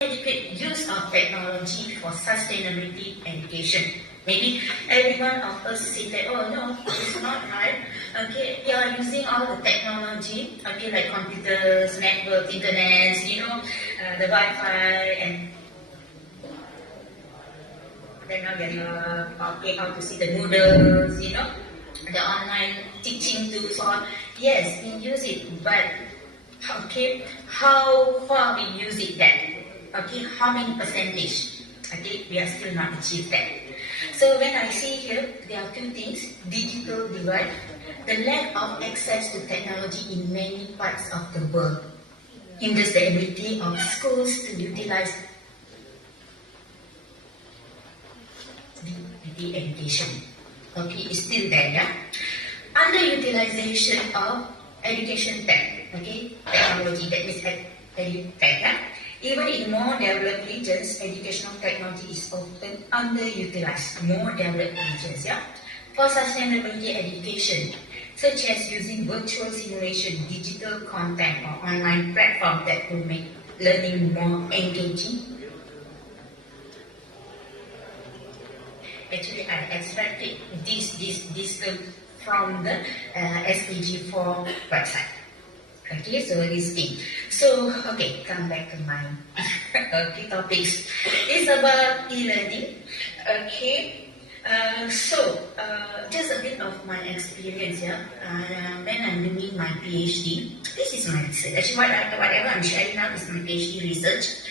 Adequate use of technology for sustainability education. Maybe every one of us say that, oh no, it's not right. Okay, we are using all the technology, okay, like computers, network, internet, the Wi-Fi, and then now we are okay, how to see the noodles, the online teaching tools. Or yes, we use it, but okay, how far we use it then? Okay, how many percentage? Okay, we are still not achieved that. So when I see here, there are two things: digital divide, the lack of access to technology in many parts of the world, hinders the ability of schools to utilize the education. Okay, it's still there, yeah. Underutilization of education tech, okay, technology, that means tech, yeah. Even in more developed regions, educational technology is often underutilized. More developed regions, yeah. For sustainability education, such as using virtual simulation, digital content, or online platforms that will make learning more engaging. Actually, I extracted this from the SDG4 website. Okay, so this thing. So, okay, come back to my topics. It's about e-learning. Okay, just a bit of my experience, yeah. When I'm doing my PhD, this is my research. Actually, whatever I'm sharing now is my PhD research.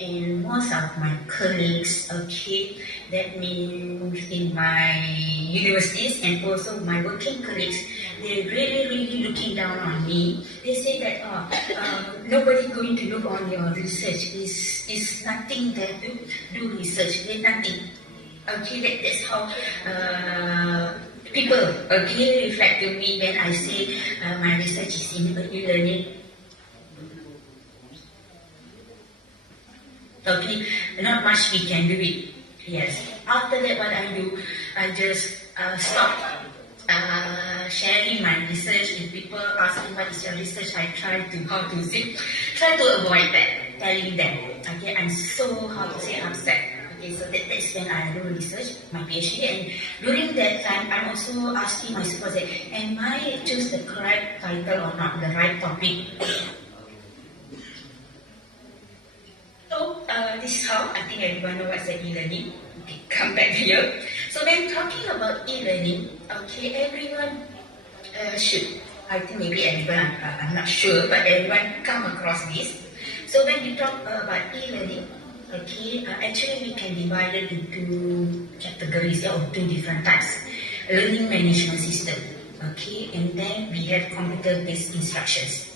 And most of my colleagues, okay, that means in my universities and also my working colleagues, they're really looking down on me. They say that nobody going to look on your research. Is nothing there to do research. There's nothing. Okay, that's how people again reflect to me when I say my research is in e-learning. Okay, not much we can do it. Yes. After that, what I do, I just stop sharing my research. If people asking what is your research, I try to avoid that, telling them. Okay, I'm so upset. Okay, so that's when I do research, my PhD, and during that time, I'm also asking my supervisor, am I choose the correct title or not, the right topic? So, this is how I think everyone knows what's e-learning. Okay, come back here. So when talking about e-learning, okay, everyone should, I think maybe everyone, I'm not sure, but everyone come across this. So when we talk about e-learning, okay, actually we can divide it into categories, or two different types. Learning management system, okay, and then we have computer-based instructions.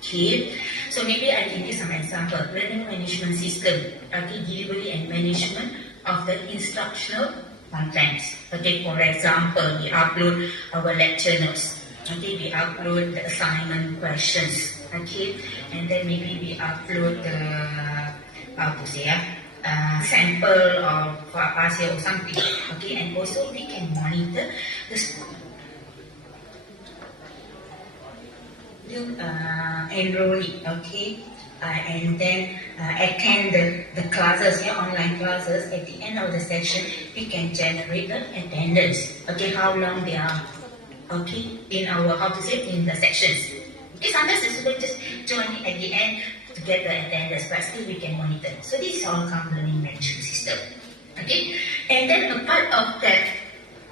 Okay, so maybe I can give some example. Learning management system, okay, delivery and management of the instructional contents. Okay, for example, we upload our lecture notes. Okay, we upload the assignment questions. Okay, and then maybe we upload the sample of partial or something. Okay, and also we can monitor the enrolling, okay, and then attend the classes, online classes. At the end of the session, we can generate the attendance. Okay, how long they are, okay, in our in the sections. Okay, sometimes the student just join at the end to get the attendance, but still we can monitor. So this is all come learning management system. Okay, and then a part of that,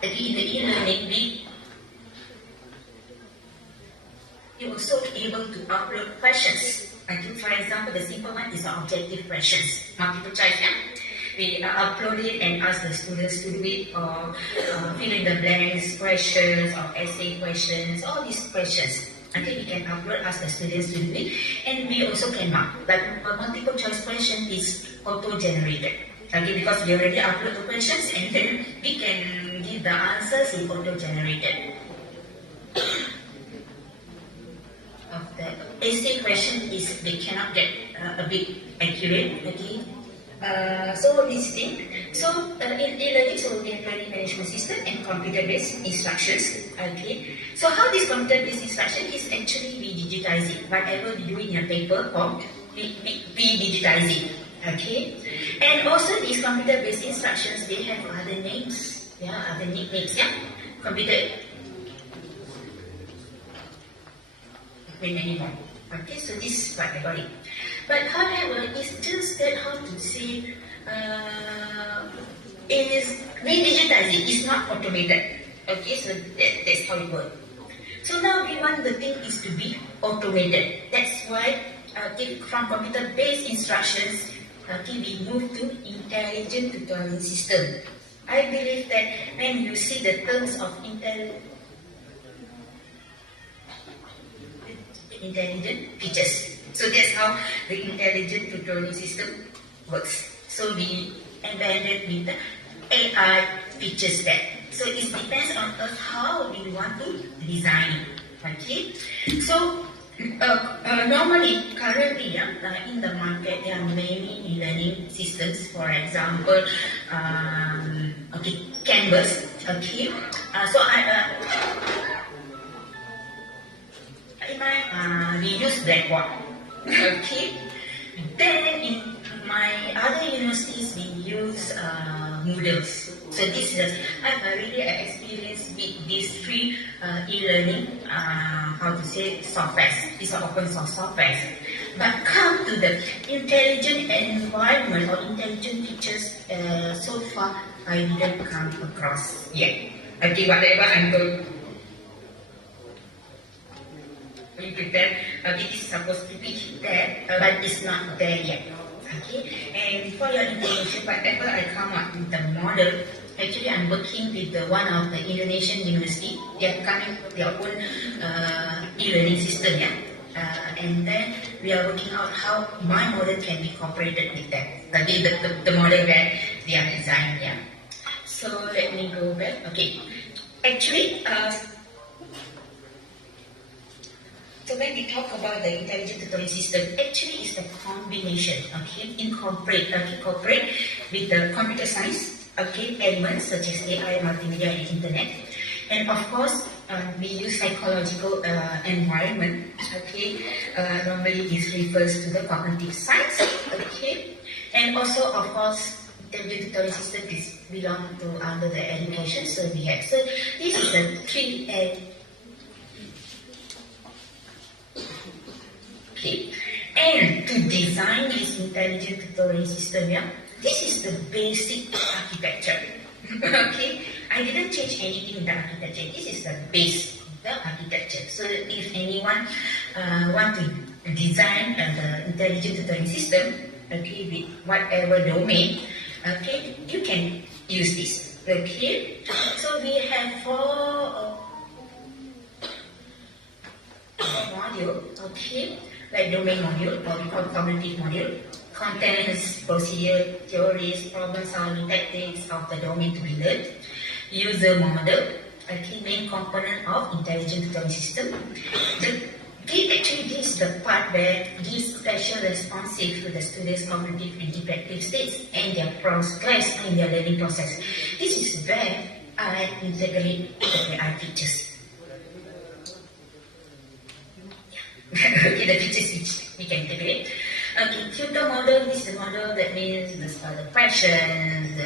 in the e-learning, you also be able to upload questions. For example, the simple one is the objective questions, multiple choice. Yeah? We upload it and ask the students to do it, or fill in the blanks questions, or essay questions, all these questions. Okay, we can upload, ask the students to do it, and we also can mark. Like a multiple choice question is auto-generated. Okay, because we already upload the questions, and then we can give the answers in auto-generated. Of the essay question is they cannot get a bit accurate, okay, So this thing, in e-learning, so we have learning management system and computer-based instructions. Okay. So how this computer-based instruction is actually we digitize it. Whatever we do in your paper form, we digitize it. Okay. And also these computer-based instructions, they have other names. Yeah, other nicknames. Yeah. Computer. Anymore. Okay, so this is what I got it. But however, it's just that how to say is we digitize it. It's not automated. Okay, so that's how it works. So now we want the thing is to be automated. That's why from computer-based instructions, we move to intelligent tutoring system. I believe that when you see the terms of intelligent teachers. So that's how the intelligent tutoring system works. So we embedded with the AI features there. So it depends on us how we want to design it. Okay. So normally, currently, in the market, there are many e-learning systems. For example, Canvas. Okay. We use Blackboard. Okay. Then in my other universities, we use Moodles. So this is I've already experienced with these three e-learning software. These are open source software. But come to the intelligent environment or intelligent features, so far I didn't come across yet. Okay, whatever I'm going. It is supposed to be there, but it's not there yet. Okay, and for your information, whatever I come up with the model, actually I'm working with one of the Indonesian university. They are coming with their own e-learning system, yeah. And then we are working out how my model can be cooperated with that. The model that they are designing, yeah. So let me go back. Okay, actually. So when we talk about the intelligent tutoring system, actually it's a combination, okay, incorporate with the computer science, okay, elements such as AI, multimedia, and internet. And of course, we use psychological environment, okay. Normally this refers to the cognitive science, okay. And also, of course, intelligent tutoring system is belong to under the education. So we have, so this is a three okay. And to design this intelligent tutoring system, yeah, this is the basic architecture. Okay, I didn't change anything in the architecture. This is the base, the architecture. So if anyone want to design the intelligent tutoring system, okay, with whatever domain, okay, you can use this. Okay, so we have four module, okay. Like domain module, or we call cognitive module, contents, procedure, theories, problem solving techniques of the domain to be learned, user model, okay, main component of intelligent tutoring system. Actually, this is the part where gives special responsive to the students' cognitive and effective states and their progress in their learning process. This is where I integrate the AI features. Okay, the features which we can integrate. Okay, tutor model, this is a model that means the questions,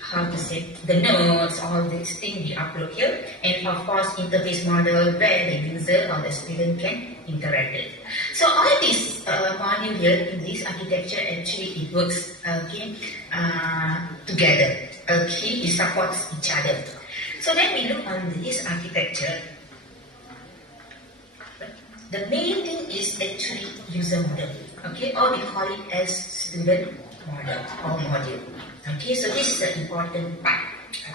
how to say, the notes, all these things we upload here. And of course, interface model where the user or the student can interact with. So all this module here in this architecture, actually it works, okay, together. Okay, it supports each other. So then we look on this architecture. The main thing is actually user model, okay, or we call it as student model or module. Okay, so this is an important part.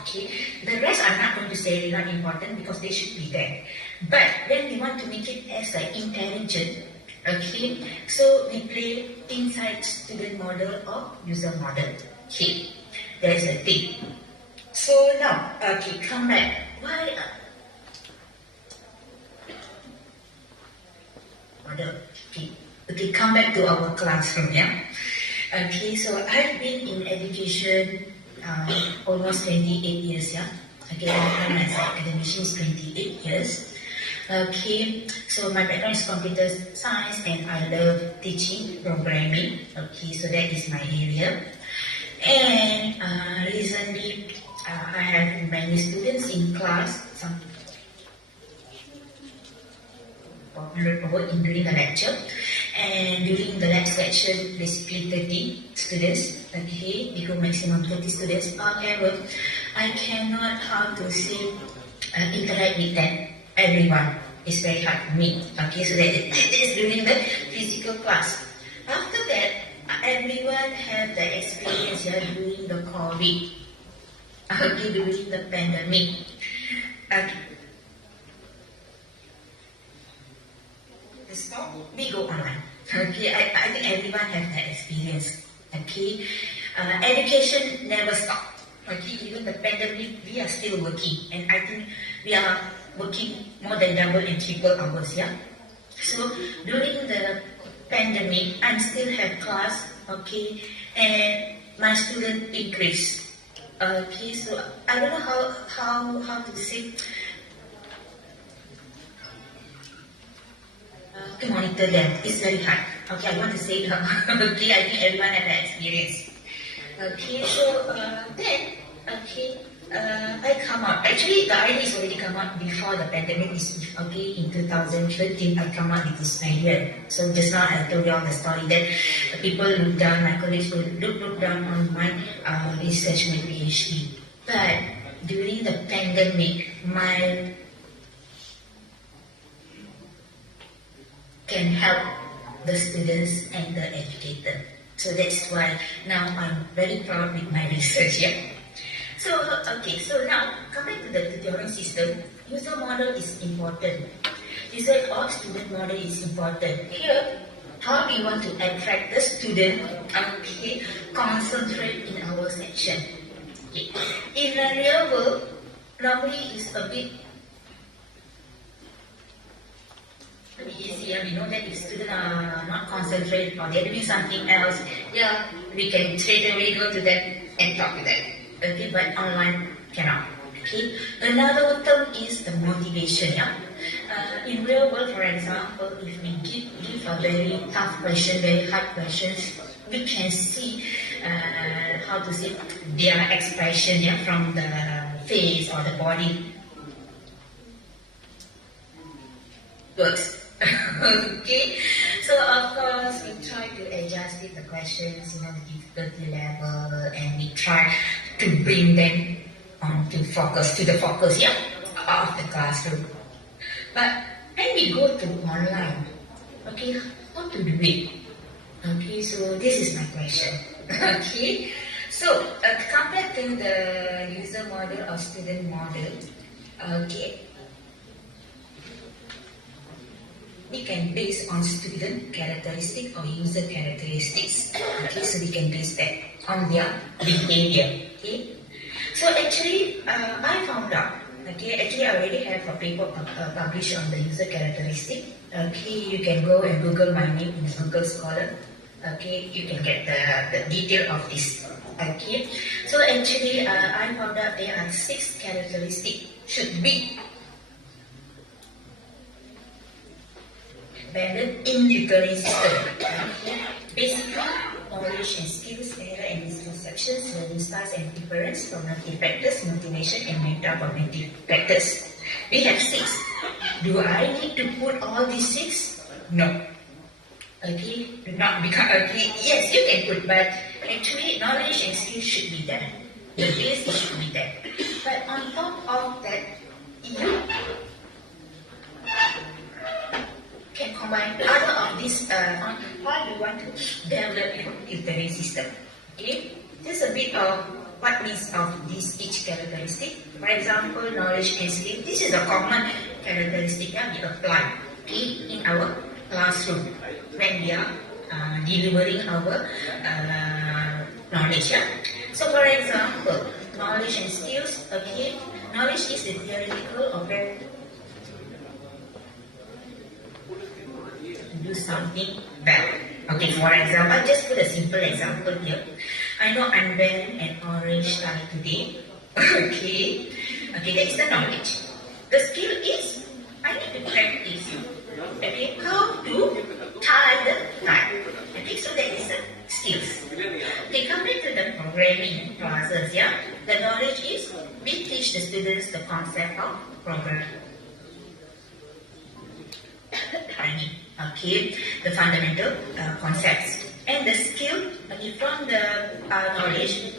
Okay, the rest I'm not going to say they're not important because they should be there. But when we want to make it as an intelligent, okay, so we play inside student model or user model. Okay, there's a thing. So now, okay, come back. Why? Okay, come back to our classroom, yeah. Okay, so I've been in education almost 28 years, yeah. Okay, I'm as an academician is 28 years. Okay, so my background is computer science and I love teaching, programming. Okay, so that is my area. And recently, I have many students in class, some work in during the lecture. And during the lab section, basically 30 students, okay, we go maximum 30 students. However, I cannot, how to say, interact with them, everyone. It's very hard for me, okay, so that is during the physical class. After that, everyone had the experience during the COVID, okay, during the pandemic. Okay. Stop, we go online. Okay, I think everyone has that experience. Okay, education never stopped. Okay, even the pandemic, we are still working, and I think we are working more than double and triple hours. Yeah. So during the pandemic, I still have class. Okay, and my student increased. Okay, so I don't know how to say. To monitor them is very hard. Okay, I want to say okay, I think everyone has that experience. Okay, so then, okay, I come out. Actually, the idea is already come out before the pandemic is, okay, in 2013, I come out with this idea. So just now I told you all the story that people look down, my colleagues will look down on my research, my PhD. But during the pandemic, my can help the students and the educator. So that's why now I'm very proud with my research. Yeah. So okay, so now come back to the tutoring system. User model is important. Design of student model is important. Here, how we want to attract the student, okay, concentrate in our section. Okay. In the real world, normally is a bit easy. We know that if students are not concentrated or they're doing something else, yeah, we can straight away go to them and talk to them. Okay, but online cannot. Okay. Another term is the motivation. Yeah. In real world, for example, if we give a very tough question, very hard questions, we can see how to say their expression, yeah, from the face or the body works. Okay, so of course we try to adjust the questions, the difficulty level, and we try to bring them on to the focus, yeah, of the classroom. But when we go to online, okay, how to do it? Okay, so this is my question. Okay, so compared to the user model or student model, okay, we can base on student characteristic or user characteristics. Okay, so we can base that on their behavior. Okay, so actually, I found out. Okay, actually, I already have a paper published on the user characteristic. Okay, you can go and Google my name in Google Scholar. Okay, you can get the detail of this. Okay, so actually, I found out there are 6 characteristics should be valid in tutoring system. Basically, knowledge and skills, error and misconceptions, learning styles and preference, formative factors, motivation and metacognitive factors. We have 6. Do I need to put all these 6? No. Okay, not because, okay, yes, you can put, but actually knowledge and skills should be there. The basic should be there. But on top of that, you can combine other of these on how you want to develop your tutoring system. Okay, this is a bit of what means of this each characteristic. For example, knowledge and skill. This is a common characteristic that we apply, okay, in our classroom when we are delivering our knowledge. Yeah? So, for example, knowledge and skills. Okay, knowledge is the theoretical or do something bad. Okay, for example, I'll just put a simple example here. I know I'm wearing an orange tie today. Okay, that is the knowledge. The skill is I need to practice. Okay, how to tie the tie. Okay, so that is the skills. Okay, come back to the programming classes. Yeah, the knowledge is we teach the students the concept of programming. Arni. Okay, the fundamental concepts and the skill. Okay, from the knowledge,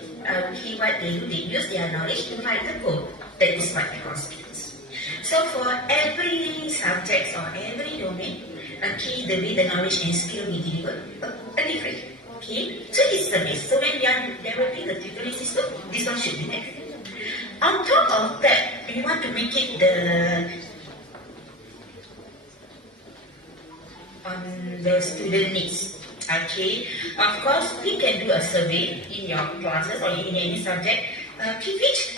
what they do, they use their knowledge to write the code. That is what they call skills. So for every subject or every domain, okay, the way the knowledge and skill we deliver are different. Okay, so this is the base. So when we are developing the tutoring system, this one should be there. On top of that, we want to make it the student needs. Okay, of course, we can do a survey in your classes or in any subject. Which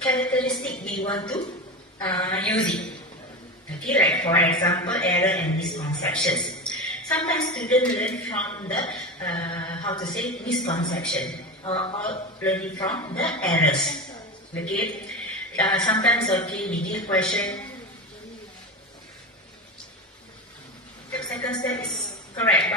characteristic we want to use it. Okay, like for example, error and misconceptions. Sometimes students learn from the misconception or learning from the errors. Okay, sometimes we give question. The second step is correct,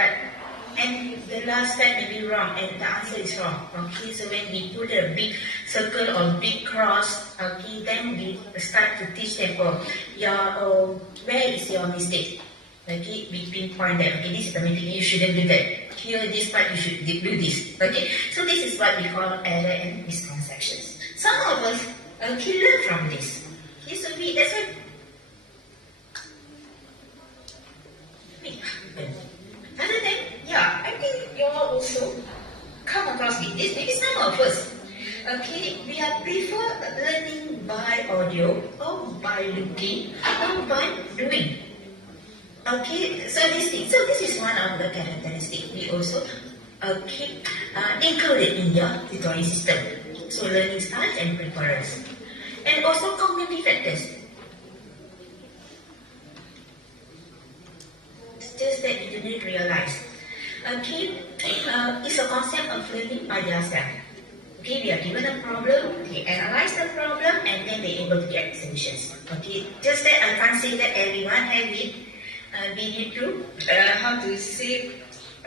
and the last step may be wrong, and the answer is wrong. Okay, so when we put a big circle or big cross, okay, then we start to teach them, where is your mistake? Okay, we pinpoint that. Okay, this is the mistake. You shouldn't do that. Here, this part you should do this. Okay, so this is what we call error and misconceptions. Some of us learn from this. Okay, so that's why. Other than, I think you all also come across with this. Maybe some of us, okay, we are prefer learning by audio or by looking or by doing. Okay, so this is one of the characteristics we also keep included in your tutoring system. So learning styles and preference, and also cognitive factors. Just that you didn't realize. Okay, it's a concept of learning by themselves. Okay, we are given a problem, they analyze the problem, and then they're able to get solutions. Okay, just that I can't say that everyone have it. We need to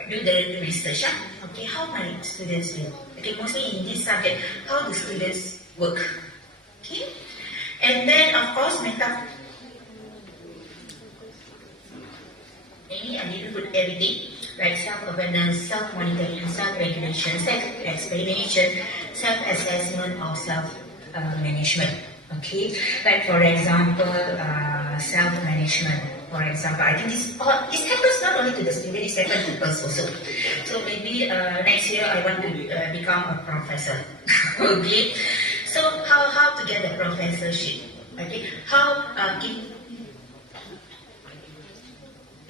do the research. Okay, how my students do? Okay, mostly in this subject, how the students work. Okay, and then of course maybe I need to put everything like self-awareness, self-monitoring, self-regulation, self-explanation, self-assessment, or self-management. Okay, like for example, self-management. For example, I think this happens not only to the student, it happens to us also. So maybe next year I want to become a professor. Okay, so how to get the professorship? Okay,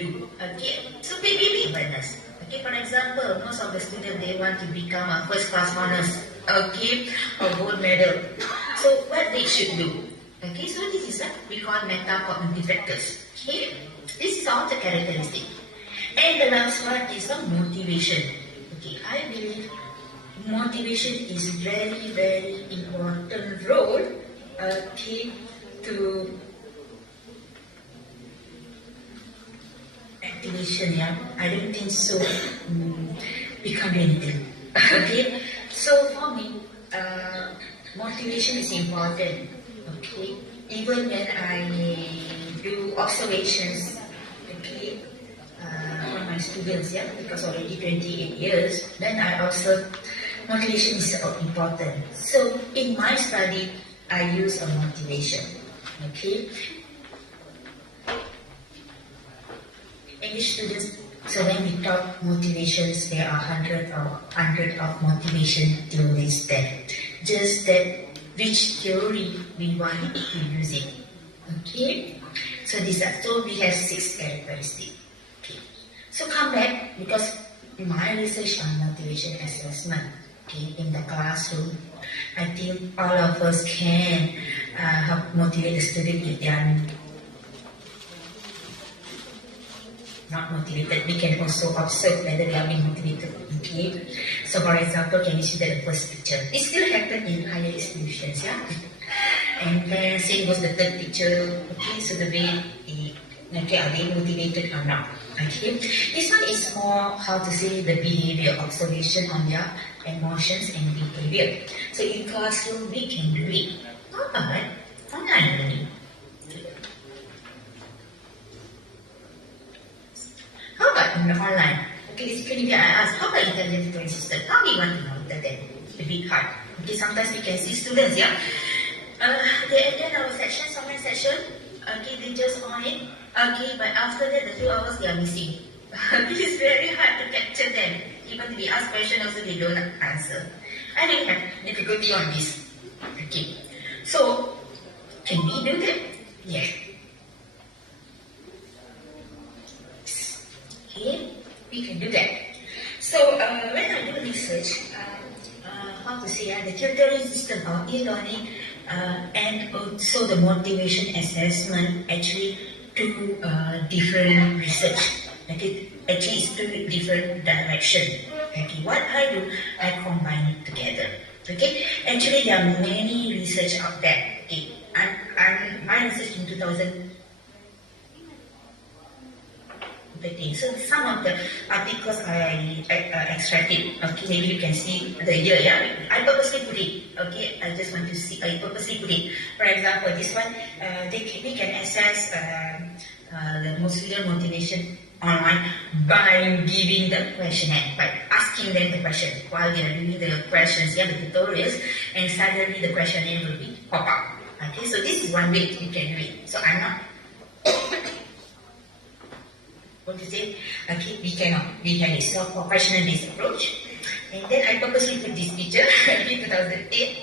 okay, so maybe awareness. Okay, for example, most of the students they want to become a first class honors, okay, or gold medal. So what they should do? Okay, so this is what we call metacognitive factors. Okay, this is all the characteristic. And the last one is the motivation. Okay, I believe motivation is very, very important role. Okay, to activation, I don't think so. Become anything. Okay, so for me, motivation is important. Okay, even when I do observations, okay, on my students, because already 28 years, then I observe motivation is important. So in my study, I use a motivation. Okay. English students, so when we talk motivations, there are hundreds of motivation theories there. Just that which theory we want to use it. Okay? So we have 6 characteristics. Okay. So come back, because my research on motivation assessment, okay, in the classroom, I think all of us can help motivate the student if they are not motivated, we can also observe whether they are being motivated. Okay. So for example, can you see that the first picture? It still happens in higher institutions, yeah. And then same goes the third picture. Okay, so the way are they motivated or not? Okay. This one is more how to say the behavior, observation on their emotions and behavior. So in classroom we can do it. But online learning. How about in the online? Okay, basically I ask, how about intelligent tutoring system? How do you want to monitor them? A bit hard. Okay, sometimes we can see students, yeah. They attend our session, someone session, okay, they just on it, okay, but after that, the 2 hours they are missing. It is very hard to capture them. Even if we ask questions also, they don't answer. I really have difficulty on this. Okay, so, can we do that? Yes. Okay, we can do that. So, when I do research, how to say, the tutoring system of e-learning and also the motivation assessment actually two different research. Okay, actually it's two different direction. Okay, what I do, I combine it together. Okay, actually there are many research out there. Okay, and my research in 2013. So some of the articles I extracted. Okay, maybe you can see the year. Yeah, I purposely put it. Okay, I just want to see. I purposely put it. For example, this one, we can assess the student motivation online by giving the questionnaire, by asking them the question while they are doing the questions, yeah, the tutorials, and suddenly the questionnaire will be pop up. Okay, so this is one way you can do it. So I'm not. What to say? Okay, we cannot. We have a self-professional based approach. And then I purposely put this picture in 2008.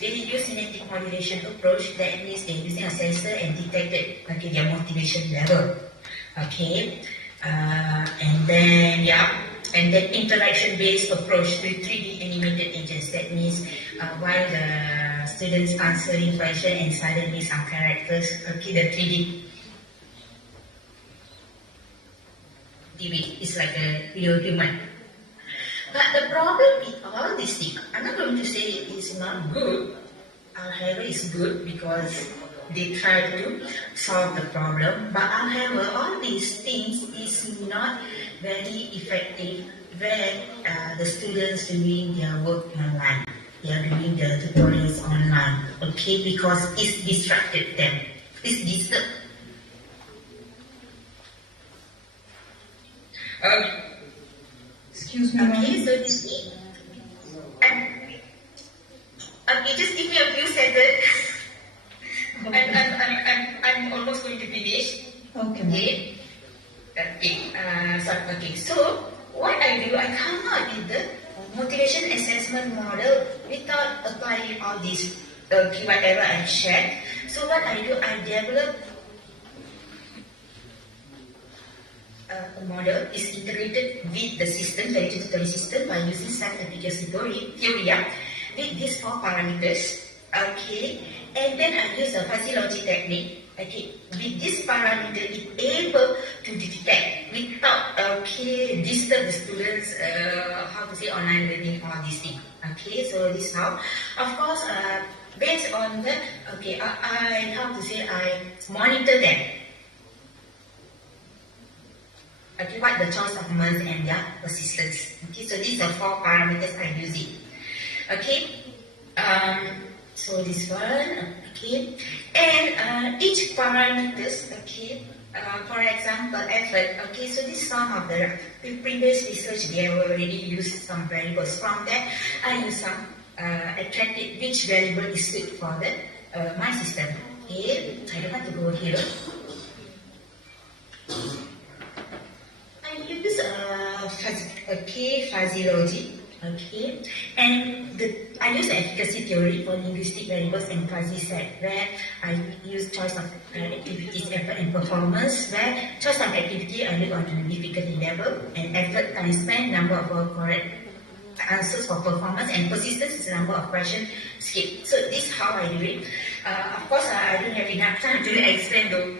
They use kinetic modulation approach. That means they're using a sensor and detected their motivation level. Okay. And then interaction-based approach with 3D animated agents. That means while the students answering question and suddenly some characters, okay, the 3D is like a real human. But the problem with all these things, I'm not going to say it's not good. However, it's good because they try to solve the problem. But however, all these things is not very effective when the students doing their work online. They are doing their tutorials online. Okay, because it's distracted them. It's disturbed. Excuse me. Okay, so okay, just give me a few seconds. I'm almost going to finish. Okay. Okay. So what I do, I come up with the motivation assessment model without applying all these whatever I shared. So what I do, I develop a model is integrated with the system, the tutoring system, by using self-efficacy theory, with these 4 parameters. Okay, and then I use a fuzzy logic technique. Okay, with this parameter, it's able to detect without disturb the students. How to say online learning, all these things. Okay, so this is how. Of course, based on the I monitor them. Okay, what the choice of month and their persistence. Okay, so these are 4 parameters I'm using. Okay, so this one, okay, and each parameters, okay, for example, effort, okay, so this some of the previous research, they have already used some variables. From that, I use some attracted which variable is good for the my system. Okay, I don't want to go here. I use fuzzy logic, okay, and I use the efficacy theory for linguistic variables and fuzzy set, where I use choice of activities, effort and performance, where choice of activity I look on the difficulty level, and effort time spent, number of correct answers for performance, and persistence is the number of questions skipped. So this is how I do it. Of course, I don't have enough time to explain the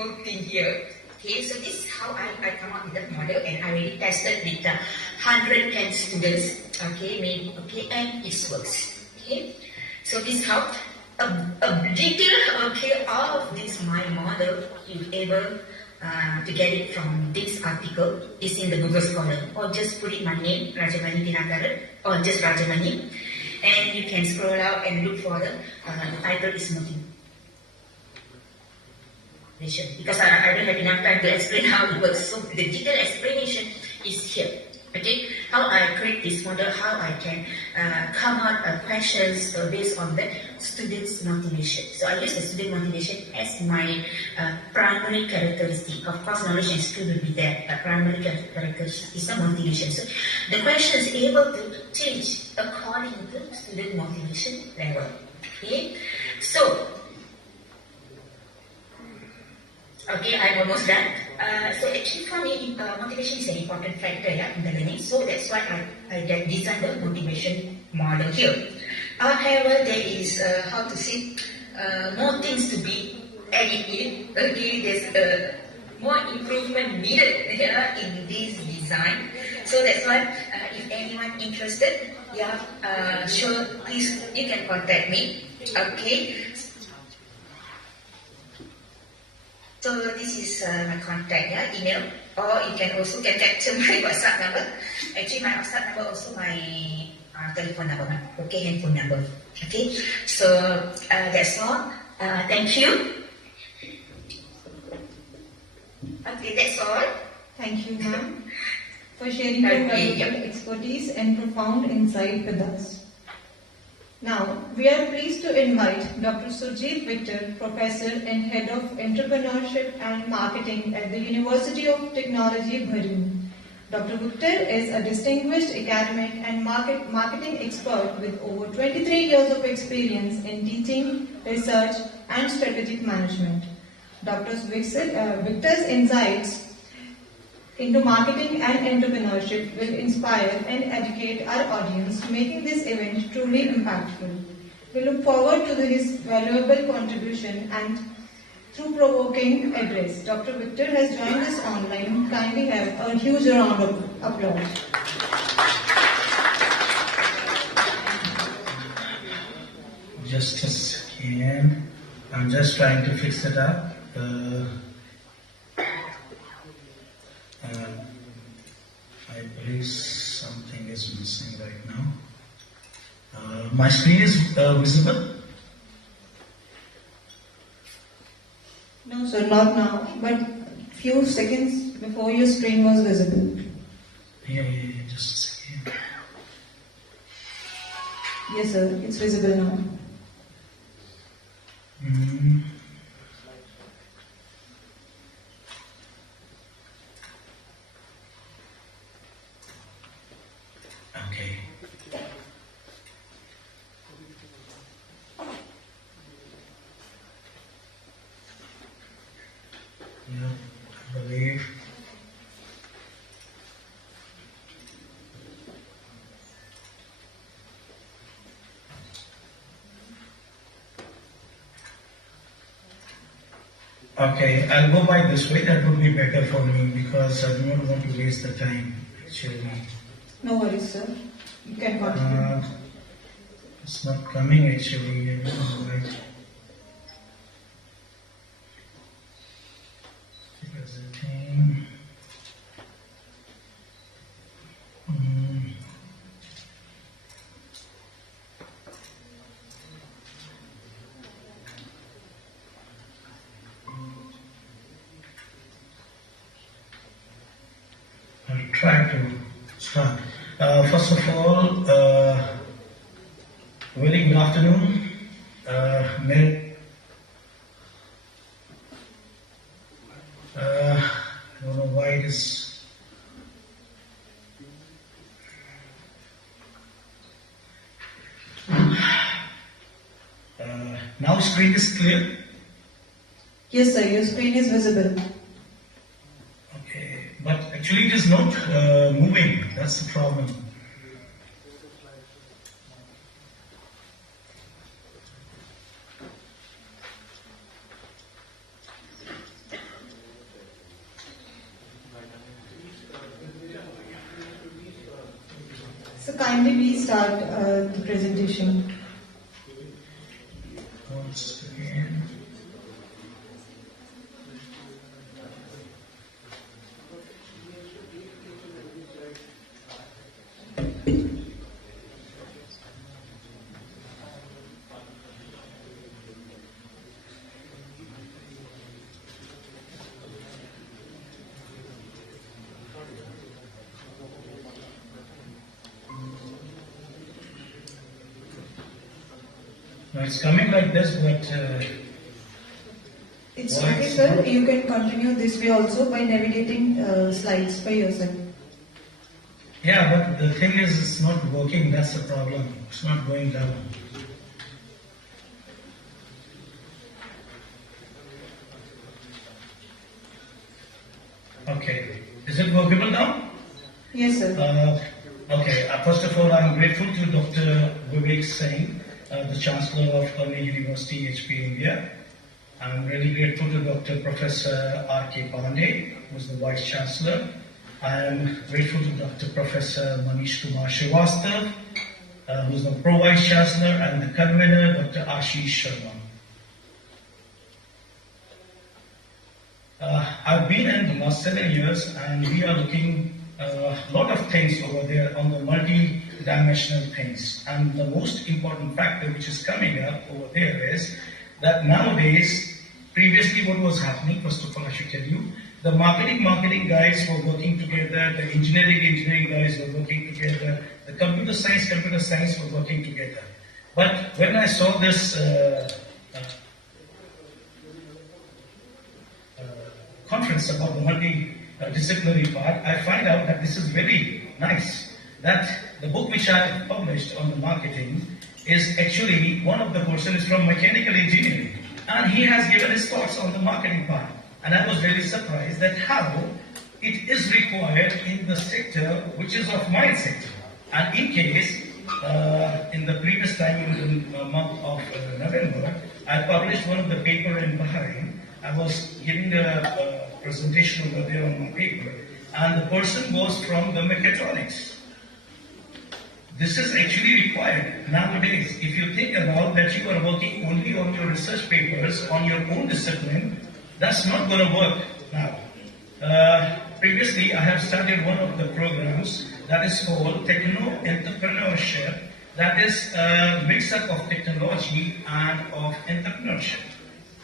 whole thing here. Okay, so this is how I come up with the model, and I already tested with the 110 students. Okay, maybe and it works. Okay, so this is how a detail of this my model you able to get it from this article is in the Google Scholar, or just put in my name Rajamani Dinakaran or just Rajamani, and you can scroll out and look for the title is nothing. Because I don't have enough time to explain how it works. So the detailed explanation is here. Okay, how I create this model, how I can come up questions based on the student's motivation. So I use the student motivation as my primary characteristic. Of course, knowledge and skill will be there, but primary characteristic is the motivation. So the question is able to change according to student motivation level. Okay, so. Okay, I'm almost done. So actually for me, motivation is an important factor in the learning. So that's why I designed the motivation model here. However, there is, more things to be added in. Okay, there's more improvement needed here in this design. So that's why if anyone interested, sure, please, you can contact me. Okay. So this is my contact, email, or you can also capture my WhatsApp number. Actually, my WhatsApp number also my telephone number, handphone number. Okay, so that's all. Thank you. Okay, that's all. Thank you, ma'am, for sharing your valuable expertise and profound insight with us. Now, we are pleased to invite Dr. Surjit Victor, Professor and Head of Entrepreneurship and Marketing at the University of Technology, Bharin. Dr. Victor is a distinguished academic and marketing expert with over 23 years of experience in teaching, research, and strategic management. Dr. Victor's insights into marketing and entrepreneurship will inspire and educate our audience, making this event truly impactful. We look forward to his valuable contribution and thought-provoking address. Dr. Victor has joined us online. Kindly have a huge round of applause. Just a second. I'm just trying to fix it up. I believe something is missing right now. My screen is visible? No, sir, not now, but few seconds before your screen was visible. Yeah, just a second. Yes, sir, it's visible now. Okay. Yeah, I believe. Okay, I'll go by this way. That would be better for me because I do not want to waste the time, actually. No worries, sir. You can continue. It's not coming, actually. I don't know why. Presenting. I'll try to start. First of all, very good afternoon. I don't know why it is. Now screen is clear. Yes, sir, your screen is visible. Okay, but actually it is not moving. That's the problem. So kindly please start the presentation. Once again. Now it's coming like this, but It's why okay, it's sir. not- You can continue this way also by navigating slides by yourself. yeah, but the thing is, it's not working. That's the problem. It's not going down. Okay, is it workable now? Yes, sir. Okay, first of all, I'm grateful to Dr. Vivek Singh, the Chancellor of Arni University, HP India. I'm really grateful to Dr. Professor R.K. Pandey, who is the Vice Chancellor. I am grateful to Dr. Professor Manish Kumar Srivastav, who is the Pro Vice Chancellor, and the convener, Dr. Ashish Sharma. I've been in the last 7 years, and we are looking a lot of things over there on the multi-dimensional things. And the most important factor which is coming up over there is that nowadays, previously what was happening, first of all I should tell you, the marketing guys were working together, the engineering guys were working together, the computer science were working together. But when I saw this conference about the multi-disciplinary part, I find out that this is very nice. That the book which I have published on the marketing is actually one of the person is from mechanical engineering, and he has given his thoughts on the marketing part. And I was really surprised that how it is required in the sector which is of my sector. And in case, in the previous time, in the month of November, I published one of the paper in Bahrain. I was giving a presentation over there on my paper, and the person was from the mechatronics. This is actually required nowadays. If you think about that you are working only on your research papers, on your own discipline, that's not going to work now. Previously, I have started one of the programs that is called Techno-Entrepreneurship. That is a mix-up of technology and of entrepreneurship.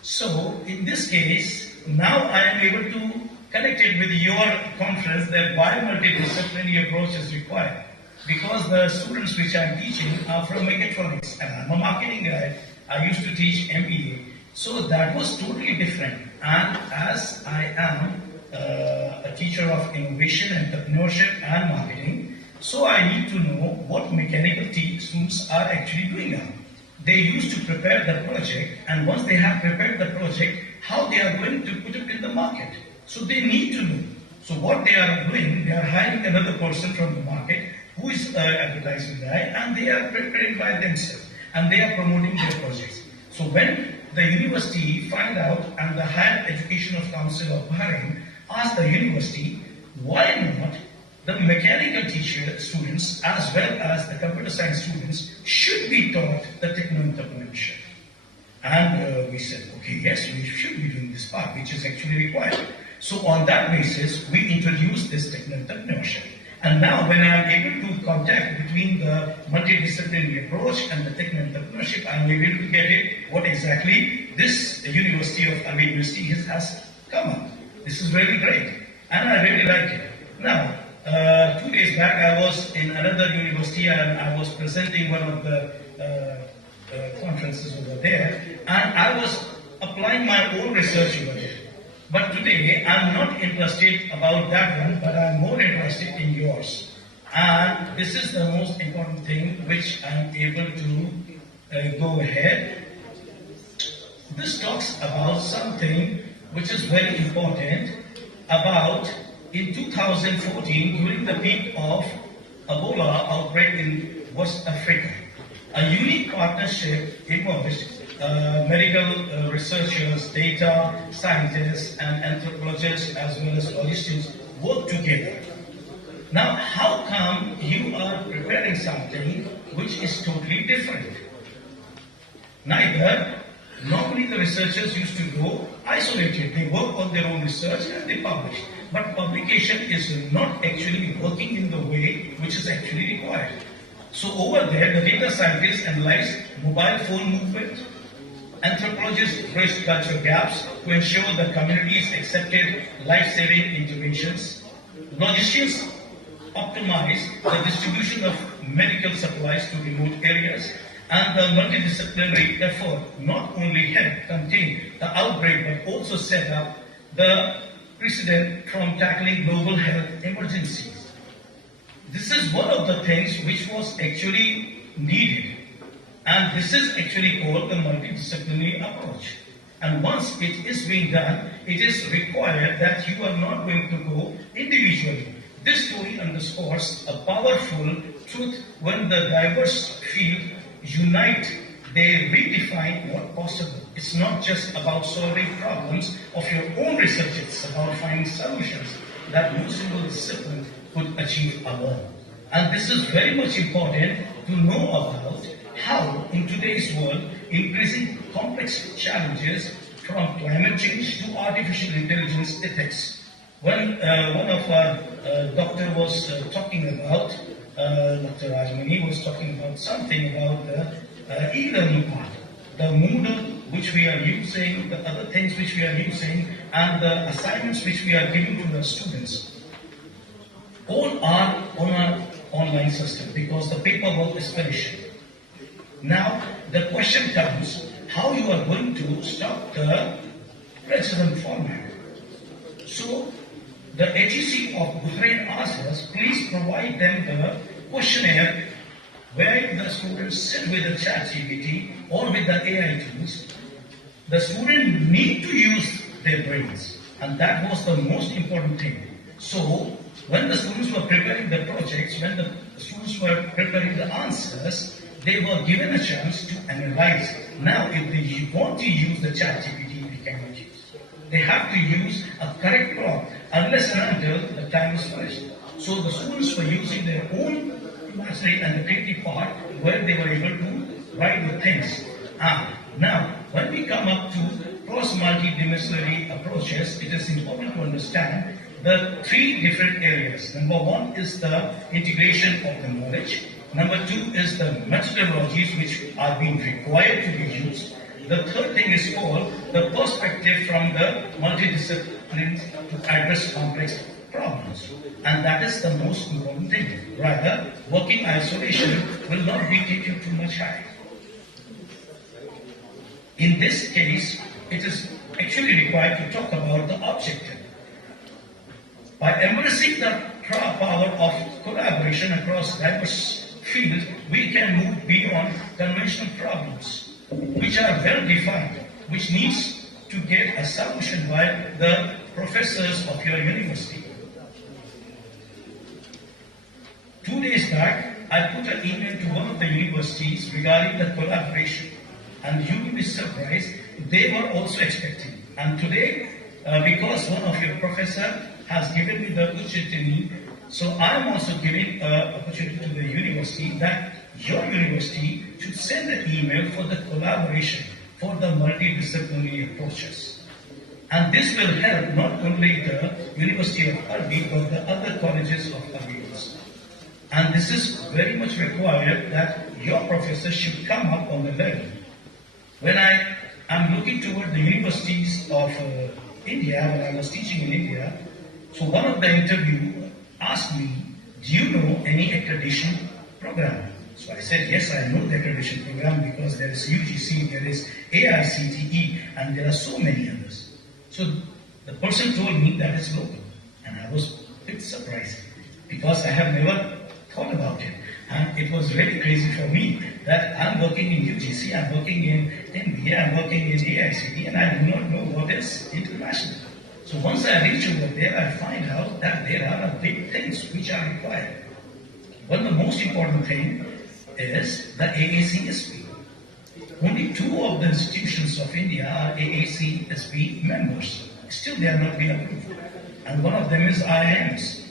So, in this case, now I am able to connect it with your conference that why multidisciplinary approach is required. Because the students which I'm teaching are from mechatronics, and I'm a marketing guy. I used to teach MBA. So that was totally different. And as I am a teacher of innovation, entrepreneurship, and marketing, so I need to know what mechanical students are actually doing now. They used to prepare the project, and once they have prepared the project, how they are going to put it in the market. So they need to know. So what they are doing, they are hiring another person from the market who is an advertising guy, and they are preparing by themselves, and they are promoting their projects. So when the university find out, and the Higher Educational Council of Bahrain asked the university, why not the mechanical students as well as the computer science students should be taught the techno-entrepreneurship. And we said, okay, yes, we should be doing this part, which is actually required. So on that basis, we introduced this techno-entrepreneurship. And now when I am able to contact between the multidisciplinary approach and the techno-entrepreneurship, I am able to get it, what exactly this University of Arni University has come up. This is really great. And I really like it. Now, 2 days back, I was in another university and I was presenting one of the conferences over there, and I was applying my own research over there. But today, I'm not interested about that one, but I'm more interested in yours. And this is the most important thing which I'm able to go ahead. This talks about something which is very important about in 2014, during the peak of Ebola outbreak in West Africa, a unique partnership emerged. Medical researchers, data scientists, and anthropologists, as well as logistics, work together. Now, how come you are preparing something which is totally different? Neither, normally the researchers used to go isolated. They work on their own research and they publish. But publication is not actually working in the way which is actually required. So over there, the data scientists analyze mobile phone movement. Anthropologists bridge cultural gaps to ensure the communities accepted life-saving interventions. Logisticians optimize the distribution of medical supplies to remote areas. And the multidisciplinary effort not only helped contain the outbreak but also set up the precedent from tackling global health emergencies. This is one of the things which was actually needed. And this is actually called the multidisciplinary approach. And once it is being done, it is required that you are not going to go individually. This story underscores a powerful truth: when the diverse field unite, they redefine what's possible. It's not just about solving problems of your own research, it's about finding solutions that no single discipline could achieve alone. And this is very much important to know about how, in today's world, increasing complex challenges from climate change to artificial intelligence ethics. When one of our doctor was talking about, Dr. Arni was talking about something about the e-learning part, the Moodle which we are using, the other things which we are using, and the assignments which we are giving to the students. All are on an online system because the paperwork is finished. Now, the question comes, how you are going to stop the present format. So, the HEC of Bahrain asks us, please provide them the questionnaire where the students sit with the ChatGPT or with the AI tools. The student need to use their brains, and that was the most important thing. So, when the students were preparing the projects, when the students were preparing the answers, they were given a chance to analyze. Now, if they want to use the ChatGPT, they cannot use. They have to use a correct prompt unless and until the time is finished. So the students were using their own imaginary and the creative part where they were able to write the things. Now, when we come up to cross-multidisciplinary approaches, it is important to understand the three different areas. Number one is the integration of the knowledge. Number two is the methodologies which are being required to be used. The third thing is called the perspective from the multidisciplines to address complex problems. And that is the most important thing. Rather, working isolation will not be taken too much high. In this case, it is actually required to talk about the objective. By embracing the power of collaboration across diverse fields, we can move beyond conventional problems, which are well defined, which needs to get a solution by the professors of your university. 2 days back, I put an email to one of the universities regarding the collaboration, and you will be surprised, they were also expecting. And today, because one of your professors has given me the opportunity, so I am also giving an opportunity to the university that your university should send an email for the collaboration for the multidisciplinary approaches. And this will help not only the University of Arni, but the other colleges of Arni. And this is very much required that your professors should come up on the level. When I am looking toward the universities of India, when I was teaching in India, so one of the interview asked me, do you know any accreditation program? So I said, yes, I know the accreditation program because there is UGC, there is AICTE, and there are so many others. So the person told me that it's local, and I was a bit surprised because I have never thought about it. And it was really crazy for me that I'm working in UGC, I'm working in MBA, I'm working in AICTE, and I do not know what is international. So once I reach over there, I find out that there are big things which are required. One of the most important thing is the AACSP. Only 2 of the institutions of India are AACSP members. Still they are not being approved. And one of them is IIMs.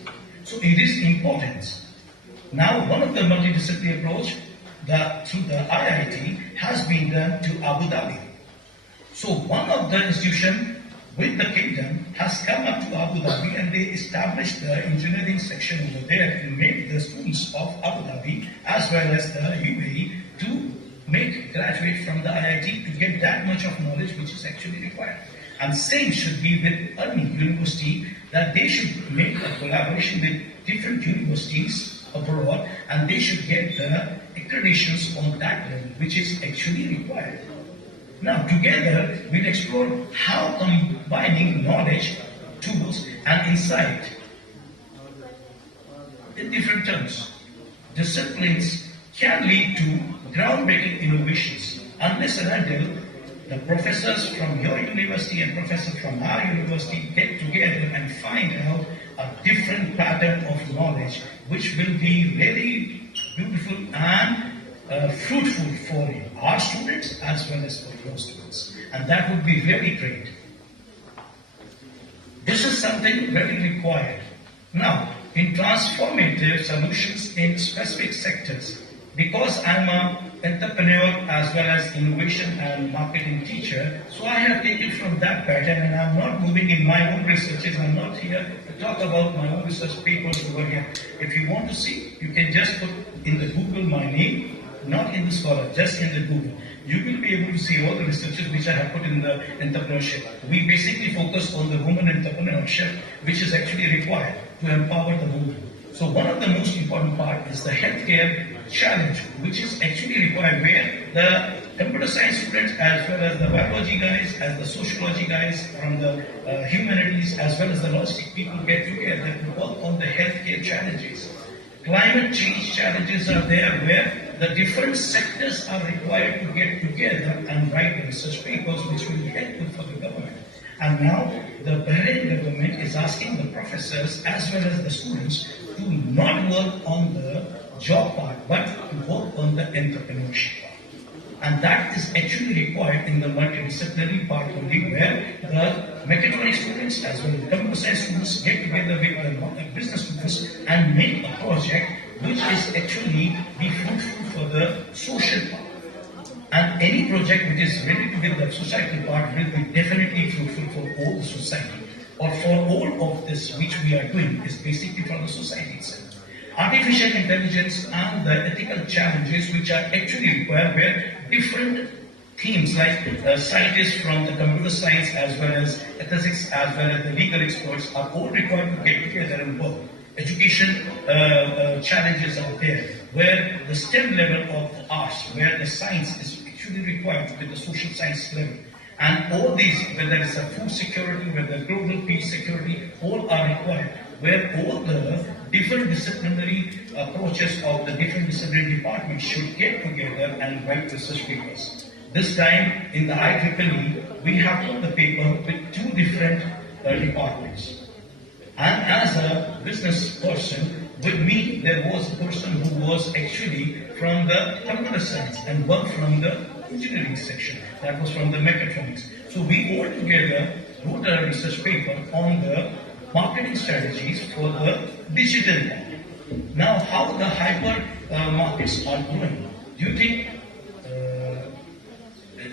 So it is important. Now, one of the multidisciplinary approach through the IIT has been done to Abu Dhabi. So one of the institution with the kingdom has come up to Abu Dhabi and they established the engineering section over there to make the students of Abu Dhabi as well as the UAE to make graduate from the IIT to get that much of knowledge which is actually required. And same should be with Arni University, that they should make a collaboration with different universities abroad and they should get the accreditations on that level which is actually required. Now together we'll explore how combining knowledge, tools and insight in different terms, disciplines can lead to groundbreaking innovations unless and until the professors from your university and professors from our university get together and find out a different pattern of knowledge which will be very beautiful and fruitful for our students as well as for your students. And that would be really great. This is something very required. Now, in transformative solutions in specific sectors, because I'm an entrepreneur as well as innovation and marketing teacher, so I have taken from that pattern and I'm not moving in my own researches. I'm not here to talk about my own research papers over here. If you want to see, you can just put in the Google my name, not in the Scholar, just in the Google. You will be able to see all the researches which I have put in the entrepreneurship. We basically focus on the woman entrepreneurship, which is actually required to empower the woman. So one of the most important part is the healthcare challenge, which is actually required where the computer science students as well as the biology guys, as the sociology guys from the humanities as well as the logistics people get together to work on the healthcare challenges. Climate change challenges are there where the different sectors are required to get together and write research papers which will be helpful for the government. And now the Bahrain government is asking the professors as well as the students to not work on the job part but to work on the entrepreneurship part. And that is actually required in the multidisciplinary part only where the mechatronics students as well as the computer science students get together with the business students and make a project which is actually be fruitful for the social part. And any project which is related with the society part will be definitely fruitful for all the society. Or for all of this which we are doing is basically for the society itself. Artificial intelligence and the ethical challenges which are actually required where different themes like scientists from the computer science as well as ethics as well as the legal experts are all required to get together and work. Education challenges are there where the STEM level of the arts, where the science is actually required with the social science level. And all these, whether it's a food security, whether global peace security, all are required, where all the different disciplinary approaches of the different disciplinary departments should get together and write research papers. This time in the IEEE, we have put the paper with two different departments. And as a business person, with me there was a person who was actually from the computer science and worked from the engineering section. That was from the mechatronics. So we all together wrote a research paper on the marketing strategies for the digital part. Now, how the hyper markets are growing? Do you think,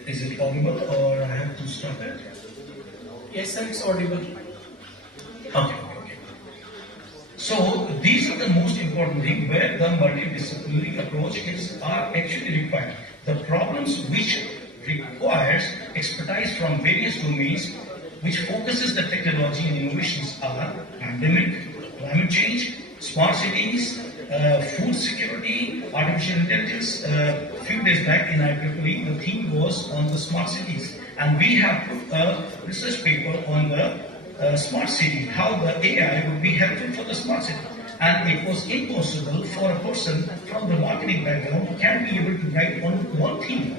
is it audible or I have to stop it? Yes, sir, it's audible. Okay. So these are the most important things where the multidisciplinary approach are actually required. The problems which requires expertise from various domains which focuses the technology and innovations are pandemic, climate change, smart cities, food security, artificial intelligence. A few days back in IEEE, the theme was on the smart cities. And we have put a research paper on the smart city, how the AI would be helpful for the smart city. And it was impossible for a person from the marketing background who can be able to write on one theme.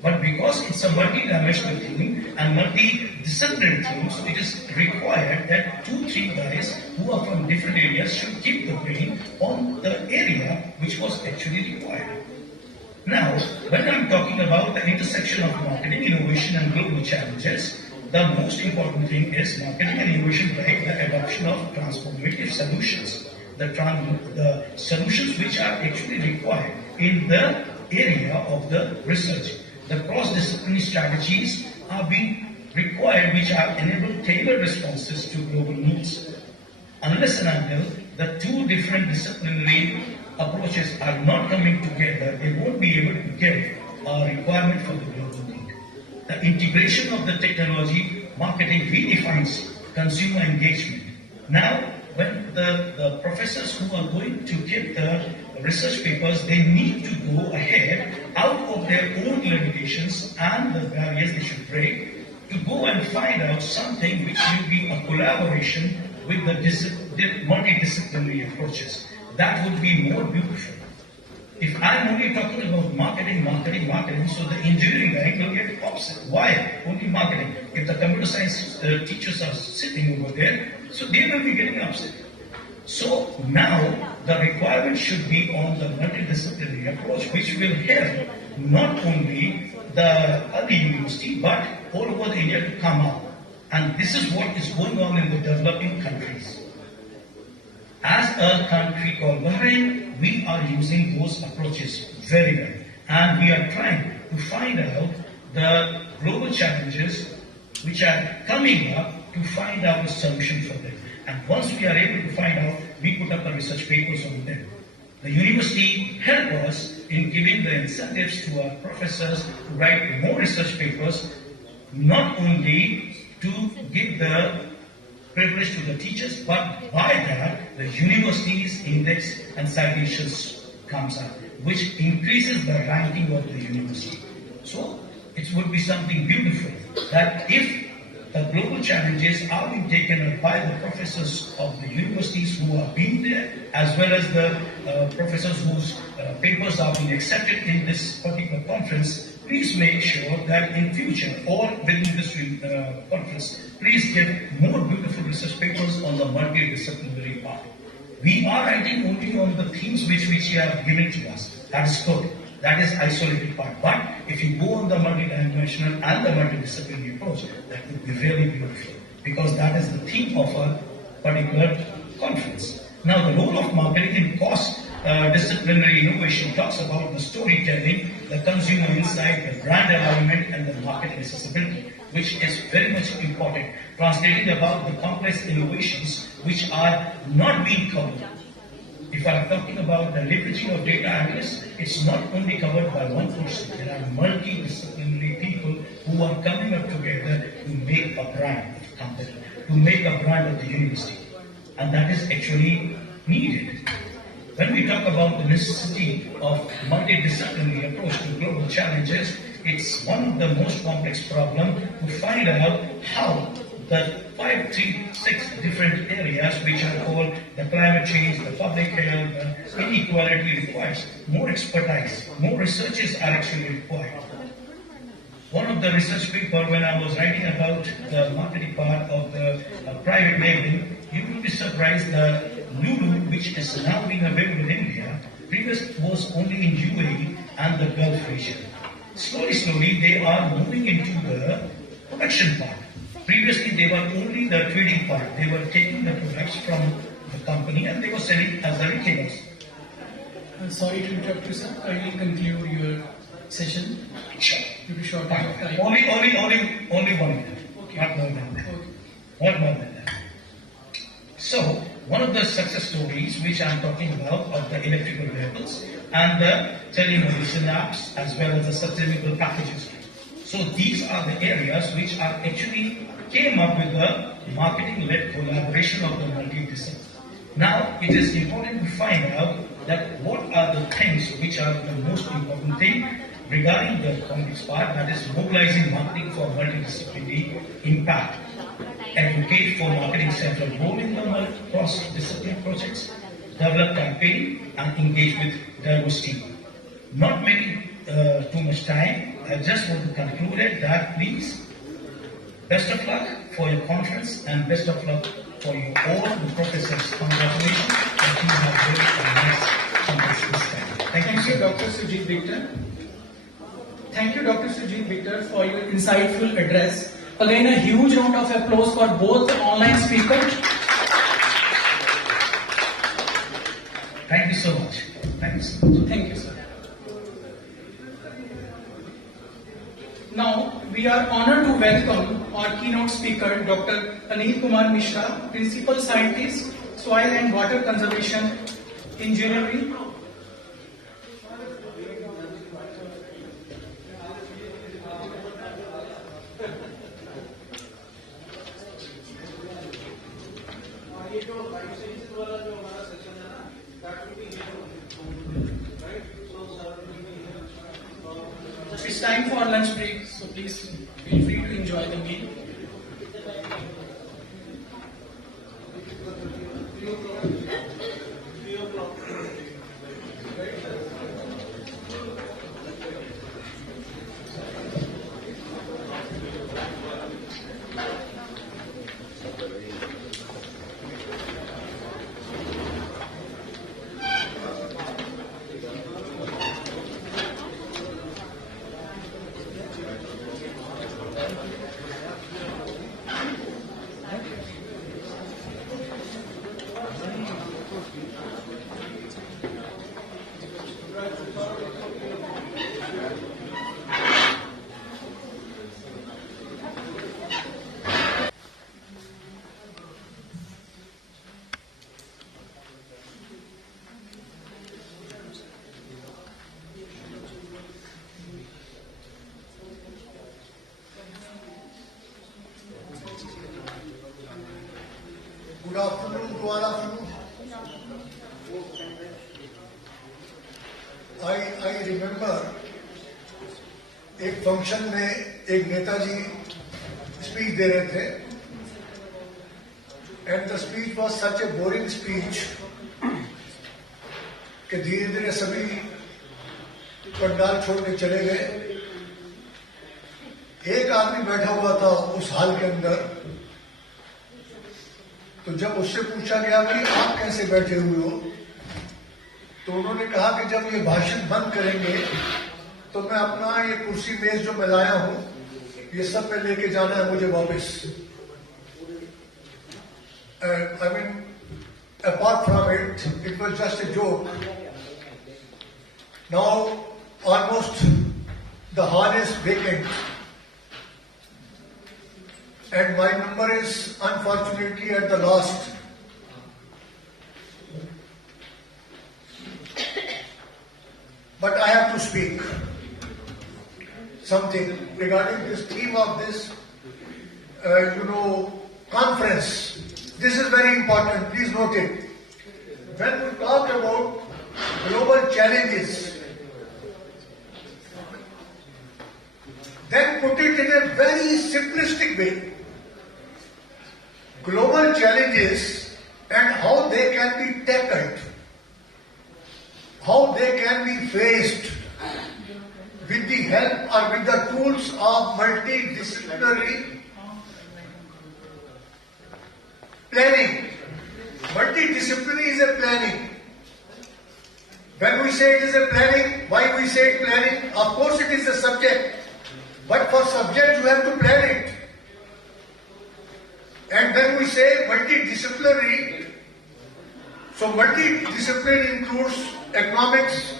But because it's a multi-dimensional theme and multi-disciplinary themes, it is required that 2-3 guys who are from different areas should keep the brain on the area which was actually required. Now, when I'm talking about the intersection of marketing, innovation and global challenges, the most important thing is marketing and innovation drive the adoption of transformative solutions. The solutions which are actually required in the area of the research. The cross-disciplinary strategies are being required which are enable tailored responses to global needs. Unless and until the two different disciplinary approaches are not coming together, they won't be able to get a requirement for the global need. The integration of the technology marketing redefines consumer engagement. Now, when the professors who are going to give the research papers, they need to go ahead out of their own limitations and the barriers they should break to go and find out something which will be a collaboration with the multidisciplinary approaches. That would be more beautiful. If I'm only talking about marketing, so the engineering guy will get upset. Why? Only marketing. If the computer science teachers are sitting over there, so they will be getting upset. So now the requirement should be on the multidisciplinary approach, which will help not only the Arni University, but all over the India to come out. And this is what is going on in the developing countries. As a country called Bahrain, we are using those approaches very well. And we are trying to find out the global challenges which are coming up to find out a solution for them. And once we are able to find out, we put up the research papers on them. The university helped us in giving the incentives to our professors to write more research papers, not only to give the privilege to the teachers, but by that, the university's index and citations comes up, which increases the ranking of the university. So, it would be something beautiful that if the global challenges are being taken up by the professors of the universities who are being there, as well as the professors whose papers are being accepted in this particular conference, please make sure that in future or within this conference, please get more beautiful research papers on the multidisciplinary part. We are writing only on the themes which you have given to us. That is good. That is isolated part. But if you go on the multidimensional and the multidisciplinary approach, that would be really beautiful, because that is the theme of a particular conference. Now, the role of marketing in cross-disciplinary innovation talks about the storytelling, the consumer insight, the brand alignment, and the market accessibility, which is very much important. Translating about the complex innovations which are not being covered. If I'm talking about the leveraging of data analysts, it's not only covered by one person. There are multidisciplinary people who are coming up together to make a brand of the company, to make a brand of the university. And that is actually needed. When we talk about the necessity of multidisciplinary approach to global challenges, it's one of the most complex problems to find out how the 6 different areas which are called the climate change, the public health, inequality requires more expertise, more researches are actually required. One of the research paper when I was writing about the marketing part of the private labeling, you will be surprised that Lulu, which is now being available in India, previously was only in UAE and the Gulf region. Slowly, they are moving into the production part. Previously, they were only the trading part. They were taking the products from the company and they were selling as the retailers. Sorry to interrupt you, sir. I will conclude your session. Sure. Due to short time. Only 1 minute. Okay. Not more than that. Okay. Not more than that. So, one of the success stories which I'm talking about of the electrical vehicles and the telemedicine apps as well as the sustainable packages. So these are the areas which are actually came up with the marketing-led collaboration of the multidiscipline. Now, it is important to find out that what are the things which are the most important thing regarding the complex part, that is mobilizing marketing for multidisciplinary impact, advocate for marketing central role in the cross-discipline projects, develop campaign and engage with diverse team. Not making too much time, I just want to conclude it that please, best of luck for your conference and best of luck for you all the professors. Congratulations that you have very nice conference this time. Thank you, Dr. Sujit Victor. Thank you, Dr. Sujit Victor, for your insightful address Again, a huge round of applause for both the online speakers. Thank you so much. Thank you so much. Thank you, sir. Now, we are honored to welcome our keynote speaker, Dr. Anil Kumar Mishra, Principal Scientist, Soil and Water Conservation Engineering. It's time for lunch break, so please feel free to enjoy the meal. Good afternoon to all of you. I remember एक function में एक Netaji speech दे रहे थे and the speech was such a boring speech कि धीरे धीरे सभी पंडाल छोड़ के चले गए. एक आदमी बैठा हुआ था उस हाल के अंदर, तो जब उससे पूछा गया कि आप कैसे बैठे हुए हो, तो उन्होंने कहा कि जब ये भाषण बंद करेंगे तो मैं अपना ये कुर्सी मेज जो मैं लाया हूं ये सब में लेके जाना है मुझे वापस. I mean, apart from it, it was just a joke. Now almost the hall is vacant. And my number is unfortunately at the last. But I have to speak something regarding this theme of this, conference. This is very important. Please note it. When we talk about global challenges, then put it in a very simplistic way. Global challenges and how they can be tackled, how they can be faced with the help or with the tools of multidisciplinary planning. Multidisciplinary is a planning. When we say it is a planning, why we say it planning? Of course it is a subject, but for subject you have to plan it. And when we say multidisciplinary, so multidisciplinary includes economics,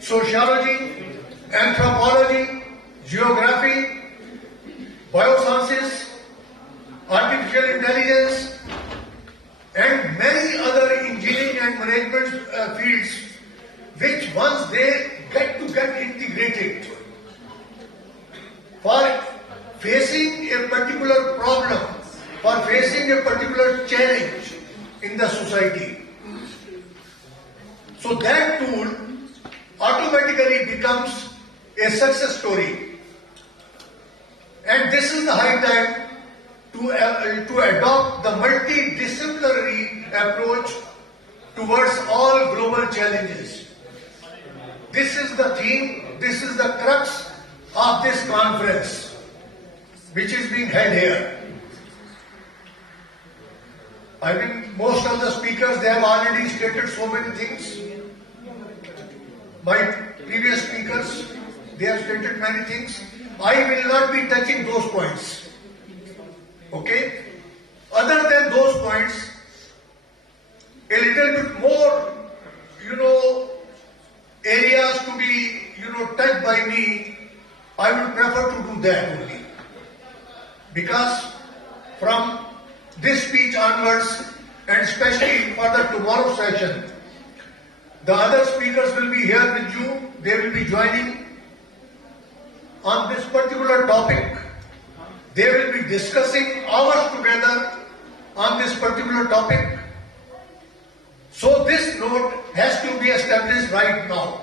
sociology, anthropology, geography, biosciences, artificial intelligence, and many other engineering and management fields, which once they get integrated for facing a particular problem, for facing a particular challenge in the society. So that tool automatically becomes a success story. And this is the high time to adopt the multidisciplinary approach towards all global challenges. This is the theme, this is the crux of this conference, which is being held here. I mean, most of the speakers, they have already stated so many things. My previous speakers, they have stated many things. I will not be touching those points. Okay? Other than those points, a little bit more, areas to be, touched by me, I would prefer to do that only. Because from this speech onwards, and especially for the tomorrow session, the other speakers will be here with you. They will be joining on this particular topic. They will be discussing hours together on this particular topic. So this note has to be established right now.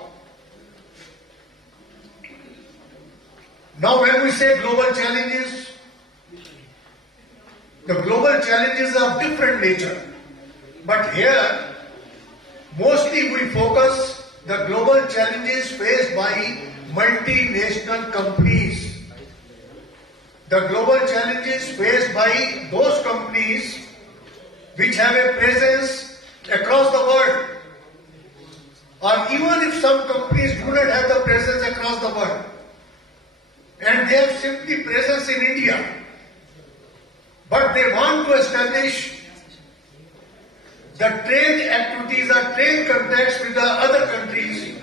Now when we say global challenges, the global challenges are of different nature. But here, mostly we focus the global challenges faced by multinational companies. The global challenges faced by those companies which have a presence across the world. Or even if some companies do not have the presence across the world, and they have simply presence in India, but they want to establish the trade activities or trade contacts with the other countries,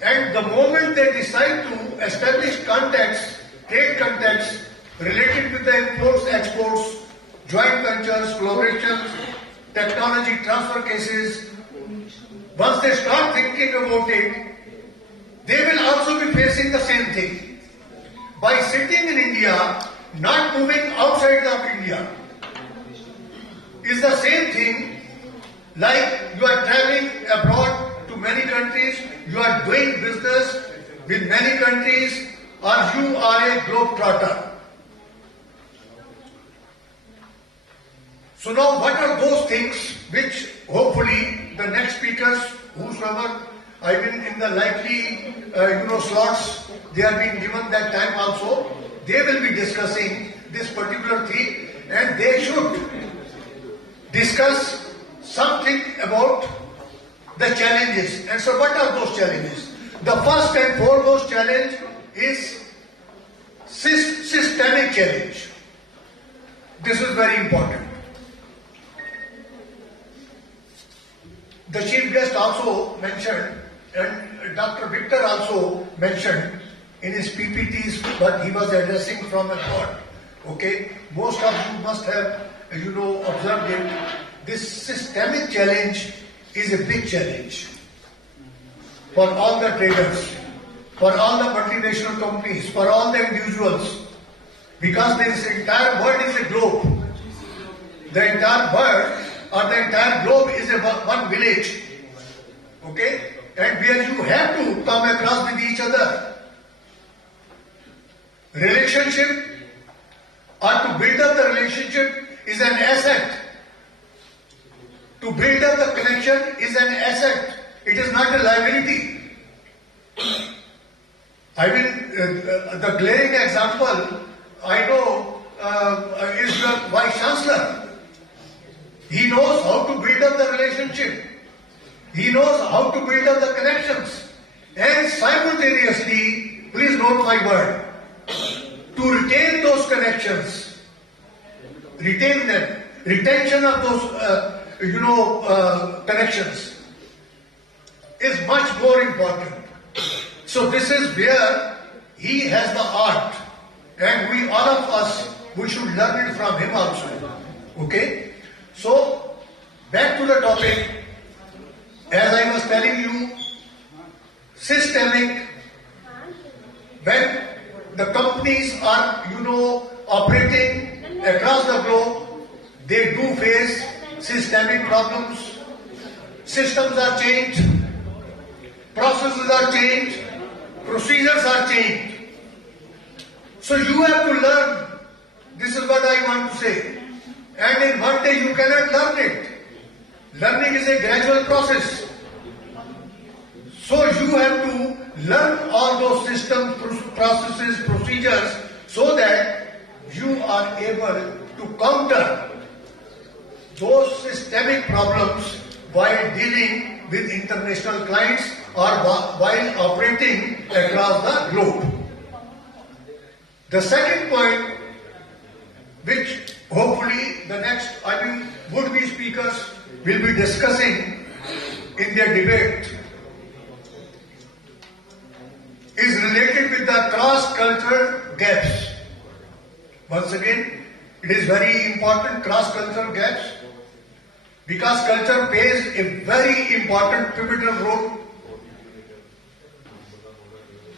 and the moment they decide to establish contacts, trade contacts related with the imports, exports, joint ventures, collaborations, technology transfer cases, once they start thinking about it, they will also be facing the same thing. By sitting in India, not moving outside of India, is the same thing like you are traveling abroad to many countries, you are doing business with many countries, or you are a globetrotter. So now what are those things which hopefully the next speakers, whosoever, I mean in the likely slots, they are being given that time also, they will be discussing this particular thing, and they should discuss something about the challenges. And so what are those challenges? The first and foremost challenge is systemic challenge. This is very important. The chief guest also mentioned, and Dr. Victor also mentioned in his PPTs, but he was addressing from a thought. Okay, most of you must have, observed it. This systemic challenge is a big challenge for all the traders, for all the multinational companies, for all the individuals, because this entire world is a globe. The entire world or the entire globe is one village, okay? And where you have to come across with each other. Relationship, or to build up the relationship, is an asset. To build up the connection is an asset. It is not a liability. I mean, the glaring example I know is the Vice Chancellor. He knows how to build up the relationship. He knows how to build up the connections. And simultaneously, please note my word, to retain those connections, retain them, retention of those connections is much more important. So this is where he has the art, and we, all of us, we should learn it from him also. Okay? So, back to the topic. As I was telling you, systemic, when the companies are, operating across the globe, they do face systemic problems. Systems are changed, processes are changed, procedures are changed. So you have to learn. This is what I want to say. And in one day you cannot learn it. Learning is a gradual process. So you have to learn all those systems, processes, procedures, so that you are able to counter those systemic problems while dealing with international clients or while operating across the globe. The second point, which hopefully the next, would-be speakers will be discussing in their debate, is related with the cross-cultural gaps. Once again, it is very important, cross-cultural gaps, because culture plays a very important pivotal role.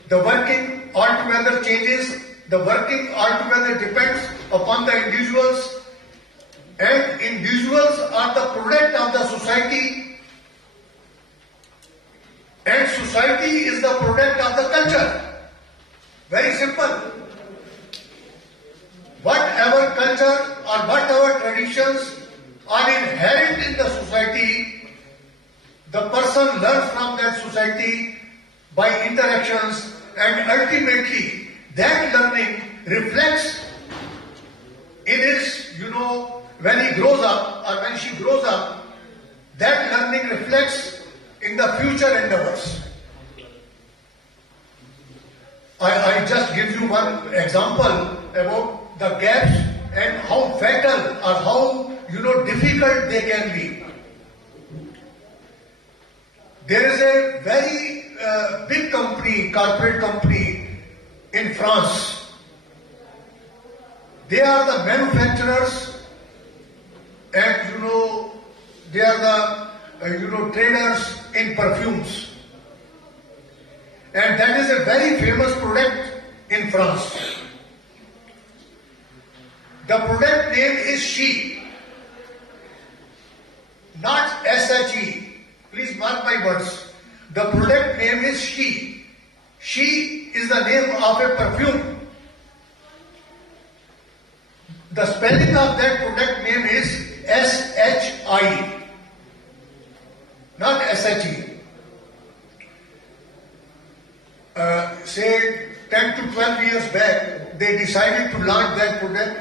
The working altogether changes, the working altogether depends upon the individuals, and individuals are the product of the society, and society is the product of the culture. Very simple. Whatever culture or whatever traditions are inherent in the society, the person learns from that society by interactions, and ultimately that learning reflects in his, when he grows up or when she grows up, that learning reflects in the future endeavors. I just give you one example about the gaps and how fatal or how difficult they can be. There is a very big company, corporate company in France. They are the manufacturers, and they are the traders in perfumes, and that is a very famous product in France. The product name is She, not SHE. Please mark my words. The product name is She. She is the name of a perfume. The spelling of that product name is SHI, not SHE. Say 10 to 12 years back, they decided to launch that product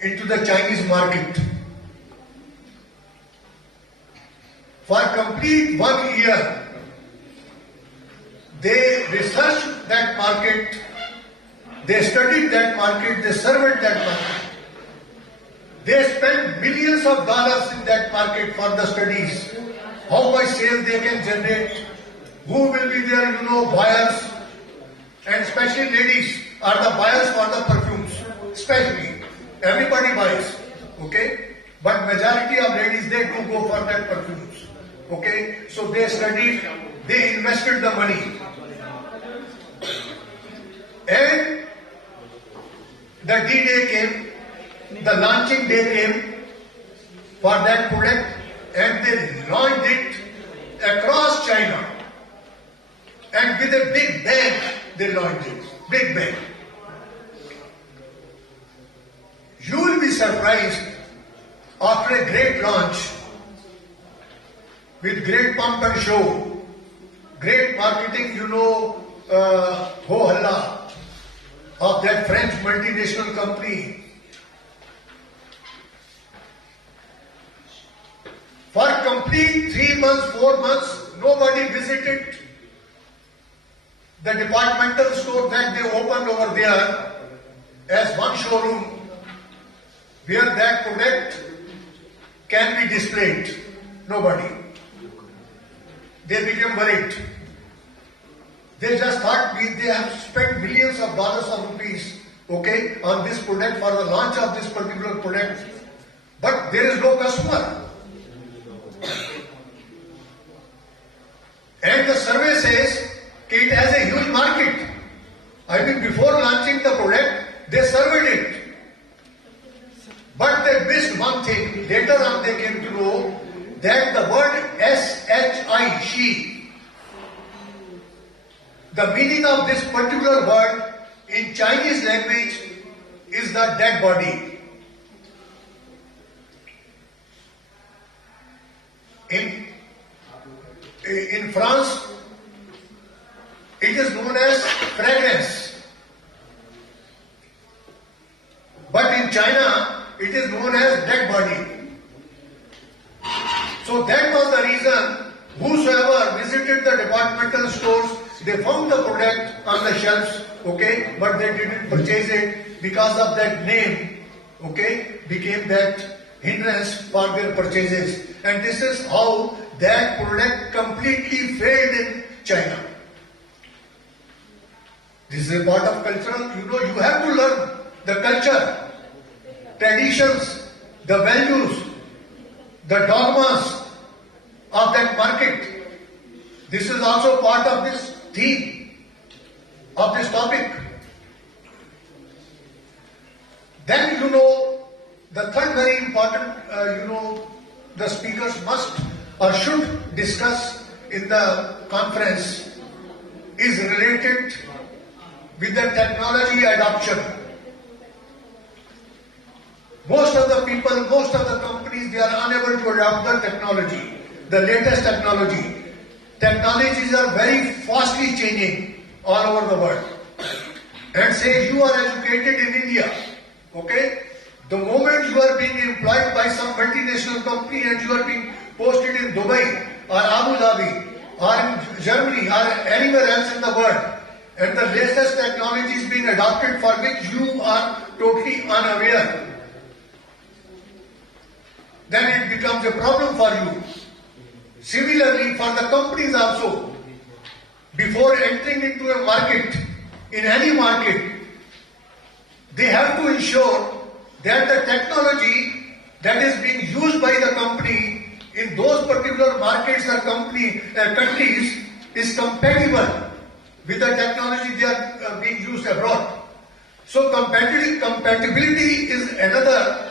into the Chinese market. For complete 1 year, they researched that market, they studied that market, they surveyed that market. They spent millions of dollars in that market for the studies. How much sales they can generate, who will be their, buyers, and especially ladies are the buyers for the perfumes, especially. Everybody buys, okay? But majority of ladies, they do go for that perfumes, okay? So they studied, they invested the money. And the D-Day came, the launching day came for that product, and they launched it across China. And with a big bang, they launched it. Big bang. You will be surprised after a great launch, with great pump and show, great marketing, ho-halla of that French multinational company. For complete 3 months, 4 months, nobody visited the departmental store that they opened over there as one showroom where that product can be displayed. Nobody. They became worried. They just thought they have spent millions of dollars or rupees, okay, on this product for the launch of this particular product, but there is no customer. And the survey says it has a huge market. Before launching the product, they surveyed it. But they missed one thing. Later on they came to know that the word SHI, she, the meaning of this particular word in Chinese language is the dead body. In France, it is known as fragrance. But in China, it is known as dead body. So that was the reason whosoever visited the departmental stores they found the product on the shelves, okay, but they didn't purchase it because of that name, okay, became that hindrance for their purchases. And this is how that product completely failed in China. This is a part of cultural, you have to learn the culture, traditions, the values, the dogmas of that market. This is also part of this theme, of this topic. Then, the third very important, the speakers must or should discuss in the conference is related with the technology adoption. Most of the people, most of the companies, they are unable to adopt the technology, the latest technology. Technologies are very fastly changing all over the world. And say you are educated in India, okay? The moment you are being employed by some multinational company and you are being posted in Dubai or Abu Dhabi or in Germany or anywhere else in the world, and the latest technology is being adopted for which you are totally unaware, then it becomes a problem for you. Similarly, for the companies also, before entering into a market, in any market, they have to ensure that the technology that is being used by the company in those particular markets or countries is compatible with the technology they are being used abroad. So compatibility is another,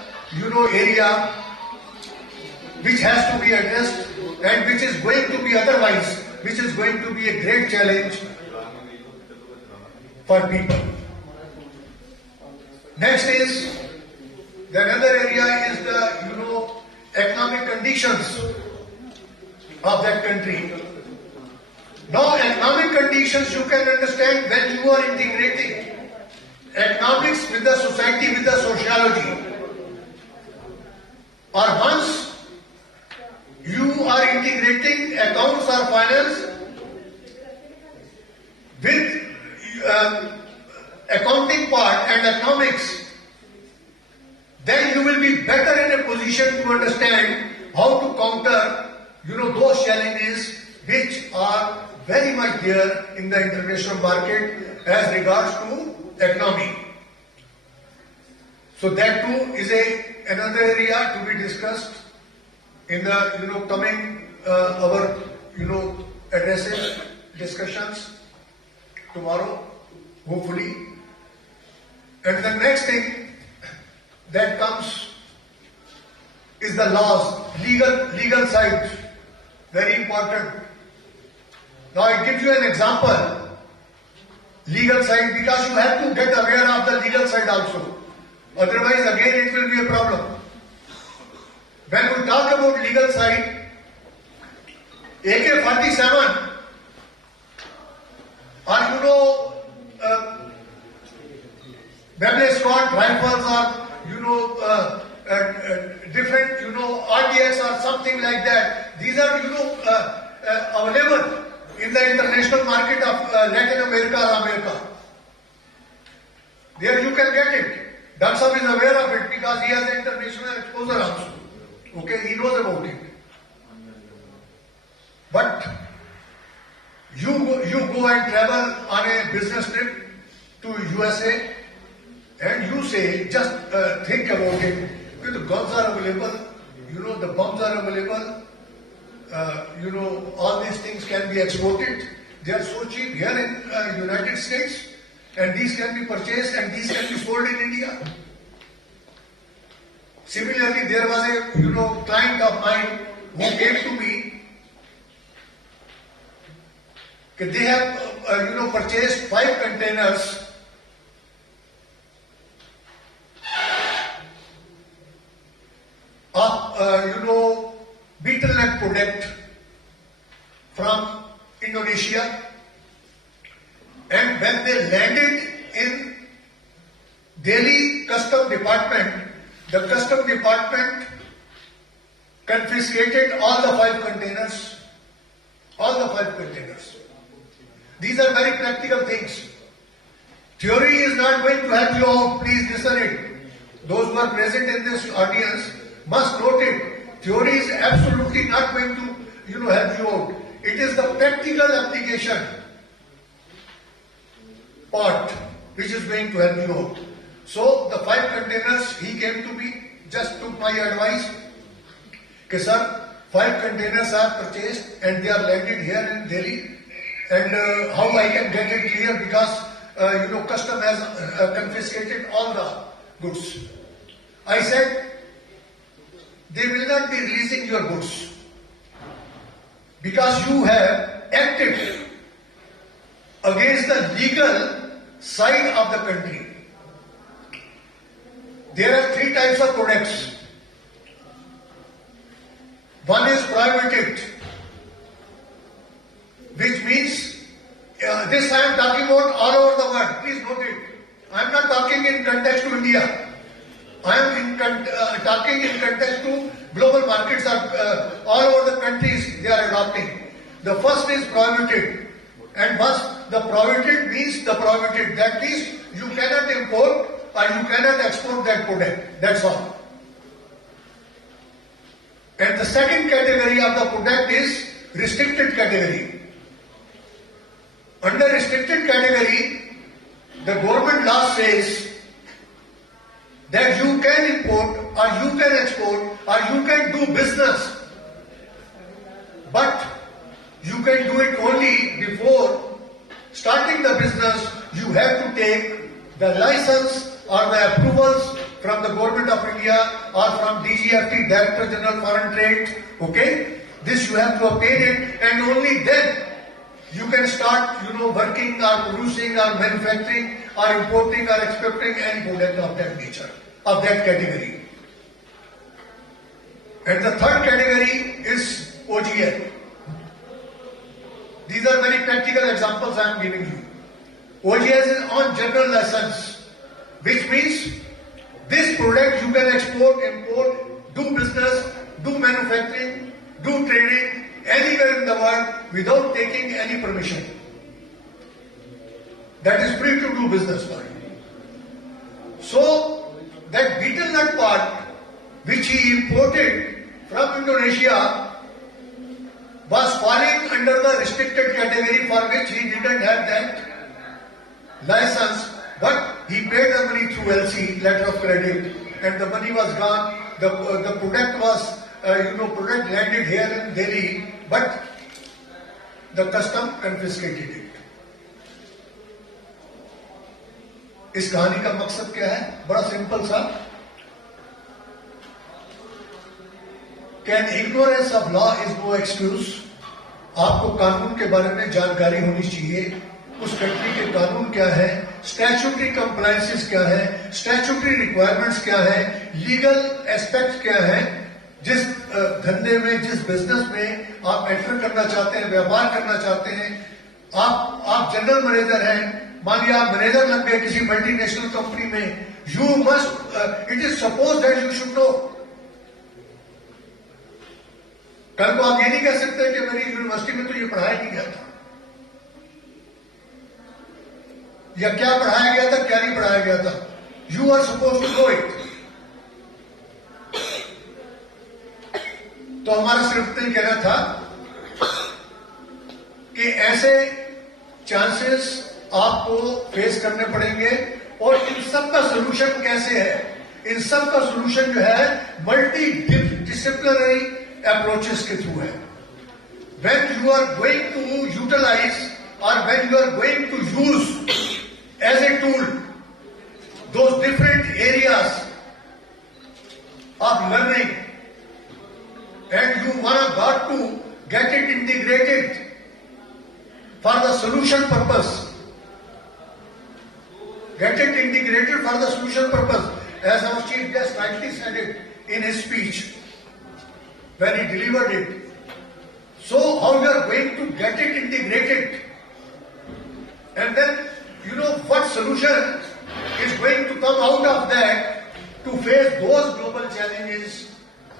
area which has to be addressed and which is going to be otherwise, which is going to be a great challenge for people. Next is, the another area is the, economic conditions of that country. Now, economic conditions you can understand when you are integrating economics with the society, with the sociology. Or once you are integrating accounts or finance with accounting part and economics, then you will be better in a position to understand how to counter, those challenges which are very much there in the international market as regards to economy. So that too is another area to be discussed in the coming our addresses, discussions tomorrow, hopefully. And the next thing that comes is the laws, legal side, very important. Now I give you an example, legal side, because you have to get aware of the legal side also. Otherwise, again, it will be a problem. When we talk about legal side, AK-47 or Beverly Scott rifles or different RDX or something like that. These are available in the international market of Latin America or America. There you can get it. Dunsub is aware of it because he has international exposure also. Okay, he knows about it. But you go and travel on a business trip to USA and you say, just think about it. The guns are available, the bombs are available, all these things can be exported. They are so cheap here in United States, and these can be purchased and these can be sold in India. Similarly, there was a client of mine who came to me. They have purchased 5 containers of beetle net product from Indonesia, and when they landed in Delhi Custom Department, the Custom Department confiscated all the 5 containers. These are very practical things. Theory is not going to help you out. Please listen it. Those who are present in this audience must note it. Theory is absolutely not going to, help you out. It is the practical application part which is going to help you out. So the 5 containers, he came to me, just took my advice. Okay, sir, 5 containers are purchased and they are landed here in Delhi. And how I can get it clear, because custom has confiscated all the goods. I said, they will not be releasing your goods because you have acted against the legal side of the country. There are 3 types of products. One is prohibited, which means, this I am talking about all over the world. Please note it. I am not talking in context to India. I am talking in context to global markets all over the countries they are adopting. The first is prohibited. And once the prohibited means the prohibited. That means you cannot import or you cannot export that product. That's all. And the second category of the product is restricted category. Under restricted category, the government law says that you can import or you can export or you can do business, but you can do it only before starting the business. You have to take the license or the approvals from the government of India or from DGFT, Director General Foreign Trade. Okay, this you have to obtain it, and only then you can start, working or producing or manufacturing or importing or exporting any product of that nature, of that category. And the third category is OGL. These are very practical examples I am giving you. OGL is on general license, which means this product you can export, import, do business, do manufacturing, do trading anywhere in the world without taking any permission. That is free to do business for you. So that betel nut part which he imported from Indonesia was falling under the restricted category, for which he didn't have that license, but he paid the money through LC, letter of credit, and the money was gone. The product was, product landed here in Delhi, but the custom confiscated it. इस कहानी का मकसद क्या है? बड़ा simple सा. Can ignorance of law is no excuse. आपको कानून के बारे में जानकारी होनी चाहिए. उस कंट्री के कानून क्या है, स्टैट्यूटरी कंप्लायंसेस क्या है, स्टैट्यूटरी रिक्वायरमेंट्स क्या है, लीगल एस्पेक्ट क्या है. जिस धंधे में, जिस बिजनेस में आप एंटर करना चाहते हैं, व्यापार करना चाहते हैं, आप जनरल मैनेजर हैं, मान लिया आप मैनेजर लग गए किसी मल्टीनेशनल कंपनी में, you must, it is suppose that you should know. कल को आप ये नहीं कह सकते कि मेरी यूनिवर्सिटी में तो ये पढ़ाया नहीं गया था, या क्या पढ़ाया गया था, क्या नहीं पढ़ाया गया था. You are suppose to know it. तो हमारा सिर्फ इतना ही कहना था कि ऐसे चांसेस आपको फेस करने पड़ेंगे, और इन सब का सोल्यूशन कैसे है? इन सब का सोल्यूशन जो है मल्टी डिसिप्लिनरी अप्रोचेस के थ्रू है. When you are going to utilise और when you are going to use as a tool those different areas of learning, and you got to get it integrated for the solution purpose. Get it integrated for the solution purpose, as our chief guest rightly said it in his speech when he delivered it. So how you are going to get it integrated, and then what solution is going to come out of that to face those global challenges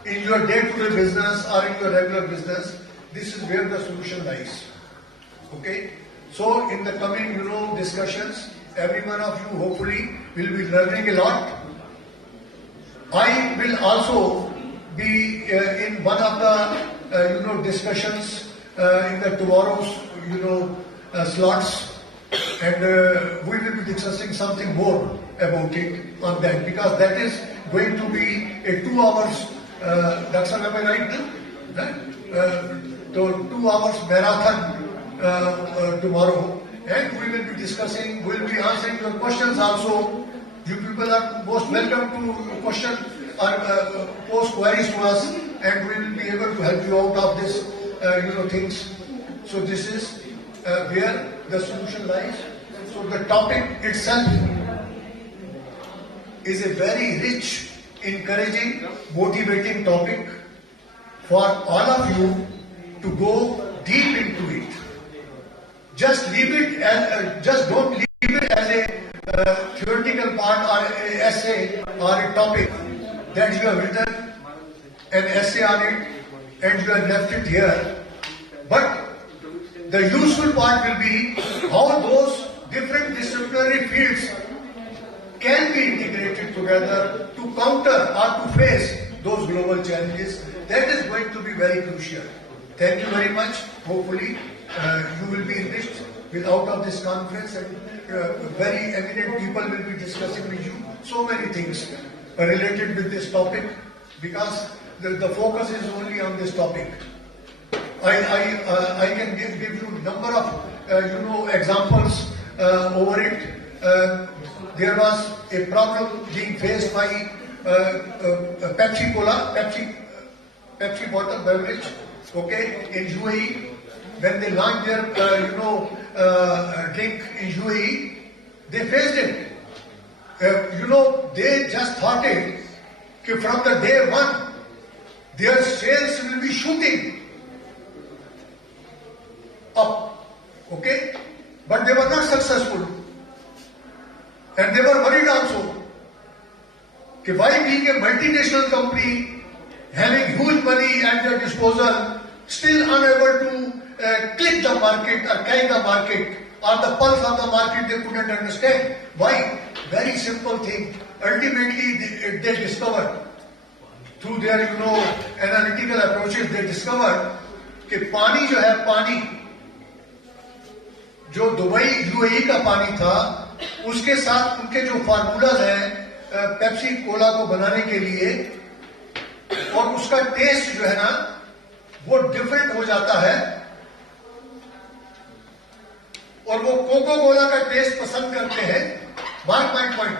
in your day-to-day business or in your regular business. This is where the solution lies. Okay? So in the coming, discussions, every one of you hopefully will be learning a lot. I will also be in one of the, discussions in the tomorrow's, slots, and we will be discussing something more about it on that, because that is going to be a 2 hours, that's am I right? So 2 hours marathon tomorrow, and we will be discussing, we will be answering your questions also. You people are most welcome to question or post queries to us, and we will be able to help you out of this, things. So this is where the solution lies. So the topic itself is a very rich, encouraging, motivating topic for all of you to go deep into it. Just leave it as, just don't leave it as a theoretical part or an essay or a topic that you have written an essay on it and you have left it here. But the useful part will be how those different disciplinary fields can be integrated together to counter or to face those global challenges. That is going to be very crucial. Thank you very much. Hopefully you will be enriched out of this conference, and very eminent people will be discussing with you so many things related with this topic, because the focus is only on this topic. I can give you a number of examples over it. There was a problem being faced by Pepsi bottle beverage, okay, in UAE. When they launched their drink in UAE, they faced it. They just thought it from the day one their sales will be shooting up, okay, but they were not successful, and they were worried also. Why, being a multinational company having huge money at their disposal, still unable to click the market or catch the market or the pulse of the market, they couldn't understand. Why? Very simple thing. Ultimately, they discovered through their analytical approaches, they discovered कि पानी जो है, पानी जो Dubai UAE का पानी था, उसके साथ उनके जो फार्मूलाज हैं पेप्सी कोला को बनाने के लिए, और उसका टेस्ट जो है ना वो डिफरेंट हो जाता है, और वो कोको कोला का टेस्ट पसंद करते हैं. Mark my point,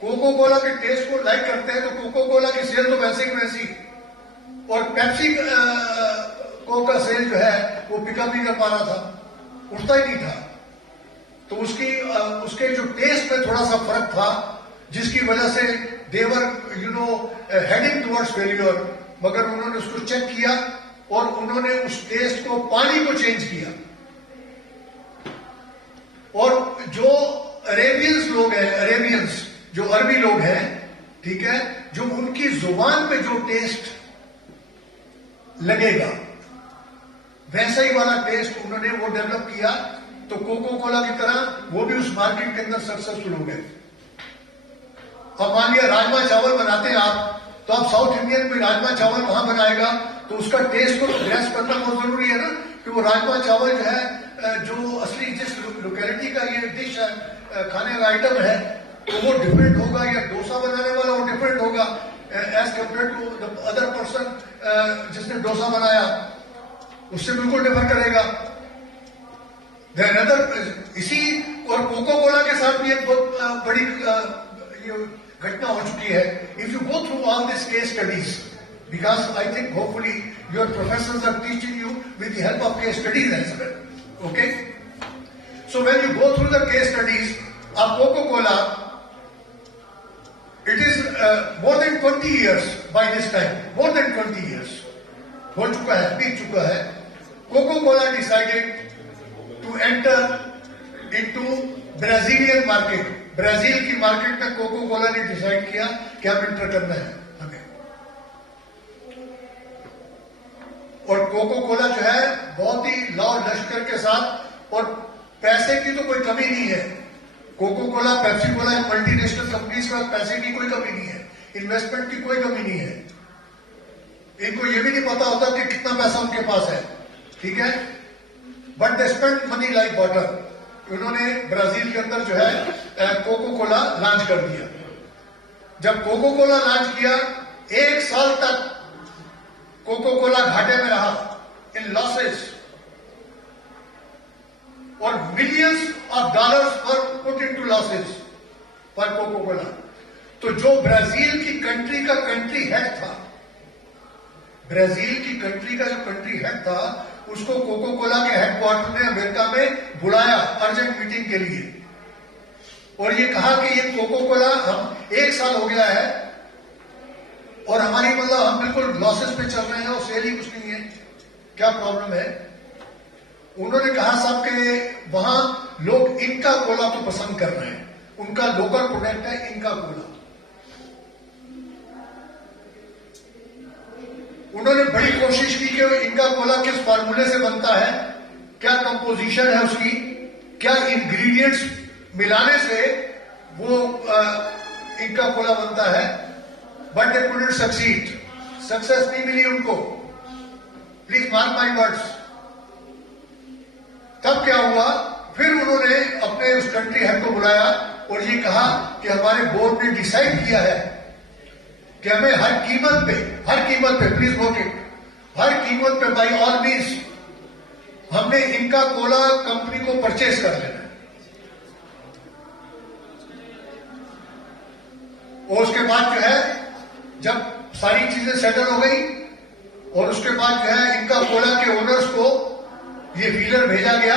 Coca Cola के टेस्ट को लाइक करते हैं, तो कोको कोला की सेल तो वैसे की वैसी, और पेप्सी को का सेल जो है वो पिकअप नहीं कर पा रहा था, उठता ही नहीं था. तो उसके जो टेस्ट में थोड़ा सा फर्क था, जिसकी वजह से देवर हेडिंग टुवर्ड्स फेलियर. मगर उन्होंने उसको चेक किया और उन्होंने उस टेस्ट को, पानी को चेंज किया. और जो अरेबियंस जो अरबी लोग हैं, ठीक है, जो उनकी जुबान पे जो टेस्ट लगेगा वैसा ही वाला टेस्ट उन्होंने वो डेवलप किया. तो कोको कोला की तरह वो भी उस मार्केट के अंदर सक्सेसफुल हो गए. अब मान लिया राजमा चावल बनाते हैं आप, तो आप साउथ इंडियन में राजमा चावल वहां बनाएगा, तो उसका टेस्ट को ग्रेस करना बहुत जरूरी है ना, कि वो राजमा चावल जो है, जो असली जिस लोकेलिटी का ये डिश है, खाने का आइटम है, तो वो डिफरेंट होगा, या डोसा बनाने वाला वो डिफरेंट होगा as compare to the other person जिसने डोसा बनाया, उससे बिल्कुल डिफर करेगा. इसी और कोको कोला के साथ भी एक बहुत बड़ी घटना हो चुकी है. If you go through all this case studies, because I think hopefully your professors are teaching you with the help of case studies as well, okay. So when you go through the case studies of Coca Cola, it is more than 20 years by this time, more than 20 years हो चुका है, बीत चुका है. Coca Cola decided to enter into Brazilian market. Brazil की market में Coca Cola ने decide किया कि हम एंटर करना है हमें. और कोको कोला जो है बहुत ही लाव लश्कर के साथ और पैसे की तो कोई कमी नहीं है। Coca Cola, Pepsi Cola, multinational companies का पैसे की कोई कमी नहीं है, इन्वेस्टमेंट की कोई कमी नहीं है। इनको ये भी नहीं पता होता कि कितना पैसा उनके पास है, ठीक है, but they spend money like water. उन्होंने ब्राजील के अंदर जो है कोको कोला लॉन्च कर दिया। जब कोको कोला लॉन्च किया, 1 साल तक कोको कोला घाटे में रहा, इन लॉसेस, और millions of dollars were put into losses for Coca Cola. तो जो ब्राजील की कंट्री का कंट्री हेड था, ब्राजील की कंट्री का जो कंट्री हेड था, उसको कोको कोला के हेडक्वार्टर ने अमेरिका में बुलाया अर्जेंट मीटिंग के लिए, और ये कहा कि ये कोको कोला हम 1 साल हो गया है और हमारी मतलब हम बिल्कुल लॉसेस पे चल रहे हैं और सेल ही कुछ नहीं है, क्या प्रॉब्लम है। उन्होंने कहा साहब कि वहां लोग इनका कोला तो पसंद कर रहे हैं, उनका लोकल प्रोडक्ट है इनका कोला। उन्होंने बड़ी कोशिश की कि इनका कोला किस फार्मूले से बनता है, क्या कंपोजिशन है उसकी, क्या इंग्रेडिएंट्स मिलाने से वो इनका कोला बनता है, but they couldn't succeed, success नहीं मिली उनको। Please mark my words. तब क्या हुआ, फिर उन्होंने अपने उस कंट्री हेड को बुलाया और ये कहा कि हमारे बोर्ड ने डिसाइड किया है कि हमें हर कीमत पे, प्लीज नोट इट, हर कीमत पे बाई ऑल मीन्स हमने इनका कोला कंपनी को परचेज कर लेना है। और उसके बाद जो है, जब सारी चीजें सेटल हो गई और उसके बाद जो है इनका कोला के ओनर्स को ये फीलर भेजा गया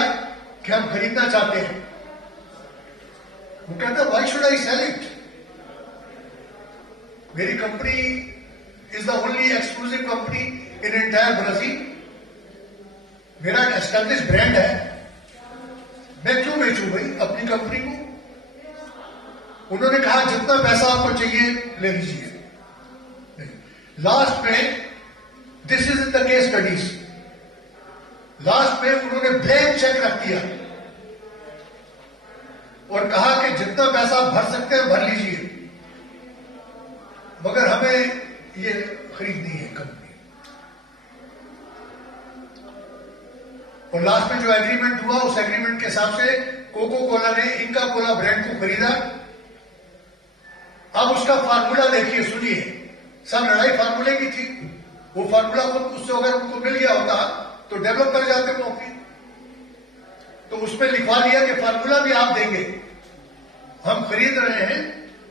कि हम खरीदना चाहते हैं। वो कहता है why should I sell it, मेरी company is the only exclusive company in entire Brazil, मेरा एस्टैब्लिश ब्रांड है, मैं क्यों बेचूं भाई अपनी कंपनी को। उन्होंने कहा जितना पैसा आपको चाहिए ले लीजिए। लास्ट में, this is in the case studies, last में उन्होंने ब्लैंक चेक रख दिया और कहा कि जितना पैसा आप भर सकते हैं भर लीजिए, मगर हमें ये खरीदनी है कंपनी। और लास्ट में जो एग्रीमेंट हुआ, उस एग्रीमेंट के हिसाब से कोको कोला ने इनका कोला ब्रांड को खरीदा। अब उसका फार्मूला देखिए, सुनिए, सब लड़ाई फार्मूले की थी। वो फार्मूला उससे अगर उनको मिल गया होता तो डेवलप कर जाते कॉपी। तो उसमें लिखवा दिया कि फार्मूला भी आप देंगे, हम खरीद रहे हैं,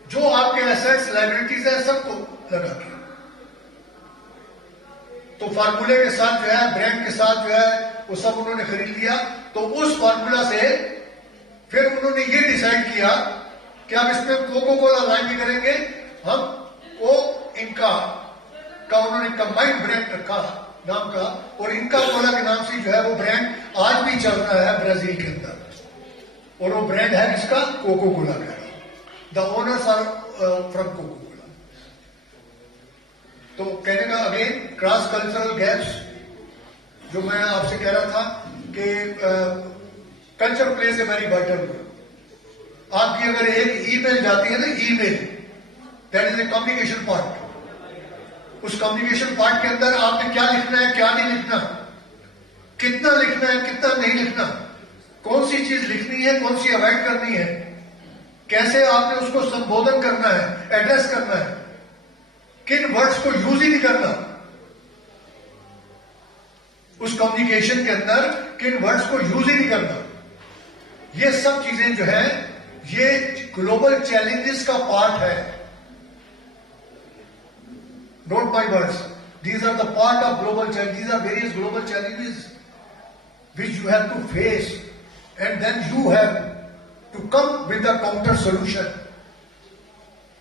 जो आपके एसेट्स लायबिलिटीज है सबको लगा के। तो फार्मूले के साथ जो है, ब्रांड के साथ जो है, वो सब उन्होंने खरीद लिया। तो उस फार्मूला से फिर उन्होंने ये डिसाइड किया कि हम इसमें कोको कोला लाइन भी करेंगे, हम को इनका का उन्होंने कंबाइंड ब्रांड रखा नाम का, और इनका कोला के नाम से जो है वो ब्रांड आज भी चल रहा है ब्राजील के अंदर, और वो ब्रांड है इसका कोको कोला का। The owners are from Coca Cola. तो कहने का अगेन, क्रॉस कल्चरल गैप्स, जो मैं आपसे कह रहा था कि culture plays a very vital role. आपकी अगर एक ईमेल जाती है ना, email, that is a communication part. उस कम्युनिकेशन पार्ट के अंदर आपने क्या लिखना है, क्या नहीं लिखना, कितना लिखना है, कितना नहीं लिखना, कौन सी चीज लिखनी है, कौन सी अवॉइड करनी है, कैसे आपने उसको संबोधन करना है, एड्रेस करना है, किन वर्ड्स को यूज ही नहीं करना, उस कम्युनिकेशन के अंदर किन वर्ड्स को यूज ही नहीं करना। ये सब चीजें जो है, ये ग्लोबल चैलेंजेस का पार्ट है। Note my words. These are the part of global challenges. These are various global challenges which you have to face, and then you have to come with a counter solution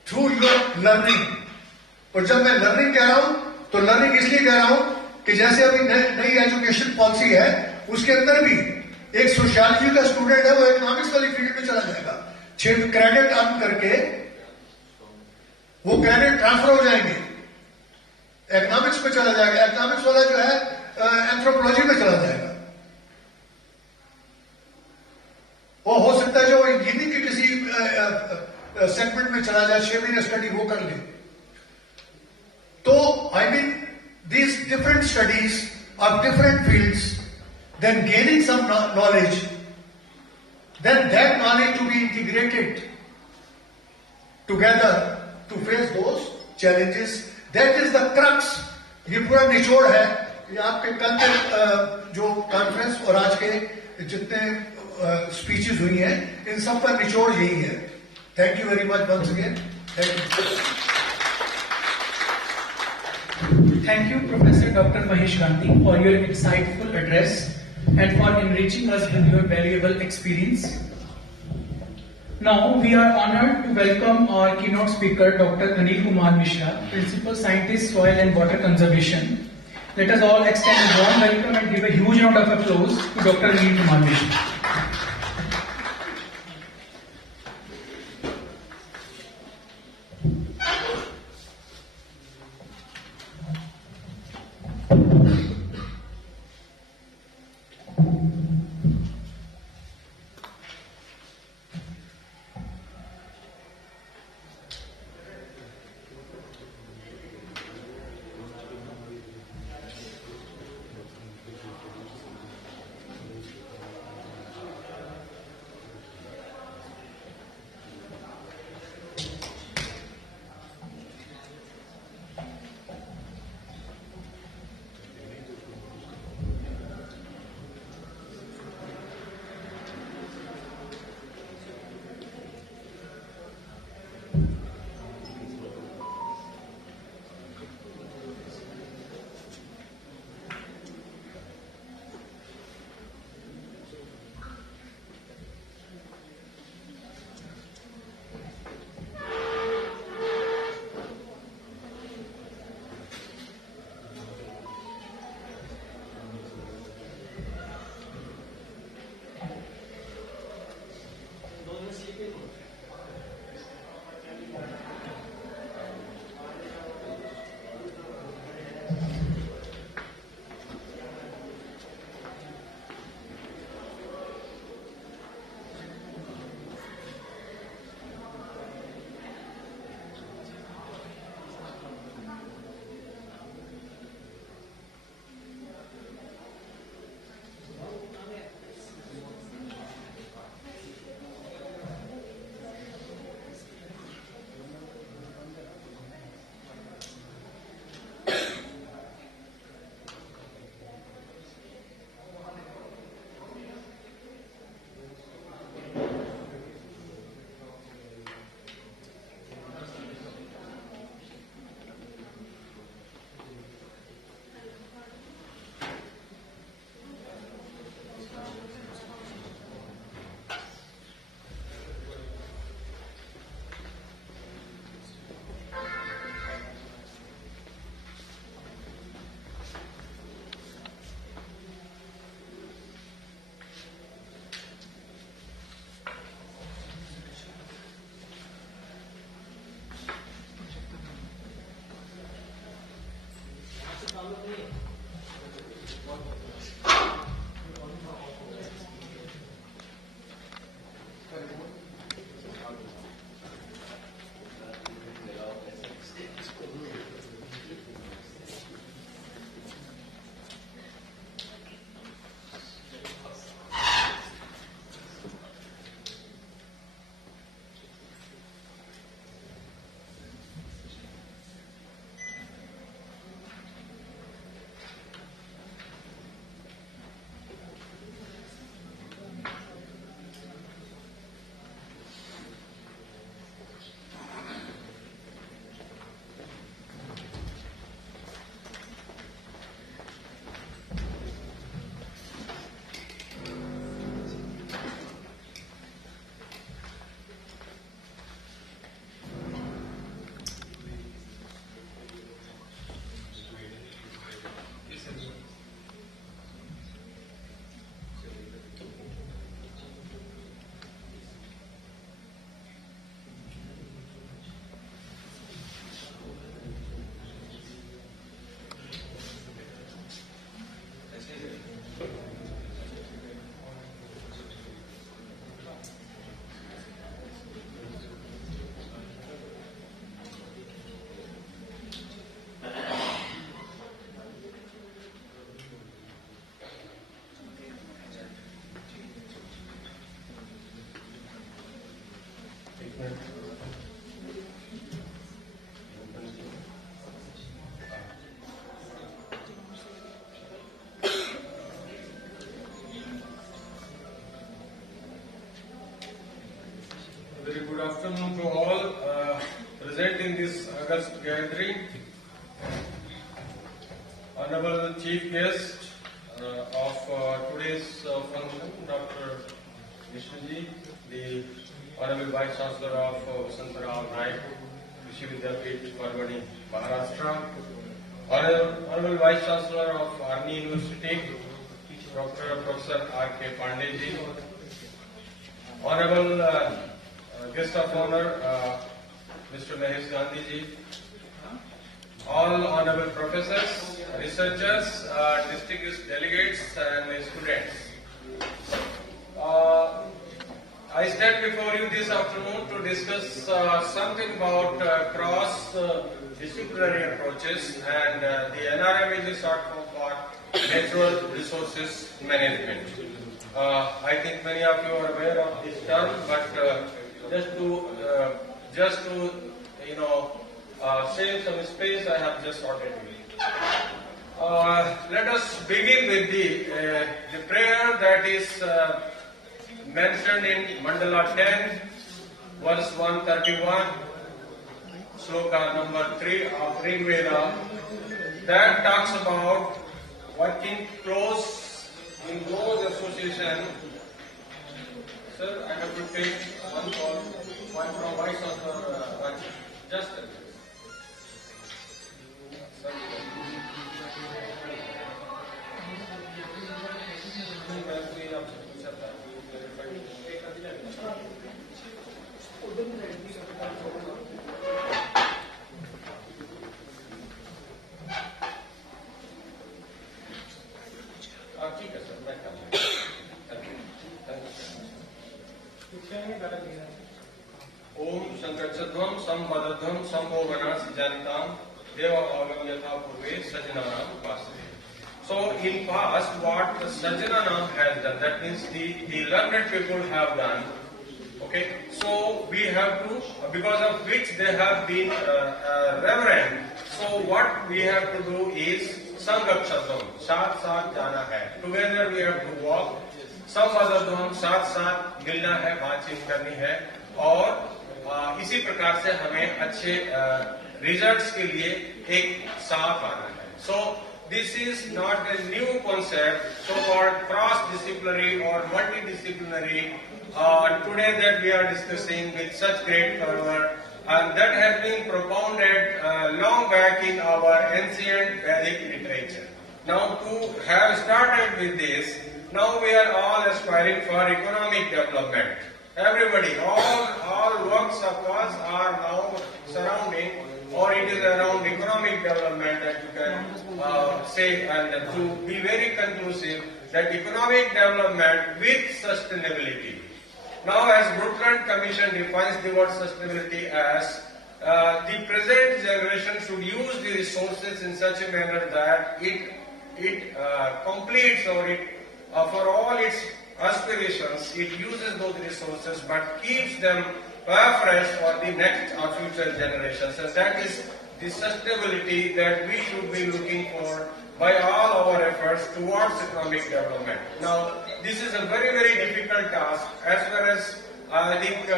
through your learning. और जब मैं learning कह रहा हूं, तो learning इसलिए कह रहा हूं कि जैसे अभी नई एजुकेशन पॉलिसी है, उसके अंदर भी एक सोशियोलॉजी का स्टूडेंट है, वो इकोनॉमिक्स वाली फील्ड में चला जाएगा, 6 क्रेडिट अर्न करके वो क्रेडिट ट्रांसफर हो जाएंगे, इकोनॉमिक्स में चला जाएगा, इकोनॉमिक्स वाला जो है एंथ्रोपोलॉजी में चला जाएगा। सेगमेंट में चला जाए, 6 महीने स्टडी वो कर ले. तो I mean these different studies of different fields, then gaining some knowledge, then that knowledge to be integrated together to face those challenges. That is the crux. ये पूरा निचोड़ है. ये आपके कल के जो कॉन्फ्रेंस और आज के जितने स्पीचेस हुई हैं, इन सब का निचोड़ यही है. Thank you very much once again. Thank you. Thank you, Professor Dr. Mahesh Gandhi, for your insightful address and for enriching us with your valuable experience. Now, we are honored to welcome our keynote speaker, Dr. Anil Kumar Mishra, Principal Scientist, Soil and Water Conservation. Let us all extend a warm welcome and give a huge round of applause to Dr. Anil Kumar Mishra. Very good afternoon to all present in this August gathering. Honorable Chief Guest of today's function, Dr. Vishnuji, the Honorable Vice Chancellor of Vasantarao Naik, Vishwavidyapith, Parvani, Maharashtra, Honorable Vice Chancellor of Arni University, Professor R.K. Pandeyji, Honorable Guest of Honor, Mr. Mahesh Gandhiji, all honorable professors, researchers, distinguished delegates and students. I stand before you this afternoon to discuss something about cross-disciplinary approaches, and the NRM is a short form for Natural Resources Management. I think many of you are aware of this term, but just to save some space, I have just sorted it. Let us begin with the prayer that is mentioned in Mandala 10, verse 131, sloka number 3 of Rig Veda, that talks about working close in close association. Sir, I have to take one call, one from Vice Chancellor Raji. Just a minute. Sir, ठीक है sir, मैं कर ओम संकटध्वम संवदध्वम संभोगनास जनिताम देव अवगम यथा पूर्वे सजनानाम उपासते. So in past, what the Sajjananam has done, that means the learned people have done. Okay, so we have to, because of which they have been reverend. So what we have to do is Sangakshadvam, साथ साथ जाना है. Together we have to walk. संवादध्वम, साथ साथ मिलना है, बातचीत करनी है, और इसी प्रकार से हमें अच्छे रिजल्ट्स के लिए एक साथ आना है. So this is not a new concept, so-called cross-disciplinary or multidisciplinary. Today that we are discussing with such great fervor, and that has been propounded long back in our ancient Vedic literature. Now to have started with this, now we are all aspiring for economic development. Everybody, all works of us are now surrounding, or it is around economic development that you can say, and to be very conclusive, that economic development with sustainability. Now, as Brundtland Commission defines the word sustainability as the present generation should use the resources in such a manner that it completes, or it for all its aspirations, it uses those resources but keeps them fresh for the next or future generations. And that is the sustainability that we should be looking for by all our efforts towards economic development. Now, this is a very, very difficult task, as well as I think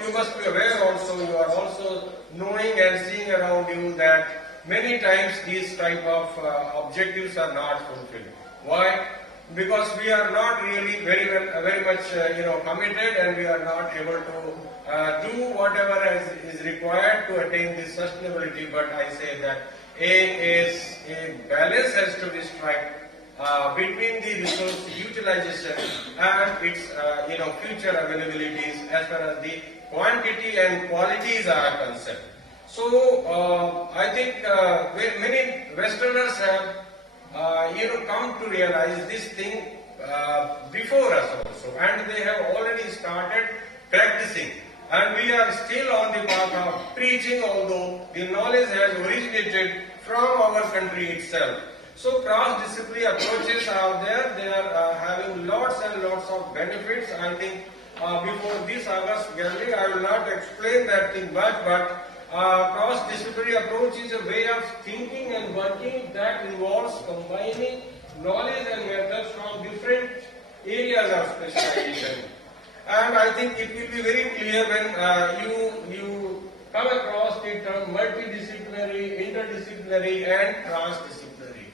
you must be aware also, you are also knowing and seeing around you that many times these type of objectives are not fulfilled. Why? Because we are not really very much committed, and we are not able to do whatever is required to attain this sustainability. But I say that a balance has to be struck between the resource utilization and its future availabilities as far as the quantity and qualities are concerned. So I think many Westerners have come to realize this thing before us also, and they have already started practicing. And we are still on the path of preaching, although the knowledge has originated from our country itself. So cross-disciplinary approaches are there. They are having lots and lots of benefits. I think before this August gathering, I will not explain that thing much, but cross-disciplinary approach is a way of thinking and working that involves combining knowledge and methods from different areas of specialization. And I think it will be very clear when you come across the term multidisciplinary, interdisciplinary and transdisciplinary.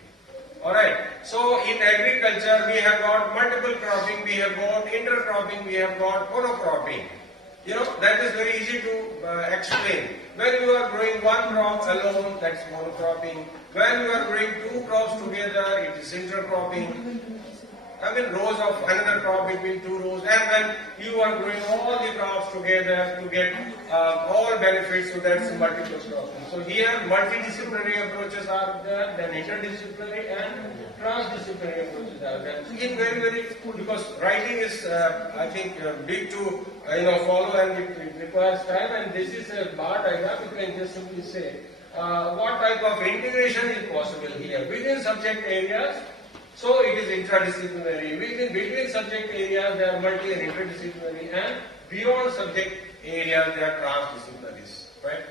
Alright, so in agriculture we have got multiple cropping, we have got intercropping, we have got monocropping. You know, that is very easy to explain. When you are growing one crop alone, that's monocropping. When you are growing two crops together, it is intercropping. I mean, rows of another crop between two rows, and when you are growing all the crops together to get all benefits, so that's multiple cropping. So here, multidisciplinary approaches are there, then interdisciplinary and transdisciplinary approaches are there. Again, very, because writing is, I think, big to follow, and it requires time. And this is a bar diagram. You can just simply say what type of integration is possible here within subject areas. So it is interdisciplinary. Between subject areas, they are multi and interdisciplinary, and beyond subject areas, they are transdisciplinaries. Right?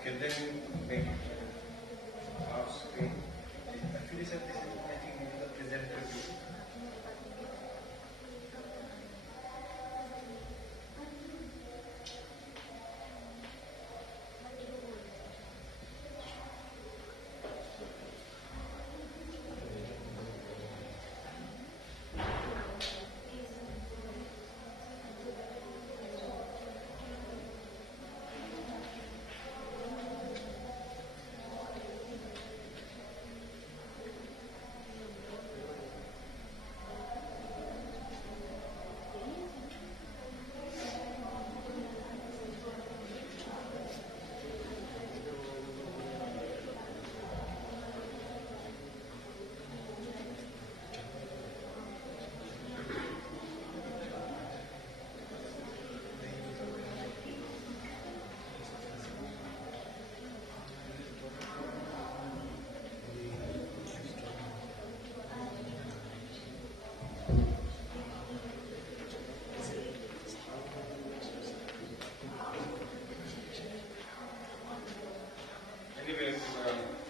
Okay, then make it half screen. Actually, sir, this is, I think, the presenter view.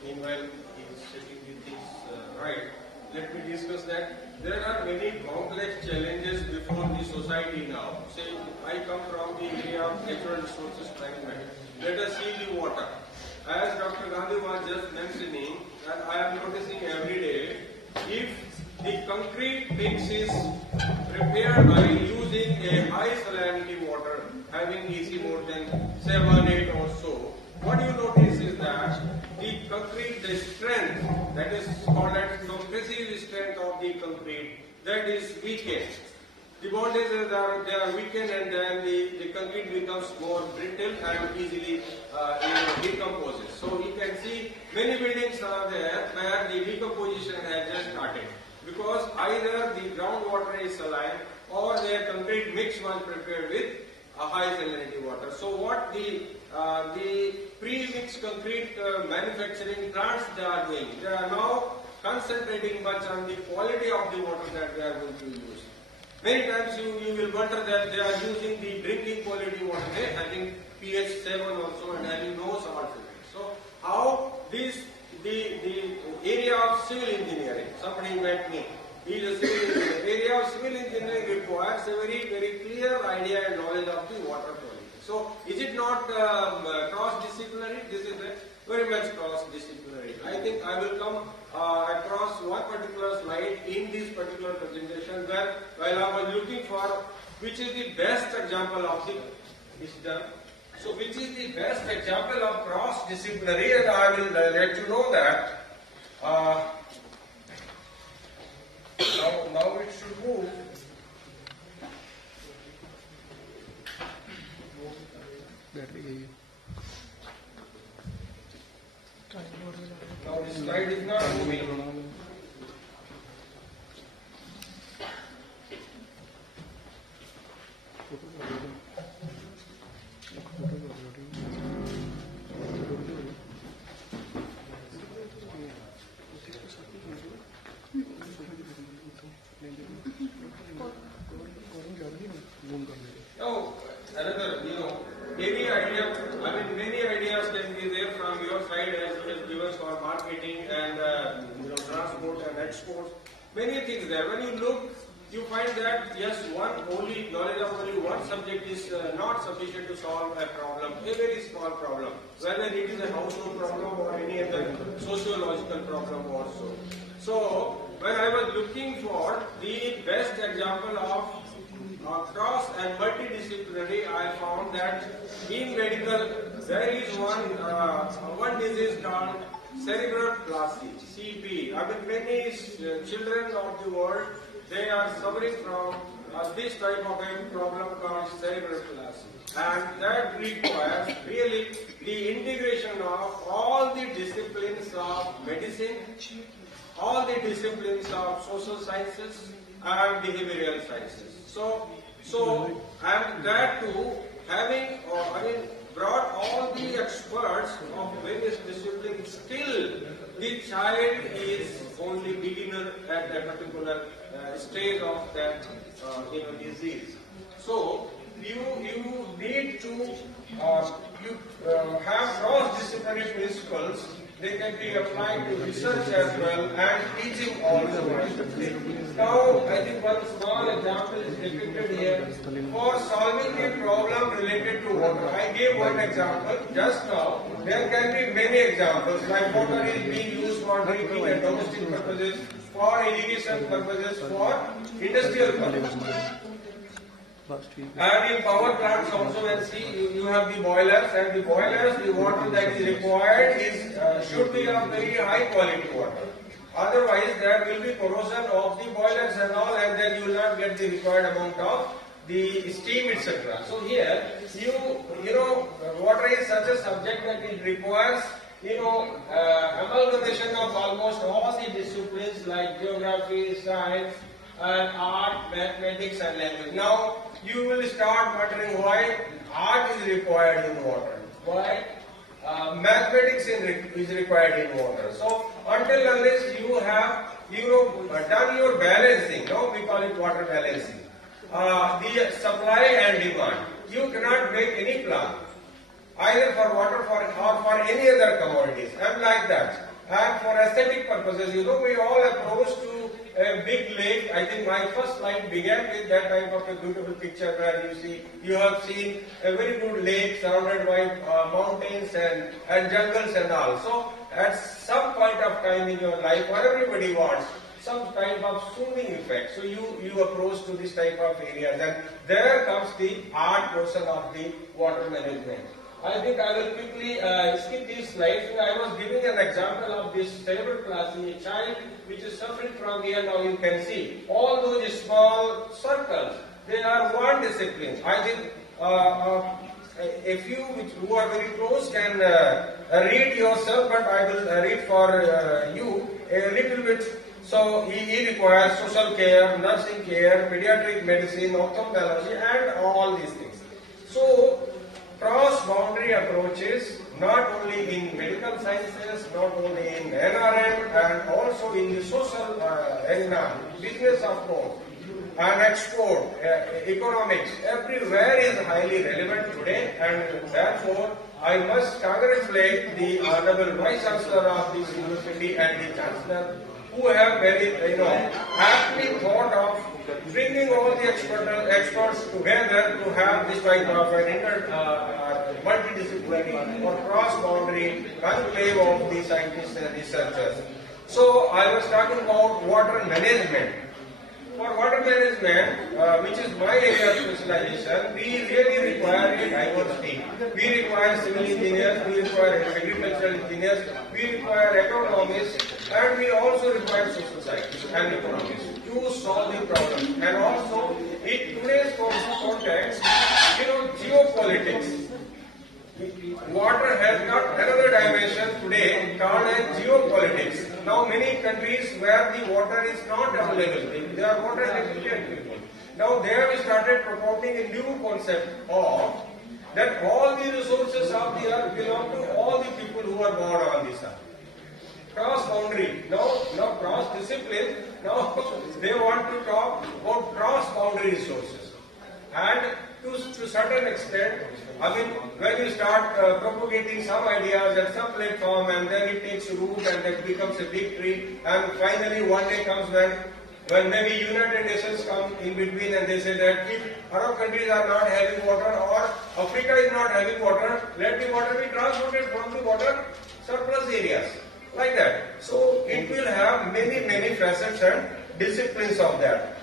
Meanwhile, he's setting the things right. Let me discuss that. There are many complex challenges before the society now. Say, I come from the area of natural resources management. Let us see the water. As Dr. Gandhi was just mentioning, that I am noticing every day, if the concrete mix is prepared by using a high salinity water, having EC more than 7, 8 or so, what you notice is that the concrete, the strength, that is called as compressive strength of the concrete, that is weakened. The bondages are weakened, and then the concrete becomes more brittle and easily decomposes. So you can see many buildings are there where the decomposition has just started, because either the groundwater is saline or their concrete mix was prepared with a high salinity water. So what the pre-mixed concrete manufacturing plants they are doing, they are now concentrating much on the quality of the water that they are going to use. Many times you will wonder that they are using the drinking quality water, having pH 7 or so and having no salt in it. So how the area of civil engineering, somebody met me, he is a civil engineer. Area of civil engineering requires a very, very clear idea and knowledge of the water quality. So is it not cross-disciplinary? This is very much cross-disciplinary. I think I will come across one particular slide in this particular presentation where, while I was looking for which is the best example of the system. So which is the best example of cross-disciplinary, and I will let you know that. Now it should move. Now the slide is not moving. Now, another, many ideas can be there from your side as well as given for marketing and exports, many things there. When you look, you find that yes, knowledge of only one subject is not sufficient to solve a problem, a very small problem, whether it is a household problem or any other sociological problem also. So, when I was looking for the best example of cross and multidisciplinary, I found that in medical there is one disease called cerebral palsy, CP. I mean, many children of the world, they are suffering from this type of a problem called cerebral palsy, and that requires really the integration of all the disciplines of medicine, all the disciplines of social sciences and behavioral sciences. So I am glad to having brought all the experts of various disciplines. Still, the child is only beginner at a particular stage of that disease. So you need to have cross-disciplinary principles. They can be applied to research as well and teaching also. Now, I think one small example is depicted here. For solving a problem related to water, I gave one example just now. There can be many examples, like water is being used for drinking and domestic purposes, for irrigation purposes, for industrial purposes. And in power plants also, when you have the boilers, and the boilers, the water that is required should be of very high quality water. Otherwise, there will be corrosion of the boilers and all, and then you will not get the required amount of the steam, etc. So here, water is such a subject that it requires amalgamation of almost all the disciplines like geography, science, and art, mathematics, and language. Now, you will start wondering why art is required in water, why mathematics is required in water. So, until unless you have done your balancing, we call it water balancing, the supply and demand, you cannot make any plan, either for water or for any other commodities. I'm like that. And for aesthetic purposes, we all approach to a big lake. I think my first slide began with that type of a beautiful picture where you have seen a very good lake surrounded by mountains and jungles and all. So at some point of time in your life, what everybody wants, some type of soothing effect. So you approach to this type of areas, and there comes the art portion of the water management. I think I will quickly skip these slides. I was giving an example of this cerebral palsy, a child which is suffering from here. Now you can see all those small circles, they are one discipline. I think a few who are very close can read yourself, but I will read for you a little bit. So he requires social care, nursing care, pediatric medicine, ophthalmology, and all these things. So cross-boundary approaches, not only in medical sciences, not only in NRM, and also in the social arena, business of course, and export, economics, everywhere is highly relevant today, and therefore I must congratulate the Honorable Vice Chancellor of this university and the Chancellor, who have very, aptly thought of bringing all the experts together to have this type of an multidisciplinary or cross-boundary conclave of the scientists and researchers. So I was talking about water management. For water management, which is my area of specialization, we really require a diversity. We require civil engineers, we require agricultural engineers, we require economists, and we also require social scientists and economists to solve the problem. And also, in today's context, geopolitics. Water has got another dimension today called as geopolitics. Now many countries where the water is not available, they are water dependent people. Now they have started promoting a new concept of that all the resources of the earth belong to all the people who are born on this earth. Cross-boundary, now cross-discipline, now they want to talk about cross-boundary resources. And to certain extent, I mean, when you start propagating some ideas at some platform and then it takes root and it becomes a big tree, and finally one day comes when maybe United Nations come in between and they say that if Arab countries are not having water or Africa is not having water, let the water be transported from the water surplus areas. Like that. So it will have many facets and disciplines of that.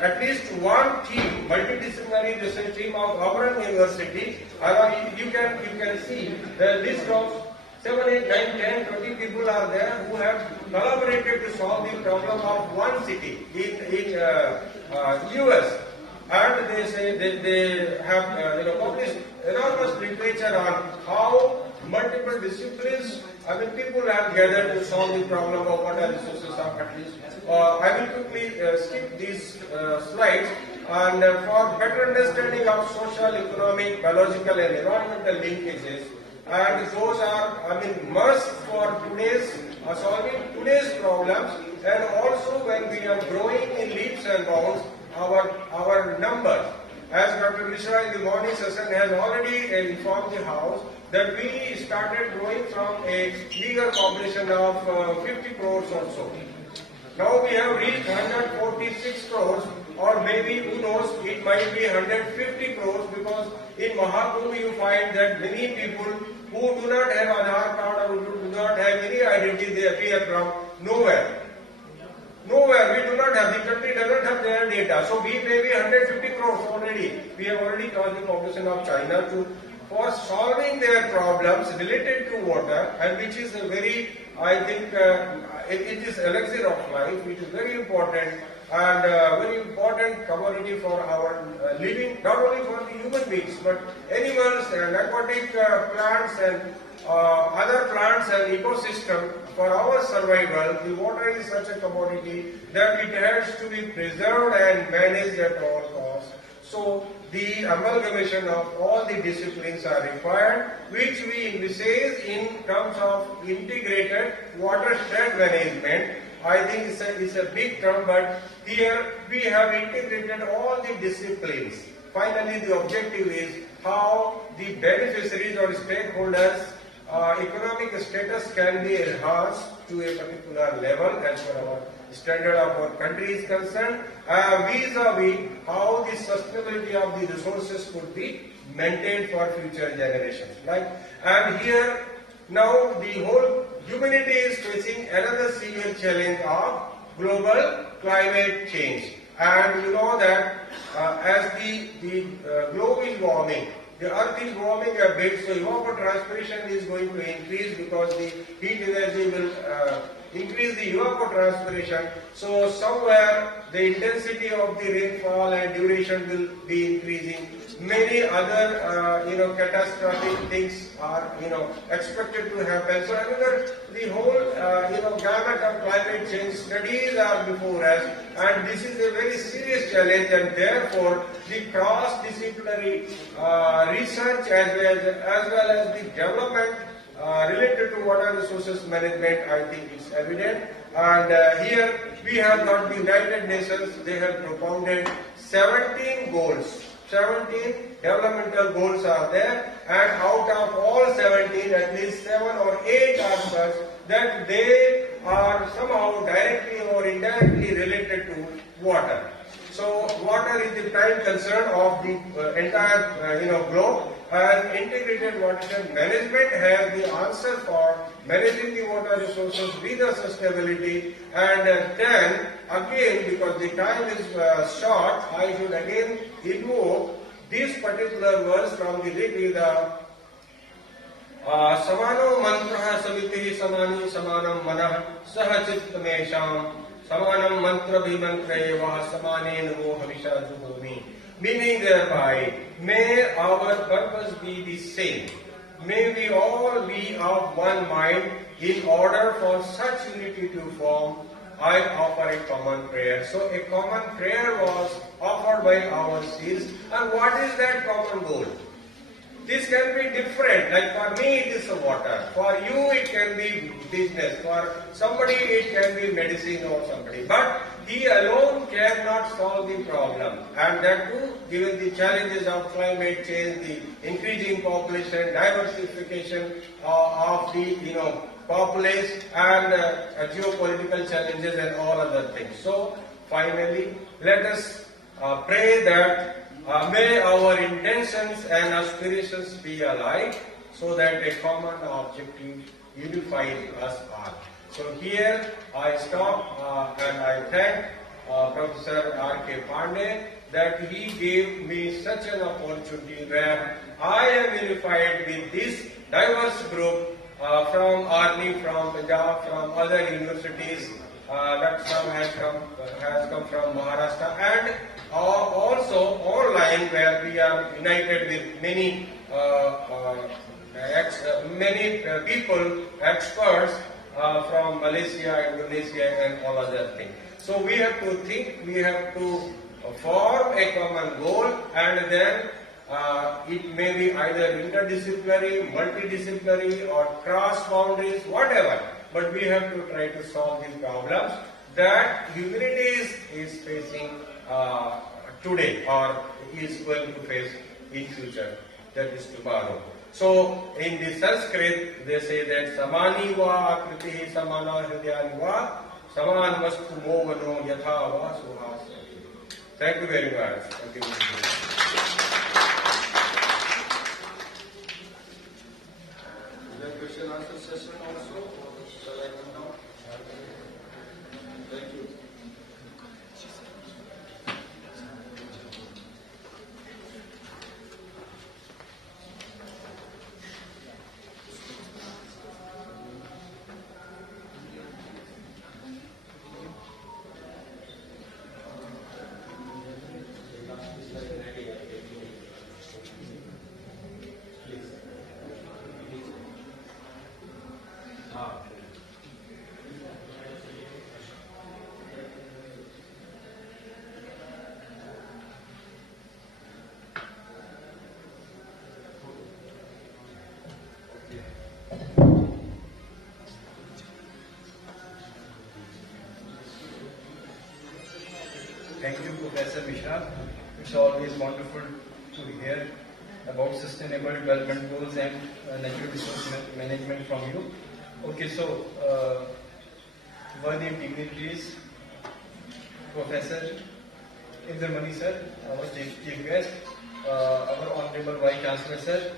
At least one team, multidisciplinary research team of our university, you can see the list of 7, 8, 9, 10, 20 people are there who have collaborated to solve the problem of one city in US. And they say they have published enormous literature on how multiple disciplines, I mean, people have gathered to solve the problem of water resources at least. I will quickly skip these slides, and for better understanding of social, economic, biological and environmental linkages, and those are, I mean, must for today's solving today's problems, and also when we are growing in leaps and bounds, our numbers. As Dr. Mishra in the morning session has already informed the House that we started growing from a meager population of 50 crores or so. Now we have reached 146 crores, or maybe who knows, it might be 150 crores, because in Mahakumbh you find that many people who do not have an Aadhaar card or who do not have any identity, they appear from nowhere. Nowhere, we do not have, the country does not have their data. So we may be 150 crores already. We have already caused the population of China for solving their problems related to water, and which is a very, I think, it is elixir of life, which is very important and very important commodity for our living, not only for the human beings, but animals and aquatic plants and other plants and ecosystem. For our survival, the water is such a commodity that it has to be preserved and managed at all costs. So the amalgamation of all the disciplines are required, which we envisage in terms of integrated watershed management. I think it's a big term, but here we have integrated all the disciplines. Finally, the objective is how the beneficiaries or stakeholders' economic status can be enhanced to a particular level as per our standard of our country is concerned, vis-a-vis how the sustainability of the resources could be maintained for future generations. And here now the whole humanity is facing another severe challenge of global climate change. And you know that as the globe is warming, the earth is warming a bit, so evapotranspiration is going to increase because the heat energy will increase the evapotranspiration. So somewhere the intensity of the rainfall and duration will be increasing. Many other catastrophic things are expected to happen. So the whole gamut of climate change studies are before us, and this is a very serious challenge, and therefore the cross-disciplinary research as well as the development related to water resources management, I think is evident. And here we have got the United Nations, they have propounded 17 goals. 17 developmental goals are there, and out of all 17, at least 7 or 8 are such that they are somehow directly or indirectly related to water. So water is the prime concern of the entire globe, and integrated watershed management has the answer for managing the water resources with the sustainability. And then again, because the time is short, I should again invoke this particular verse from the Rig Veda. Samano mantra samiti samani samanam manah sahachit mesham samanam mantra bhimantre vah samane namo havisha juhomi. Meaning thereby, may our purpose be the same. May we all be of one mind. In order for such unity to form, I offer a common prayer. So a common prayer was offered by our seers. And what is that common goal? This can be different. Like for me it is water. For you it can be business. For somebody it can be medicine or somebody. But he alone cannot solve the problem. And that too, given the challenges of climate change, the increasing population, diversification of the populace, and geopolitical challenges and all other things. So finally, let us pray that may our intentions and aspirations be alike, so that a common objective unifies us all. So here I stop and I thank Professor R.K. Pandey that he gave me such an opportunity where I am unified with this diverse group from Arni, from Punjab, from other universities. That some has come from Maharashtra, and also online where we are united with many people, experts from Malaysia, Indonesia, and all other things. So we have to think, we have to form a common goal, and then it may be either interdisciplinary, multidisciplinary, or cross boundaries, whatever. But we have to try to solve these problems that humanity is facing today, or is going to face in future, that is tomorrow. So in the Sanskrit they say that samani va akriti samana hridayani va saman vastu movano yatha va suhas. Thank you very much. Thank you. Is there question answer session also? Shall I come down? Thank you. Thank you, Professor Mishra. It's always wonderful to hear about sustainable development goals and natural resource management from you. Okay, so worthy dignitaries, Professor Indramani sir, our chief guest, our Honorable Vice Chancellor sir.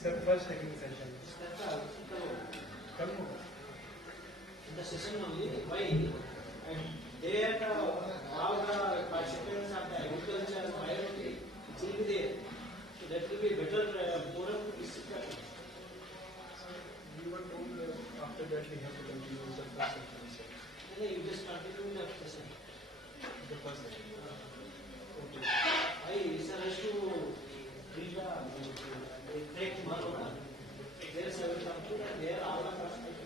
Sir, first taking session. Come on. The session only, why? And there all the participants of the agriculture, biology, it will be there. So that will be better forum to discuss. You were told after that we have to continue the first session. No, you just continue the session. The first session. Okay. I sir has to read the break tomorrow. There is a company and there all the participants.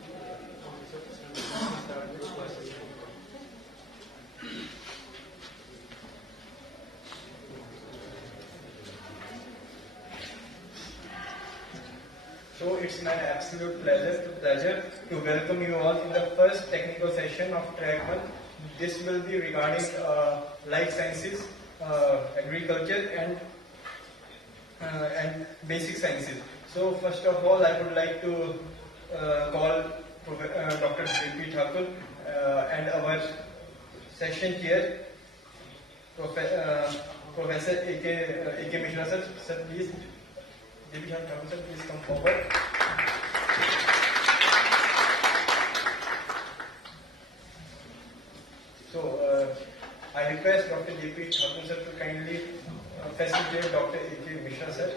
So it's my absolute pleasure to welcome you all in the first technical session of track 1. This will be regarding life sciences, agriculture, and basic sciences. So first of all, I would like to call Dr. D.P. Thakur and our session chair, Professor A.K. Mishra sir. Sir, please. D.P. Thakur sir, please come forward. So I request Dr. D.P. Thakur sir to kindly facilitate Dr. A.K. Mishra sir.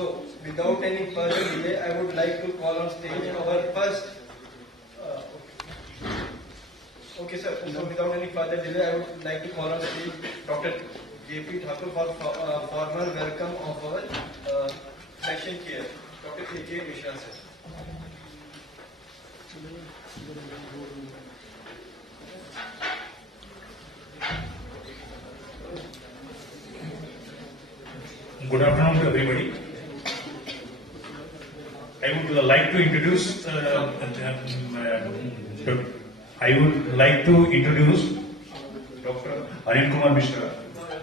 So, without any further delay, I would like to call on stage our first. Okay, sir. So, without any further delay, I would like to call on stage Dr. J.P. Thakur for formal welcome of our section chair, Dr. K.K. Mishra, sir. Good afternoon to everybody. I would like to introduce Dr. Anil Kumar Mishra.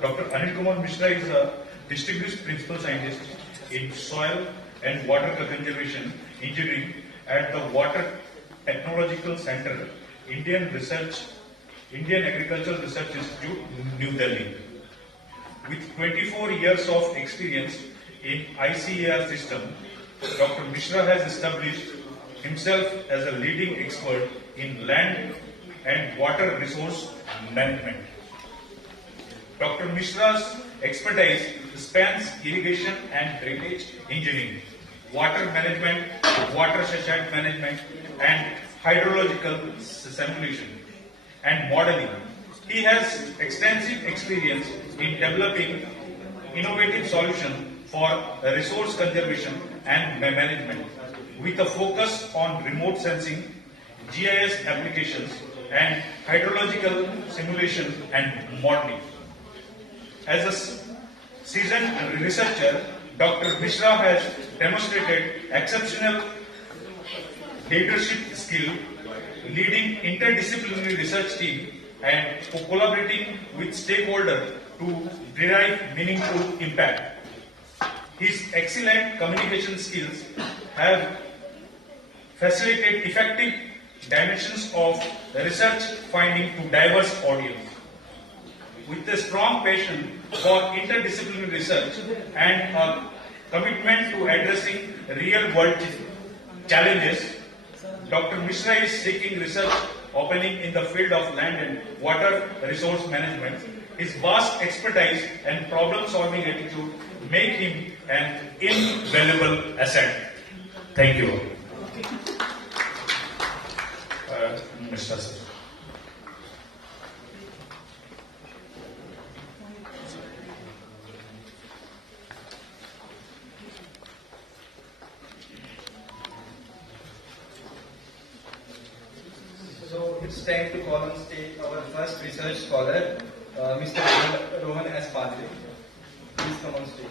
Dr. Anil Kumar Mishra is a distinguished principal scientist in soil and water conservation engineering at the Water Technological Center, Indian Agricultural Research Institute, New Delhi. With 24 years of experience in ICAR system, Dr. Mishra has established himself as a leading expert in land and water resource management. Dr. Mishra's expertise spans irrigation and drainage engineering, water management, watershed management, and hydrological simulation and modeling. He has extensive experience in developing innovative solutions for resource conservation and management, with a focus on remote sensing, GIS applications, and hydrological simulation and modeling. As a seasoned researcher, Dr. Mishra has demonstrated exceptional leadership skill, leading interdisciplinary research team and collaborating with stakeholders to derive meaningful impact. His excellent communication skills have facilitated effective dimensions of research finding to diverse audience. With a strong passion for interdisciplinary research and a commitment to addressing real-world challenges, Dr. Mishra is seeking research opening in the field of land and water resource management. His vast expertise and problem-solving attitude make him an invaluable asset. Thank you. Mr. Sir. So it's time to call on stage our first research scholar, Mr. Rohan S. Padre. Please come on stage.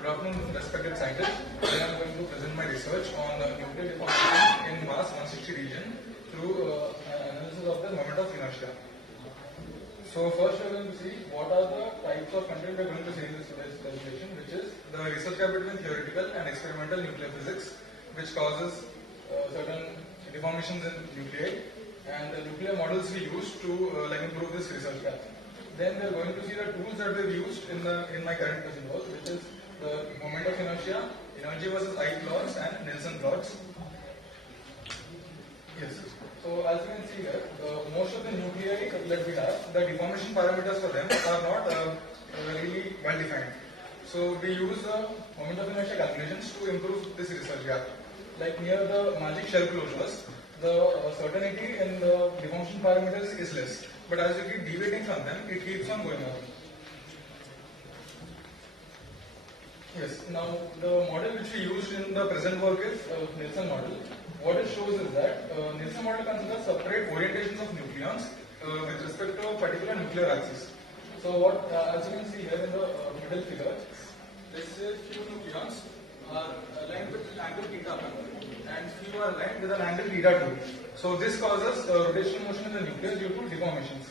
Good afternoon, respected scientists. Today I am going to present my research on nuclear deformation in Mars 160 region through analysis of the moment of inertia. So first we are going to see what are the types of content we are going to see in this today's presentation, which is the research gap between theoretical and experimental nuclear physics, which causes certain deformations in nuclei, and the nuclear models we use to improve this research gap. Then we are going to see the tools that we've used in my current present work, which is the moment of inertia, energy versus Ike laws, and Nielsen plots. Yes. So as you can see here, most of the nuclei that we have, the deformation parameters for them are not really well defined. So we use the moment of inertia calculations to improve this research gap. Like near the magic shell closures, the certainty in the deformation parameters is less. But as you keep deviating from them, it keeps on going up. Yes, now the model which we used in the present work is Nielsen model. What it shows is that Nielsen model considers separate orientations of nucleons with respect to a particular nuclear axis. So what, as you can see here in the middle figure, let's say few nucleons are aligned with angle theta 1 and few are aligned with an angle theta 2. So this causes rotational motion in the nucleus due to deformations.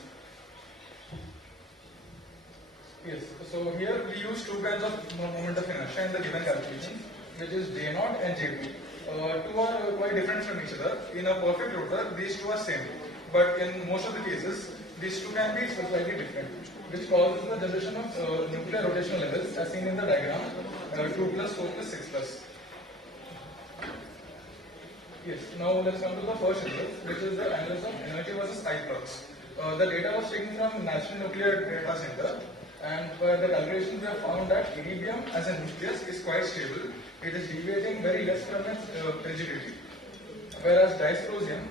Yes, so here we use two kinds of moment of inertia in the given calculations, which is J0 and J2. Two are quite different from each other. In a perfect rotor, these two are same. But in most of the cases, these two can be slightly different, which causes the generation of nuclear rotational levels as seen in the diagram, 2 plus 4 plus 6 plus. Yes, now let's come to the first result, which is the analysis of energy versus Ike plots. The data was taken from National Nuclear Data Center, and by the calculations we have found that iridium as a nucleus is quite stable. It is deviating very less from its rigidity. Whereas dysprosium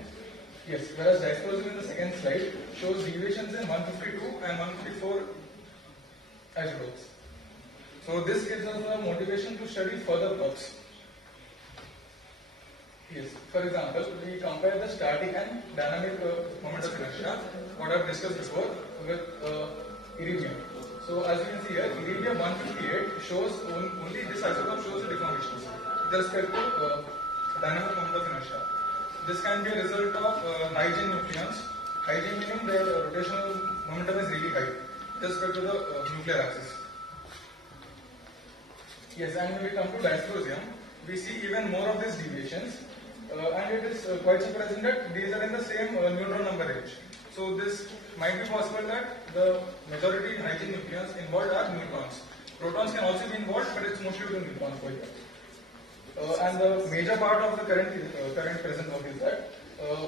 in the second slide shows deviations in 152 and 154 isotopes. So this gives us the motivation to study further plots. Yes, for example, we compare the static and dynamic moment of inertia, what I've discussed before, with iridium. So as you can see here, iridium 158 shows only this isotope shows the deformations with respect to dynamic moment of inertia. This can be a result of high J nucleons. High J meaning their rotational momentum is really high with respect to the nuclear axis. Yes, and when we come to dysprosium, we see even more of these deviations, and it is quite surprising that these are in the same neutron number range. So this might be possible that the majority in high J nucleons involved are neutrons. Protons can also be involved, but it's mostly the neutrons for here. And the major part of the current present work is that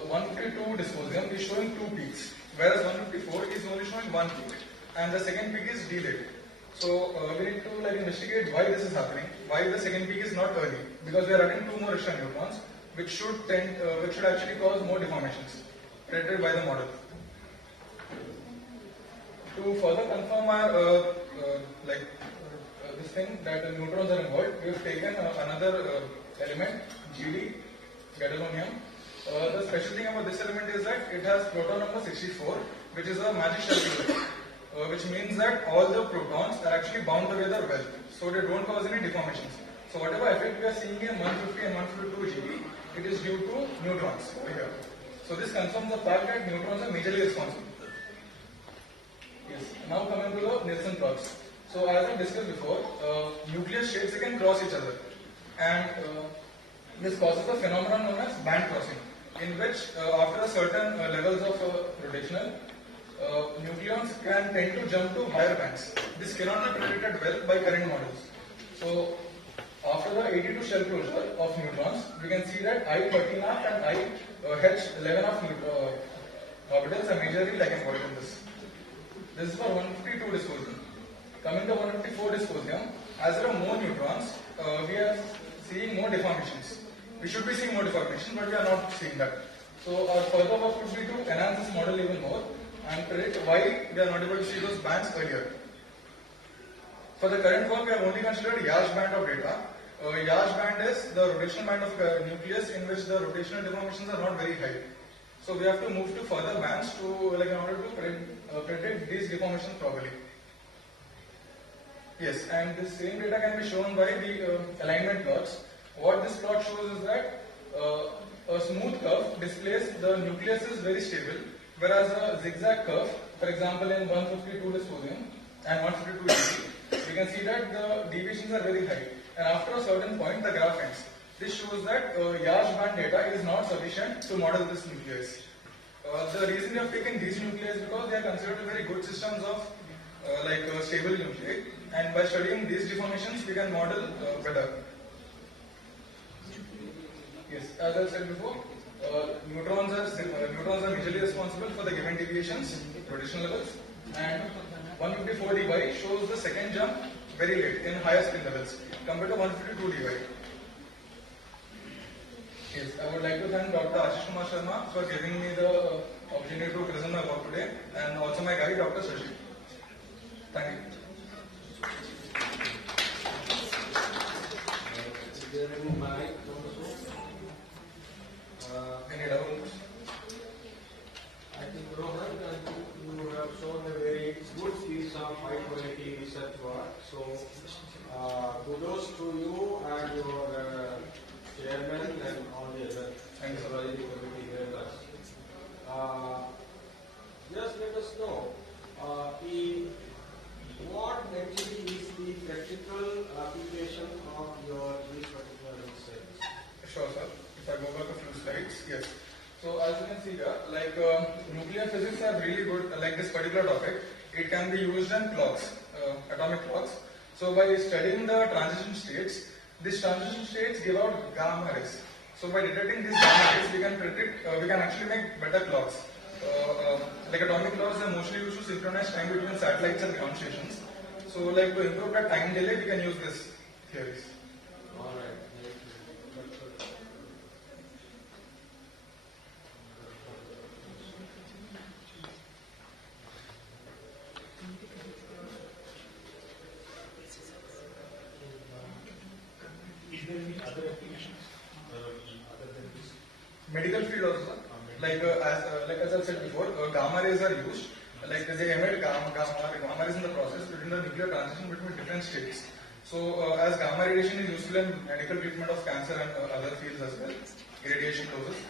152 dysprosium is showing 2 peaks, whereas 154 is only showing 1 peak, and the second peak is delayed. So we need to investigate why this is happening, why the second peak is not early, because we are adding 2 more extra neutrons, which should actually cause more deformations predicted by the model. To further confirm our this thing that the neutrons are involved, we have taken another element, GD, gadolinium. The special thing about this element is that it has proton number 64, which is a magic shell closure, which means that all the protons are actually bound together well, so they don't cause any deformations. So whatever effect we are seeing in 150 and 152 GD, it is due to neutrons over here. So this confirms the fact that neutrons are majorly responsible. Yes. Now coming to the Nielsen plots. So as I discussed before, nucleus shapes can cross each other, and this causes a phenomenon known as band crossing, in which after a certain levels of rotational, nucleons can tend to jump to higher bands. This cannot be predicted well by current models. So after the 82 shell closure of neutrons, we can see that I-13 and I-11 orbitals are majorly involved in this. This is for 152 dysprosium. Coming to 154 dysprosium, as there are more neutrons, we are seeing more deformations. We should be seeing more deformations, but we are not seeing that. So our further work would be to enhance this model even more and predict why we are not able to see those bands earlier. For the current work, we have only considered Yash band of data. Yash band is the rotational band of nucleus in which the rotational deformations are not very high. So we have to move to further bands to in order to predict these deformations properly. Yes, and this same data can be shown by the alignment plots. What this plot shows is that a smooth curve displays the nucleus is very stable, whereas a zigzag curve, for example in 152 dysprosium and 152 GD, we can see that the deviations are very high, and after a certain point the graph ends. This shows that Yash band data is not sufficient to model this nucleus. The reason we have taken these nuclei is because they are considered very good systems of stable nuclei, and by studying these deformations we can model better. Yes, as I said before, neutrons are majorly responsible for the given deviations, rotational levels, and 154 dY shows the second jump very late in higher spin levels compared to 152 dY. Yes, I would like to thank Dr. Ashish Kumar Sharma for giving me the opportunity to present my work today, and also my guide, Dr. Sashi. Thank you. Is there any mic from the source? Any doubts? I think Rohan, you have shown a very good piece of high quality research work. So kudos to you and your chairman and all the other supervisory committee members. Just let us know what actually is the practical application of your this particular research. Sure, sir. If I go back a few slides, yes. So as you can see here, nuclear physics are really good. Like this particular topic, it can be used in clocks, atomic clocks. So by studying the transition states, these transition states give out gamma rays. So by detecting these gamma rays, we can actually make better clocks. Like atomic clocks are mostly used to synchronize time between satellites and ground stations. So to improve that time delay, we can use this theories. All right. Is there any other applications other than this? Medical field also, as I said before, gamma rays are used. They emit gamma rays in the process between the nuclear transition between different states. So as gamma radiation is useful in medical treatment of cancer and other fields as well, irradiation doses.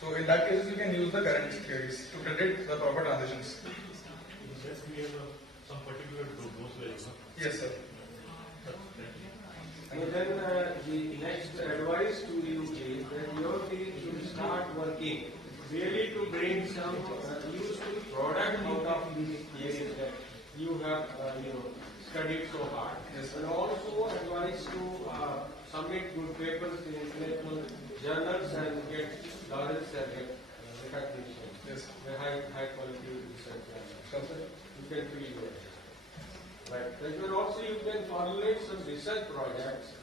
So in that case, you can use the current theories to predict the proper transitions. Yes, we have some particular dose levels. Yes, sir. So then the next advice to you is that your team should start working really to bring some useful product out of these theories that you have studied so hard. Yes, and also advise to submit good papers in international journals and get laurels and get recognition. Yes. High quality research. Sure, sir. You can feel good. Right. Then also you can formulate some research projects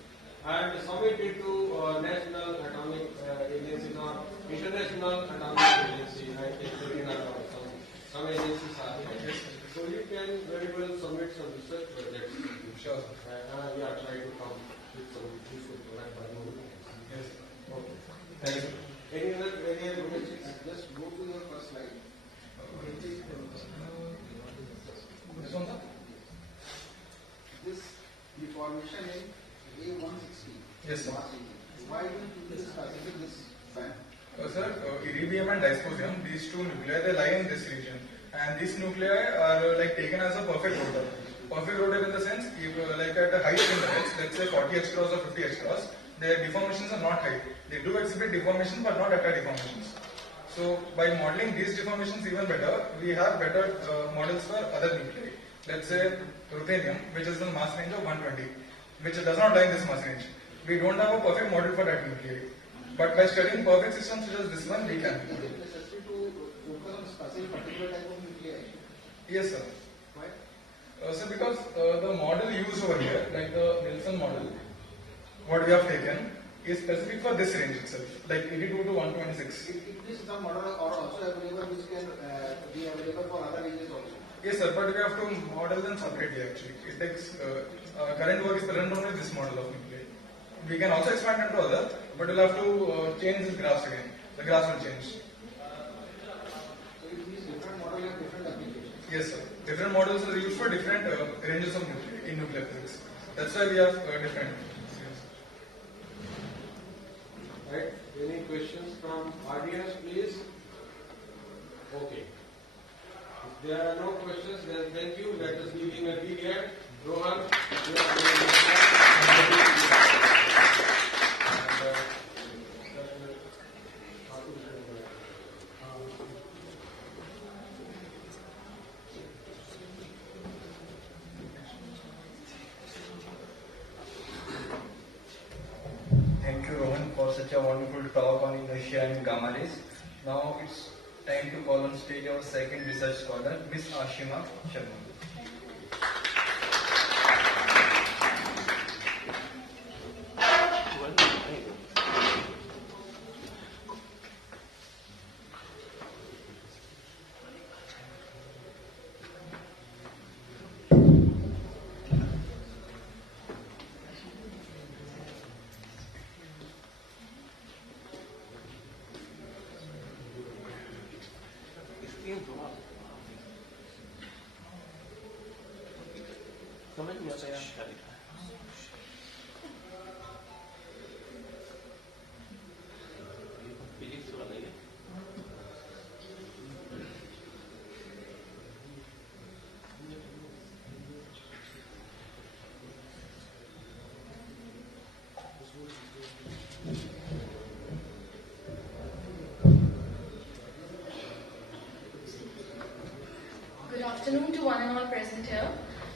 and submit it to national atomic agencies or international atomic agency like Disciplinary or some agencies are there. Yes. So you can very well submit some research projects. Sure. We are trying to come with some useful product by no means. Yes. Okay. Thank you. Any other questions? Just go to your first slide. This one, sir? This deformation in A160. Yes, sir. Why don't you use specific this band? Sir, iridium and dysprosium, these two nuclei, they lie in this region. And these nuclei are taken as a perfect rotor. Perfect rotor in the sense, if, at a high spin levels, let's say 40 H cross or 50 H cross, their deformations are not high. They do exhibit deformations but not high deformations. So by modeling these deformations even better, we have better models for other nuclei. Let's say ruthenium, which is in mass range of 120, which does not lie in this mass range. We don't have a perfect model for that nuclei. But by studying perfect systems such as this one, we can. Is it necessary to focus on specific particular type of nuclei? Yes, sir. Why? So because the model used over here, like the Nielsen model, what we have taken, is specific for this range itself, like 82 to 126. It is some model are also available which can be available for other ranges also. Yes, sir, but we have to model them separately actually. It takes, current work is present only this model of nuclei. We can also expand into other, but we'll have to change this graphs again. The graphs will change. So these different models have different applications. Yes, sir. Different models are used for different ranges of nuclei in nuclear physics. That's why we have different. Right. Any questions from audience, please? Okay. If there are no questions, then thank you. Let us give him a big hand. Rohan, you are very good. Malaysia and gamma rays. Now it's time to call on stage our second research scholar, Miss Ashima Sharma. Good afternoon to one and all present here.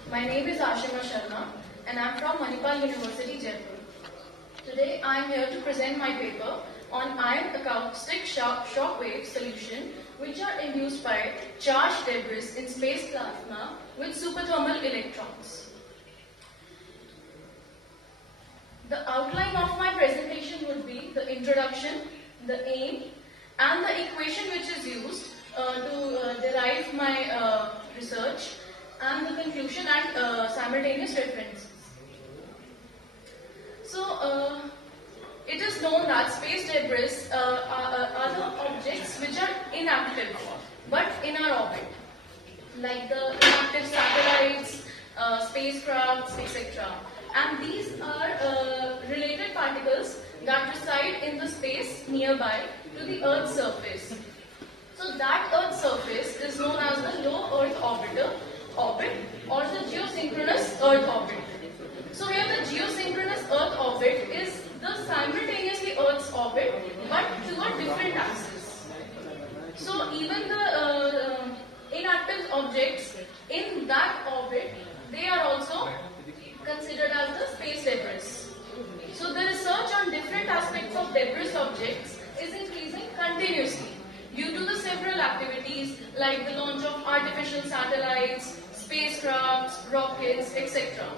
My name is Ashima Sharma and I am from Manipal University, Jaipur. Today I am here to present my paper on ion acoustic shock wave solution which are induced by charged debris in space plasma with superthermal electrons. The outline of my presentation would be the introduction, the aim, and the equation which is used to derive my research, and the conclusion and simultaneous references. So, it is known that space debris are the objects which are inactive but in our orbit, like the inactive satellites, spacecrafts, etc. And these are related particles that reside in the space nearby to the Earth's surface. So that Earth's surface is known as the low Earth orbit or the geosynchronous Earth orbit. So here the geosynchronous Earth orbit is the simultaneously Earth's orbit but to a different axis. So even the inactive objects in that orbit, they are also considered as the space debris. So the research on different aspects of debris objects is increasing continuously due to the several activities like the launch of artificial satellites, spacecrafts, rockets, etc.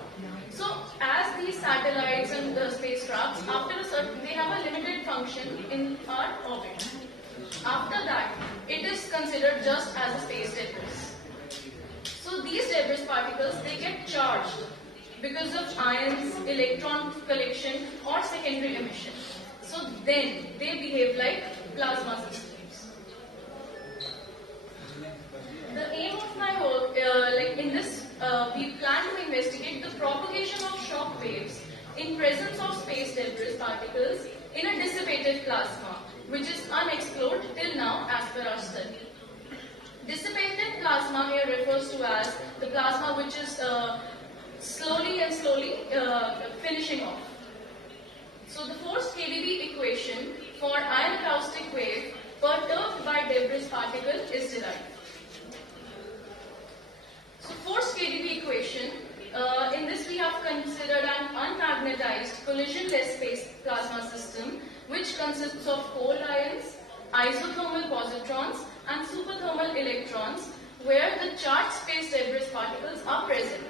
So as these satellites and the spacecrafts, after a certain, they have a limited function in our orbit. After that, it is considered just as a space debris. So these debris particles, they get charged because of ions, electron collection or secondary emission. So then they behave like plasma systems. The aim of my work, in this, we plan to investigate the propagation of shock waves in presence of space debris particles in a dissipated plasma, which is unexplored till now as per our study. Dissipated plasma here refers to as the plasma which is slowly finishing off. So the forced KdV equation for ion acoustic wave perturbed by debris particle is derived. So forced KdV equation, in this we have considered an unmagnetized collision-less space plasma system which consists of cold ions, isothermal positrons and superthermal electrons where the charged space debris particles are present.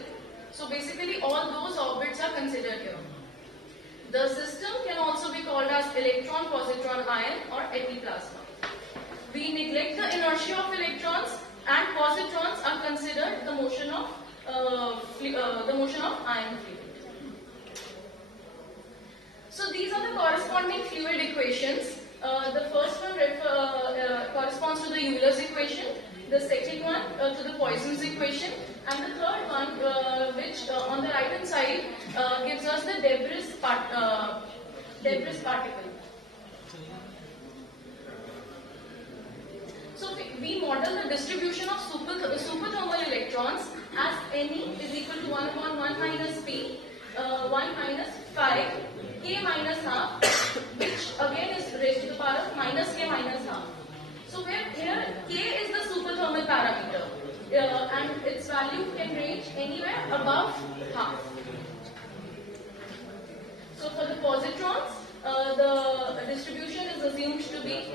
So basically all those orbits are considered here. The system can also be called as electron-positron ion or epiplasma. We neglect the inertia of electrons and positrons are considered the motion of ion fluid. So these are the corresponding fluid equations. The first one corresponds to the Euler's equation, the second one to the Poisson's equation, and the third one which on the right hand side gives us the debris particle. So we model the distribution of superthermal electrons as Ne is equal to 1 upon 1 minus P, 1 minus phi, K minus half, which again is raised to the power of minus K minus half. So here K is the superthermal parameter and its value can range anywhere above half. So for the positrons, the distribution is assumed to be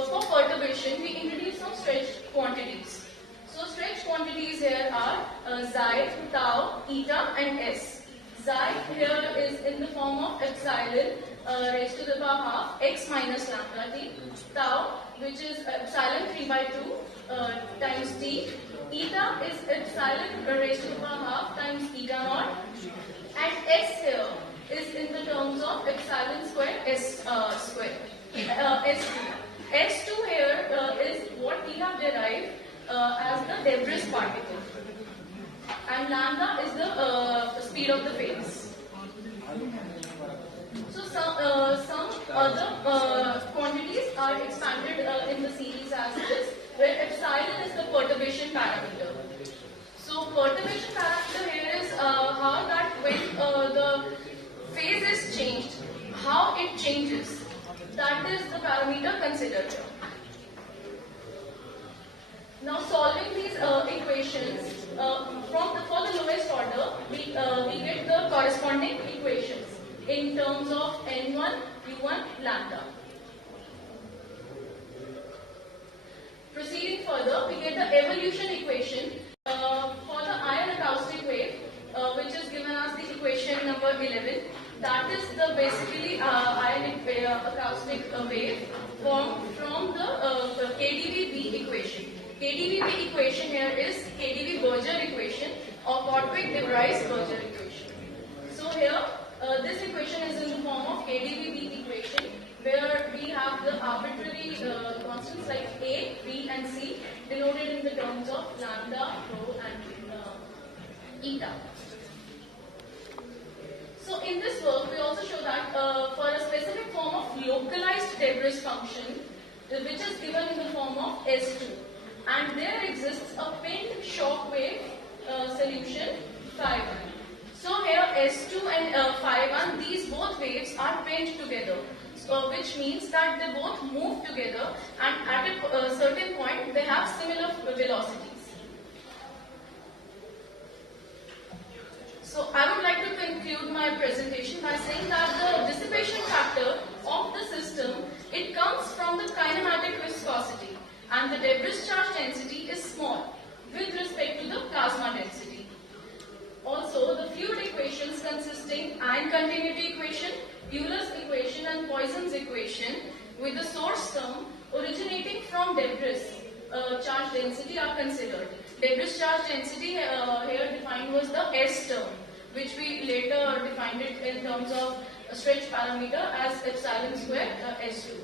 for perturbation, we introduce some stretched quantities. So stretched quantities here are xi, tau, eta and s. Xi here is in the form of epsilon raised to the power half x minus lambda t. Tau, which is epsilon 3 by 2 times t. Eta is epsilon raised to the power half times eta naught. And s here is in the terms of epsilon square s square. S2. S2 here is what we have derived as the debris particle. And lambda is the speed of the phase. So some other quantities are expanded in the series as this, where epsilon is the perturbation parameter. So perturbation parameter here is how that when the phase is changed, how it changes. That is the parameter considered here. Now solving these equations for the lowest order, we get the corresponding equations in terms of n1, u1, lambda. Proceeding further, we get the evolution equation for the ion acoustic wave, which is given as the equation number 11. That is the basically ion acoustic wave from the KdV equation. KdV equation here is KdV-Berger equation or Korteweg-de-Vries-Berger equation. So here, this equation is in the form of KdV equation, where we have the arbitrary constants like A, B and C denoted in the terms of lambda, rho and eta. So in this work, we also show that for a specific form of localized debris function, which is given in the form of S2, and there exists a pinned shock wave solution phi 1. So here S2 and phi 1, these both waves are pinned together, which means that they both move together and at a certain point they have similar velocities. So I would like to conclude my presentation by saying that the dissipation factor of the system, it comes from the kinematic viscosity, and the debris charge density is small with respect to the plasma density. Also, the fluid equations consisting ion continuity equation, Euler's equation and Poisson's equation with the source term originating from debris charge density are considered. Debris charge density here defined was the S term, which we later defined it in terms of a stretch parameter as epsilon square S2.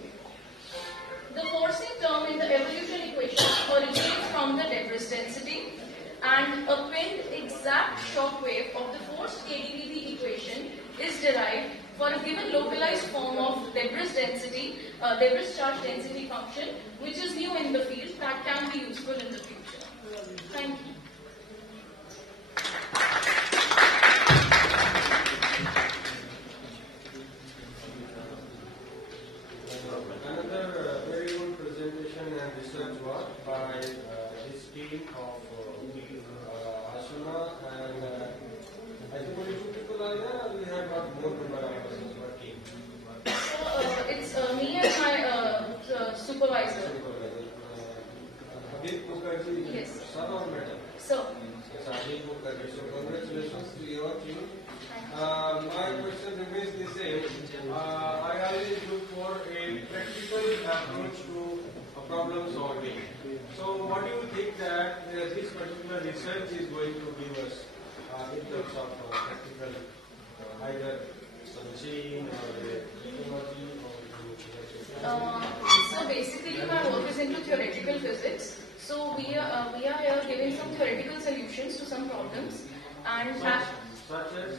The forcing term in the evolution equation originates from the debris density, and a pinned exact shock wave of the forced KdV equation is derived for a given localized form of debris density, debris charge density function, which is new in the field that can be useful in the future. Thank you. Another very good presentation and research work by this team of Asuna, and I think only 2 people are there. We have got more member of our team. It's me and my supervisor. Abhi Mukherjee, yes. Son or madam? So. Yes, Abhi Mukherjee. So congratulations to your team. My question remains the same. I always look for a practical approach to problem solving. So what do you think that this particular research is going to give us in terms of practical, either machine or technology or so basically my work is into theoretical physics. So we are here giving some theoretical solutions to some problems, and such as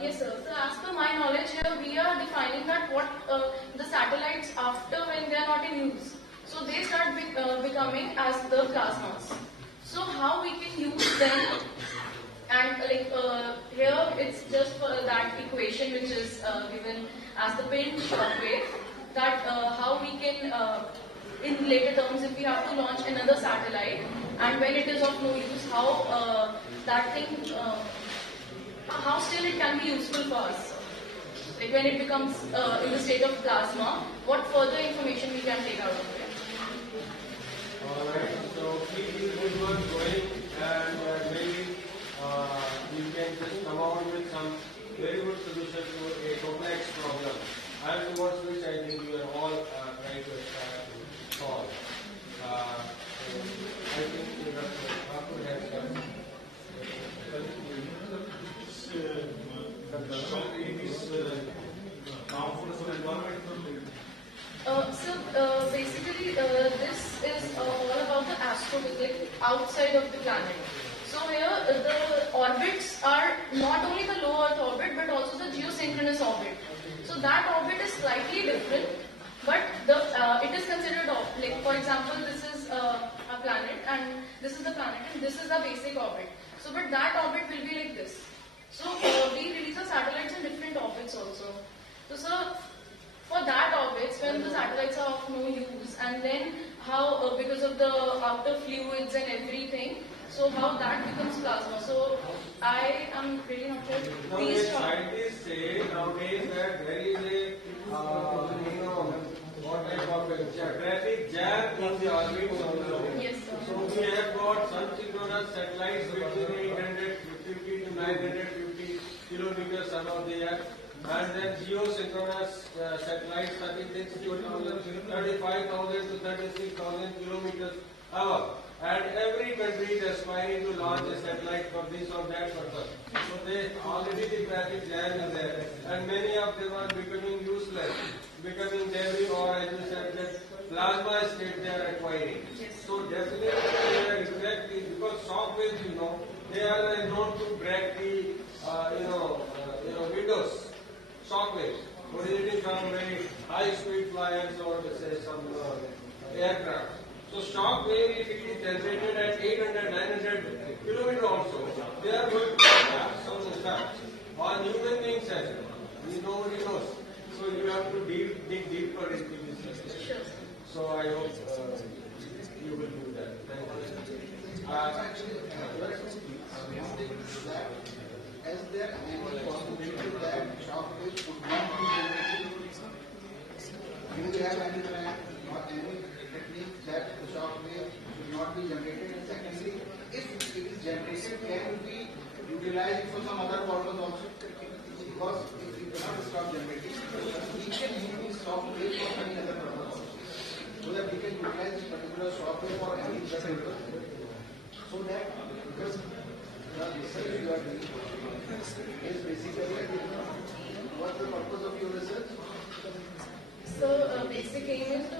yes sir. So as per my knowledge here, we are defining that what the satellites after when they are not in use. So they start becoming as the plasmas. So how we can use them, and like here it's just for that equation which is given as the pinned shock wave, that how we can in later terms if we have to launch another satellite and when it is of no use, how that thing how still it can be useful for us. Like when it becomes in the state of plasma, what further information we can take out of it. all about the astrophysics outside of the planet. So here the orbits are not only the low Earth orbit but also the geosynchronous orbit. So that orbit is slightly different, but it is considered like, for example, this is a planet and this is the planet and this is the basic orbit. So but that orbit will be like this. So we release the satellites in different orbits also. So sir, for that orbits, when the satellites are of no use, and then how because of the outer fluids and everything, so how that becomes plasma. So I am really not sure. Nowadays scientists say nowadays that there is a what type of traffic jam in the orbit also. Yes, sir. So we have got sun synchronous satellites between 850 to 950 kilometers above the Earth, and then geosynchronous satellites 35,000 to 36,000 kilometers above. And every country is aspiring to launch a satellite for this or that purpose. So they already the traffic jam is there, and many of them are becoming useless, becoming debris, or as you said, that plasma state they are acquiring. So definitely they are exactly because shock waves, they are known to break the windows. Shock waves originating from very high speed flyers or say some aircraft. So shock wave, if it is generated at 800, 900 kilometers also, they are going to have some effects on human beings as well. Nobody knows. So you have to dig deeper into this. So I hope you will do that. Thank you. Is there any possibility that shock waves could not be generated? Do you have any plan or any technique that the shock wave should not be generated? And secondly, if it is generated, can we utilize it for some other purpose also? Because if we cannot stop generating, we can use this shock wave for any other purpose, so that we can utilize this particular shock wave for any other purpose. So that, because the research you are doing is basically, what's the purpose of your research? So basic aim is to,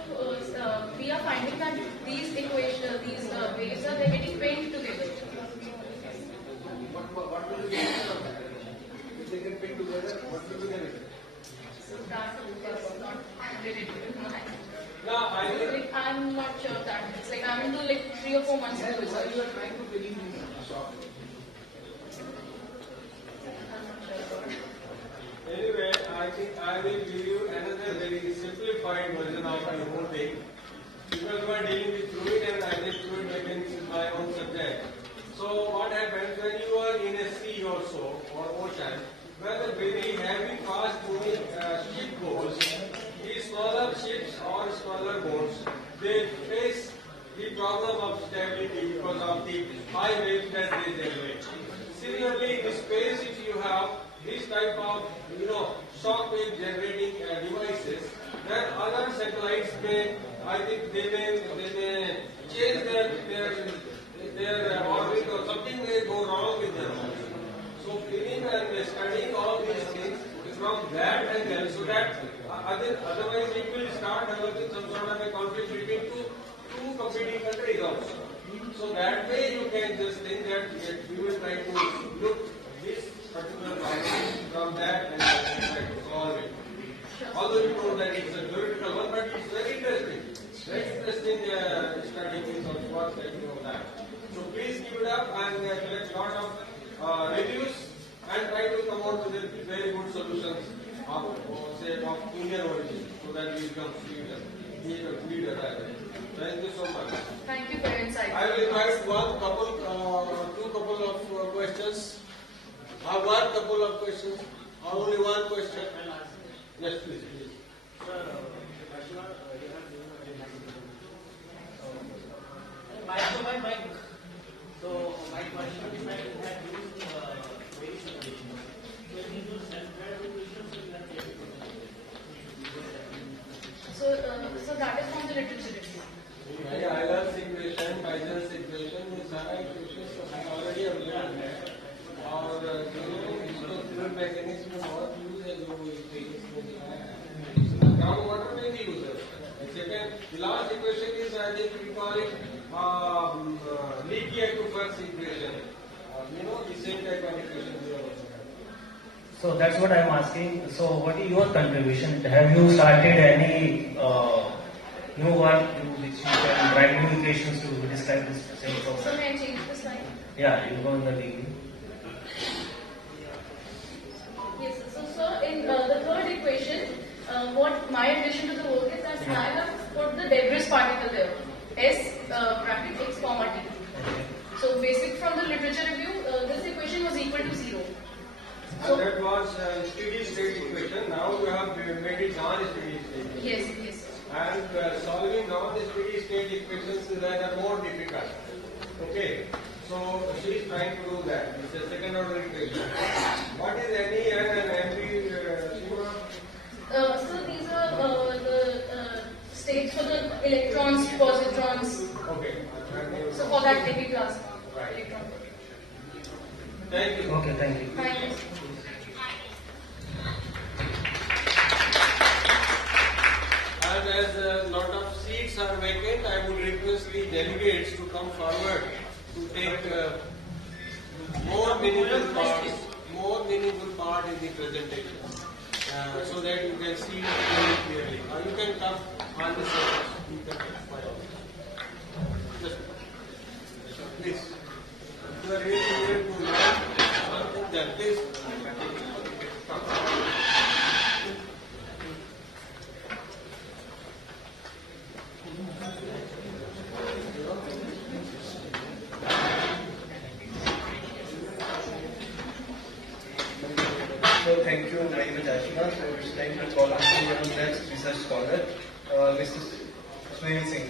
we are finding that these equations, these waves are they're getting pinned together. What will be the result of that? If they get pinned together, what will be the result? So that is not related to my. No, I'm not sure of that. It's like I'm into like 3 or 4 months. Why you are trying to believe in shock? I'm not sure about it. Anyway, I think I will give you another very simplified version of the whole thing. Because we are dealing with fluid and I think fluid mechanics is my own subject. So what happens when you are in a sea or so, or ocean, where the very heavy fast moving ship goes, these smaller ships or smaller boats, they face the problem of stability because of the high waves that they generate. Similarly, in space, if you have this type of, shock wave generating devices, then other satellites may, I think they may change their orbit or something may go wrong with them. So feeling and studying all these things from that angle, so that otherwise it will start developing some sort of a conflict between two competing countries also. So that way you can just think that you will try to look this particular problem from that and try to solve it. Although you know that it's a theoretical one, but it's very interesting. Very interesting studying is also what you know that. So please keep it up and collect a lot of reviews and try to come out with very good solutions of Indian origin so that we become leader. Thank you so much. Thank you for your insight. I will invite two couple of questions. One couple of questions. Only one question. Yes, please. Sir, mic. So my question is that you have used various conditions. So when you use self-drive equations, you have So that is from the literature. I love equation, Kaiser's equation, Sarah equation, so I already have learned that. और fluid mechanics में बहुत use है जो ground water में भी use है. Second, the last equation is I think we call it leaky to first equation. The same type of equation we are also having. So that's what I'm asking. So what is your contribution? Have you started any new work which you can write new equations to describe this same So process? may I change the slide? Yeah, you go in the degree. Yes, so in the third equation, what my addition to the work is that I have put the debris particle there, S bracket x comma t. So basic from the literature review, this equation was equal to 0. So And that was steady state equation. Now you have made it non-steady state. yes, yes. And solving non-steady state equations is rather more difficult. Okay. So she is trying to do that. It's a second order equation. What is NE and NB? So these are the states for the electrons, positrons. Okay. So for that they be class Right. electron. Thank you. Okay, thank you. Thank you. And as a lot of seats are vacant, I would request the delegates to come forward to take more meaningful part in the presentation, so that you can see very clearly. You can come on the stage. You can follow. Just, please. If you are really here to learn something, then please come. So thank you very much, Ashima. So it's time to call on the next research scholar, Mr. Sunil Singh.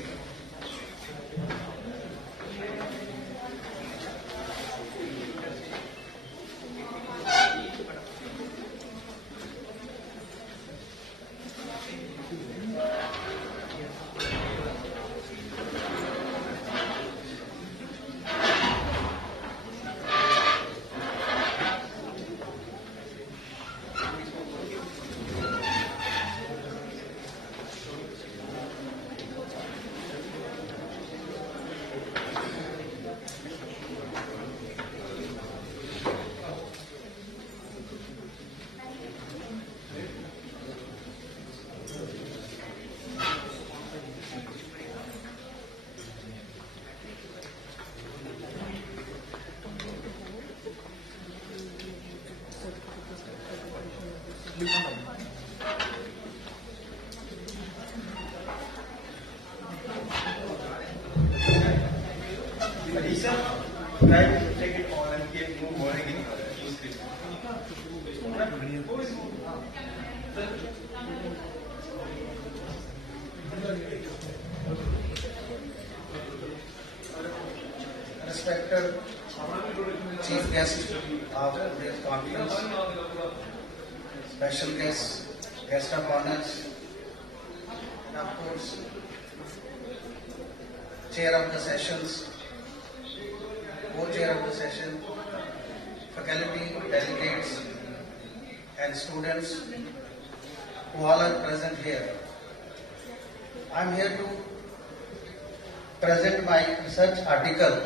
Lisa, try to take it on and keep move on again. Respected chief guest of this conference, special guest of honors, and of course, chair of the sessions, co-chair of the session, faculty, delegates, and students who all are present here. I am here to present my research article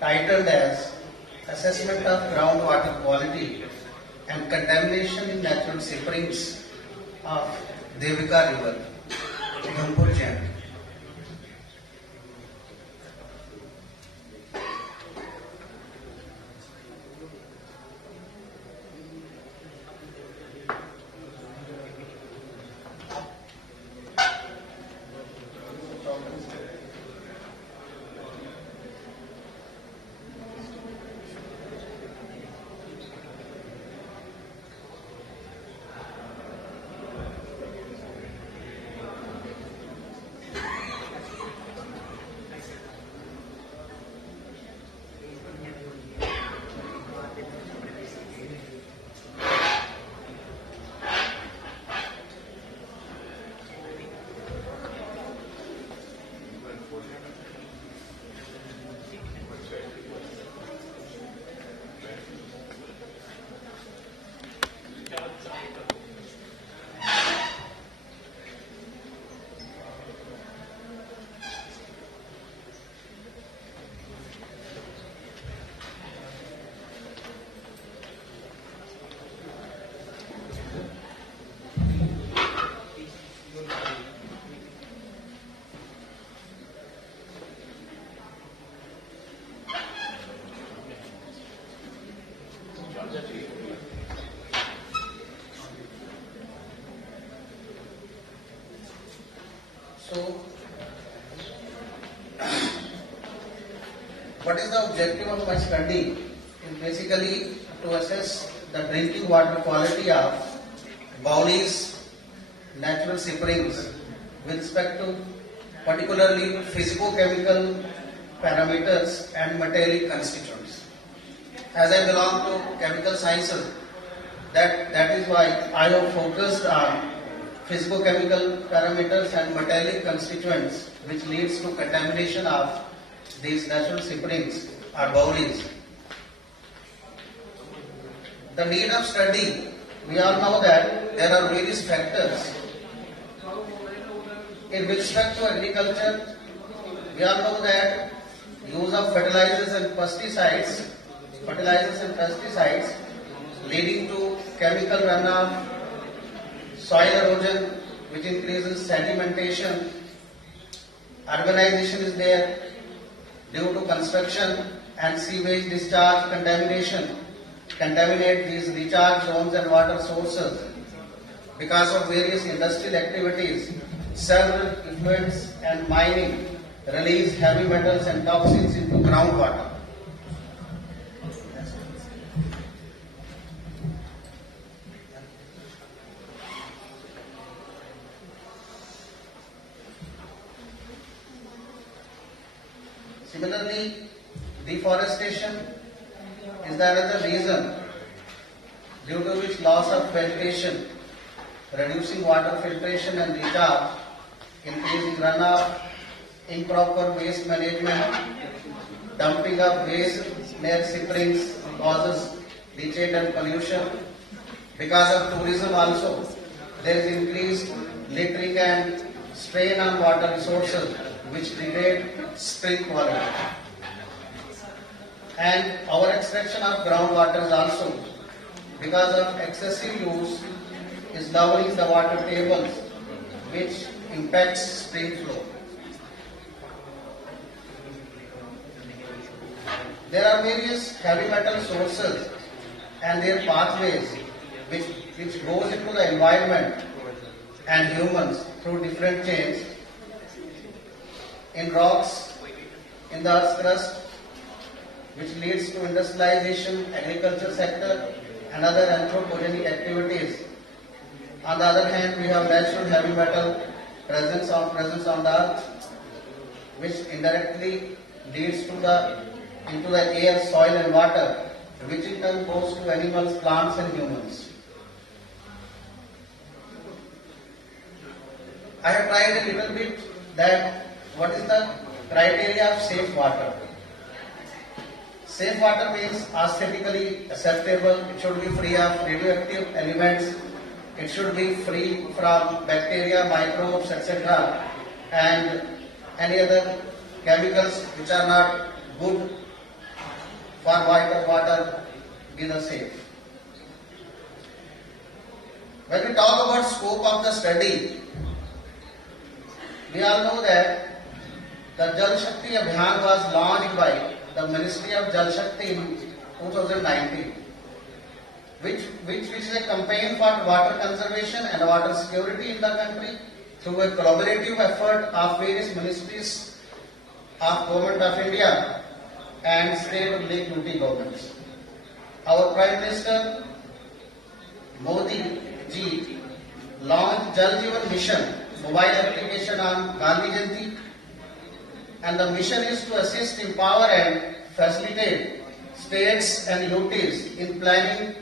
titled as Assessment of Groundwater Quality and Contamination in Natural Springs of Devika River, Udhampur, Jharkhand. what is the objective of my study? Is basically to assess the drinking water quality of Bowlies, natural springs with respect to particularly physico-chemical parameters and metallic constituents. As I belong to chemical sciences, that is why I have focused on physico-chemical parameters and metallic constituents, which leads to contamination of these natural springs or Bowlies. The need of study, we all know that there are various factors. In respect to agriculture, we all know that use of fertilizers and pesticides leading to chemical runoff, soil erosion which increases sedimentation, urbanization is there due to construction and sewage discharge contaminate these recharge zones and water sources. Because of various industrial activities, several effluents and mining release heavy metals and toxins into groundwater. Similarly, deforestation is the another reason due to which loss of vegetation, reducing water filtration and recharge, increasing runoff, improper waste management, dumping of waste near springs causes leachate and pollution. Because of tourism also, there is increased littering and strain on water resources which degrade spring quality. And our extraction of groundwater is also, because of excessive use, is lowering the water tables, which impacts spring flow. There are various heavy metal sources and their pathways which goes into the environment and humans through different chains in rocks, in the earth's crust, which leads to industrialization, agriculture sector and other anthropogenic activities. On the other hand, we have natural heavy metal presence on the earth, which indirectly leads into the air, soil and water, which in turn goes to animals, plants and humans. I have tried a little bit that what is the criteria of safe water. Safe water means aesthetically acceptable, it should be free of radioactive elements, it should be free from bacteria, microbes, etc. and any other chemicals which are not good for water be the safe. When we talk about scope of the study, we all know that the Jal Shakti Abhiyan was launched by the Ministry of Jal Shakti in 2019, which is a campaign for water conservation and water security in the country through a collaborative effort of various ministries of Government of India and state and lake duty governments. Our Prime Minister Modi ji launched Jal Jeevan Mission mobile application on Gandhi Jayanti, and the mission is to assist, empower and facilitate states and UTs in planning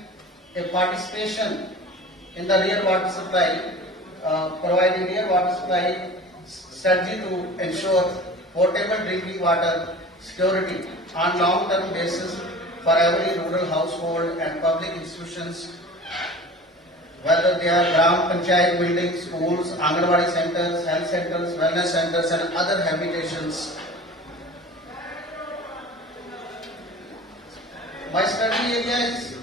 a participation in the real water supply, providing real water supply strategy to ensure potable drinking water security on long-term basis for every rural household and public institutions, whether they are Gram Panchayat buildings, schools, Anganwadi centers, health centers, wellness centers and other habitations. My study area is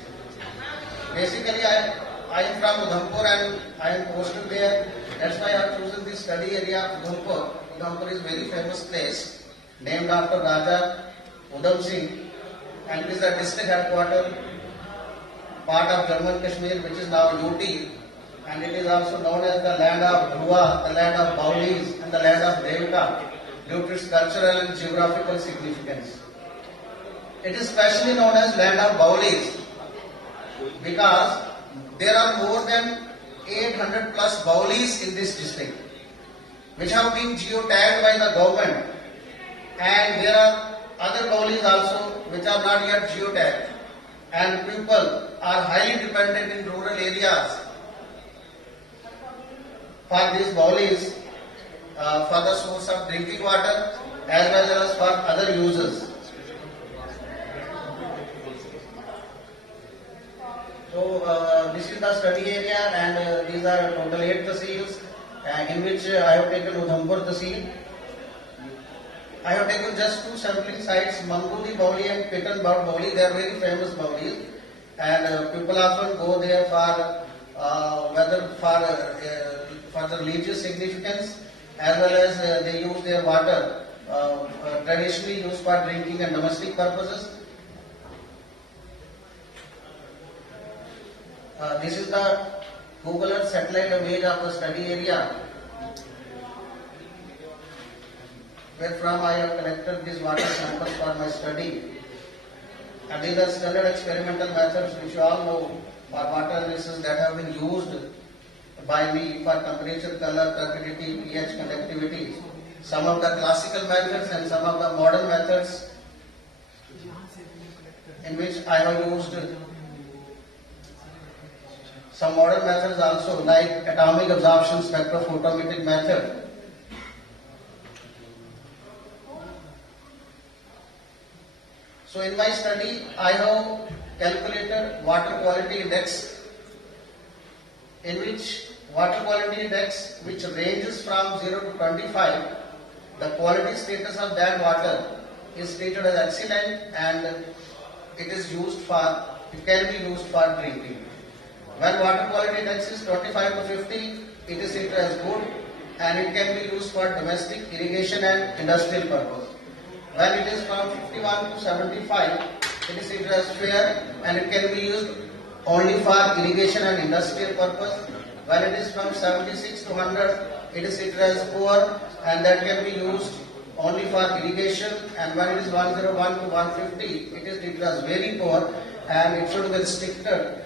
basically I am from Udhampur and I am posted there. That's why I have chosen this study area of Udhampur. Udhampur is a very famous place named after Raja Udham Singh, and it is the district headquarters, part of Jammu and Kashmir, which is now UT, and it is also known as the land of Dhruva, the land of Baulis and the land of Devika due to its cultural and geographical significance. It is specially known as land of Baulis because there are more than 800 plus Baulis in this district which have been geotagged by the government, and there are other Baulis also which are not yet geotagged, and people are highly dependent in rural areas for these Baulis for the source of drinking water as well as for other uses. So this is the study area, and these are total 8 tehsils in which I have taken Udhampur tehsil. I have taken just 2 sampling sites, Mangudi Bauli and Pitanbad Bauli. They are very famous Baulis, and people often go there for whether for the religious significance as well as they use their water traditionally used for drinking and domestic purposes. This is the Google Earth satellite image of the study area, where from I have collected these water samples for my study. And these are standard experimental methods which you all know for water analysis that have been used by me for temperature, color, turbidity, pH, conductivity. Some of the classical methods and some of the modern methods in which I have used some modern methods also, like atomic absorption spectrophotometric method. So in my study, I have calculated water quality index, in which water quality index, which ranges from 0 to 25, the quality status of that water is stated as excellent, and it can be used for drinking. When water quality index is 25 to 50, it is stated as good, and it can be used for domestic, irrigation and industrial purpose. When it is from 51 to 75, it is stated as fair, and it can be used only for irrigation and industrial purpose. When it is from 76 to 100, it is stated as poor, and that can be used only for irrigation. And when it is 101 to 150, it is stated as very poor, and it should be restricted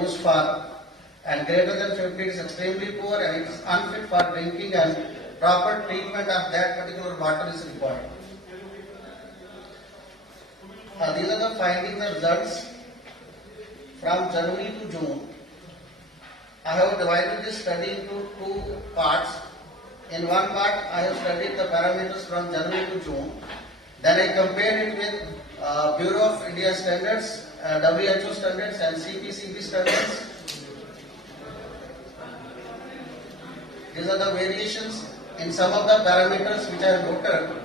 used for. And greater than 50, it is extremely poor, and it is unfit for drinking, and proper treatment of that particular water is required. These are the findings and results from January to June. I have divided this study into 2 parts. In one part, I have studied the parameters from January to June. Then I compared it with Bureau of India standards, WHO standards and CPCB standards. These are the variations in some of the parameters which I have noted.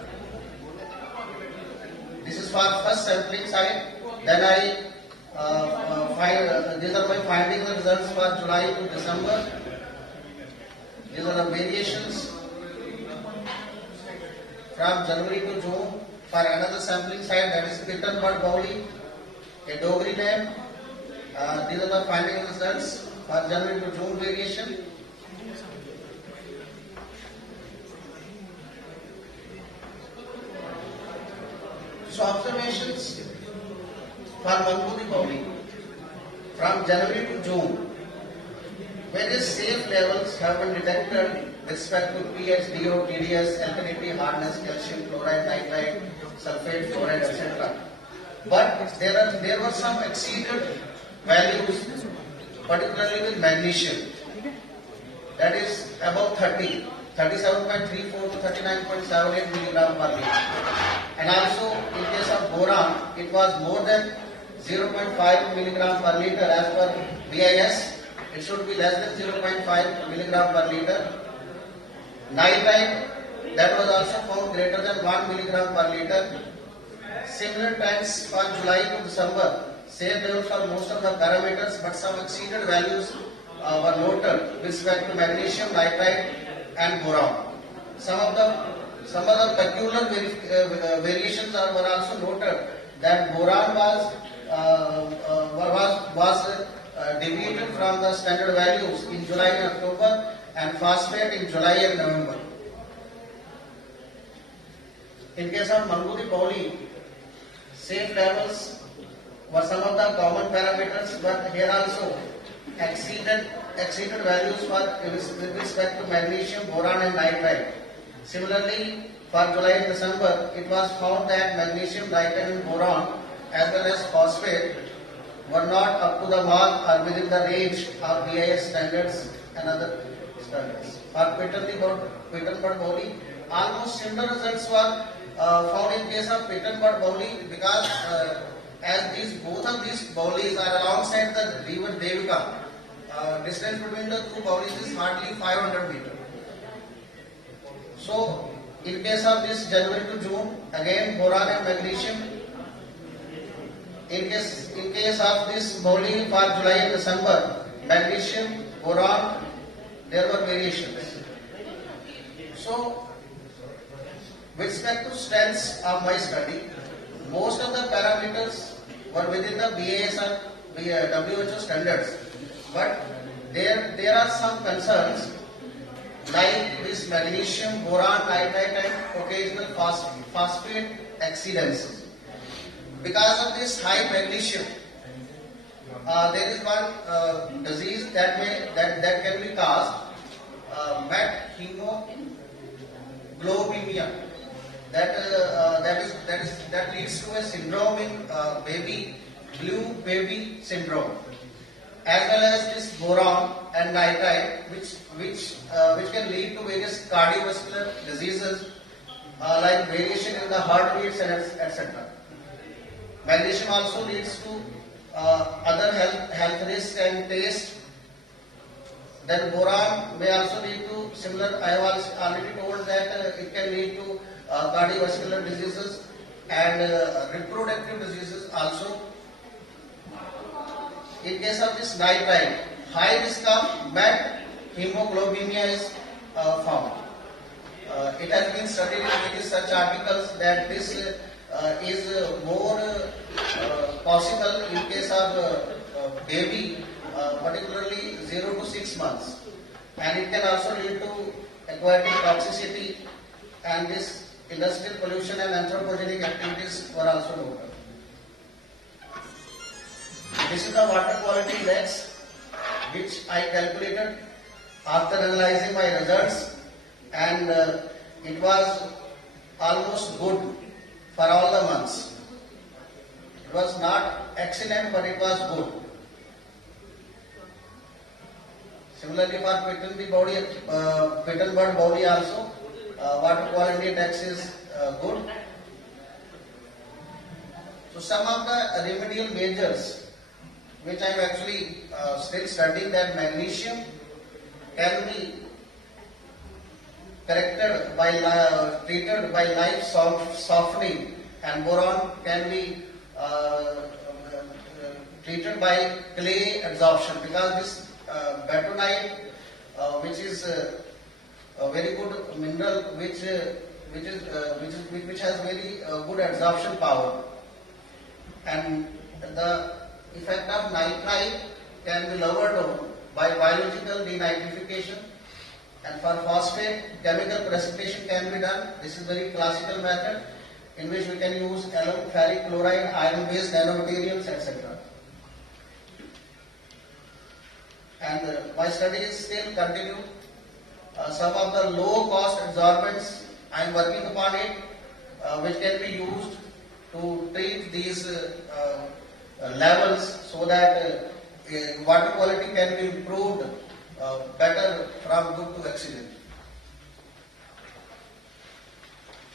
This is for first sampling site. Then these are my findings and results for July to December. These are the variations from January to June for another sampling site, that is Pitanbad Bauli, a Dogri name. These are the findings and results for January to June variation. So observations for Mangudi Bauli from January to June. Various safe levels have been detected with respect to pH, DO, TDS, alkalinity, hardness, calcium, chloride, nitrite, sulfate, fluoride, etc. But there were some exceeded values, particularly with magnesium. That is above 30. 37.34 to 39.78 milligram per liter. And also in case of boron, it was more than 0.5 milligram per liter as per BIS. It should be less than 0.5 milligram per liter. Nitrite, that was also found greater than 1 milligram per liter. Similar trends for July to December. Same levels for most of the parameters, but some exceeded values were noted with respect to magnesium, nitrite and boron. Some of the peculiar variations were also noted. That boron was deviated from the standard values in July and October, and phosphate in July and November. In case of Mangudi Bauli, Safe levels were some of the common parameters, but here also exceeded values with respect to magnesium, boron and nitrite. Similarly, for July and December, it was found that magnesium, nitrite and boron as well as phosphate were not up to the mark or within the range of BIS standards and other standards. For Pittenberg Bowley, almost similar results were found in case of Pittenberg Bowley because as both of these Bowleys are alongside the river Devika, distance between the two Bowleys is hardly 500 meters. So, in case of this January to June, again boron and magnesium. In case of this Bowley for July and December, magnesium, boron, there were variations. So, with respect to strengths of my study, most of the parameters were within the BAS and WHO standards, but there are some concerns like this magnesium, boron, nitrite and occasional phosphate exceedances. Because of this high magnesium, there is one disease that can be caused, hemoglobemia. That leads to a syndrome in blue baby syndrome, as well as this boron and nitrite, which can lead to various cardiovascular diseases like variation in the heartbeats and etc. Magnesium also leads to other health risks and taste. Then boron may also lead to similar. I have already told that it can lead to cardiovascular diseases and reproductive diseases also. In case of this nitrite, high risk of bad hemoglobemia is found. It has been studied in various such articles that this is more possible in case of baby, particularly 0 to 6 months, and it can also lead to aquatic toxicity, and this industrial pollution and anthropogenic activities were also noted. This is the water quality index which I calculated after analyzing my results, and it was almost good for all the months. It was not excellent, but it was good. Similarly, for Pittenberg Bowley also, water quality index is good. So some of the remedial measures which I am actually still studying, that magnesium can be treated by life softening, and boron can be treated by clay absorption, because this bentonite, which is a very good mineral, which has very good absorption power, and the effect of nitrite can be lowered down by biological denitrification, and for phosphate, chemical precipitation can be done. This is very classical method in which we can use alum, ferric chloride, iron-based nanomaterials, etc. And my studies still continue. Some of the low-cost adsorbents, I am working upon it, which can be used to treat these levels so that water quality can be improved better from good to excellent.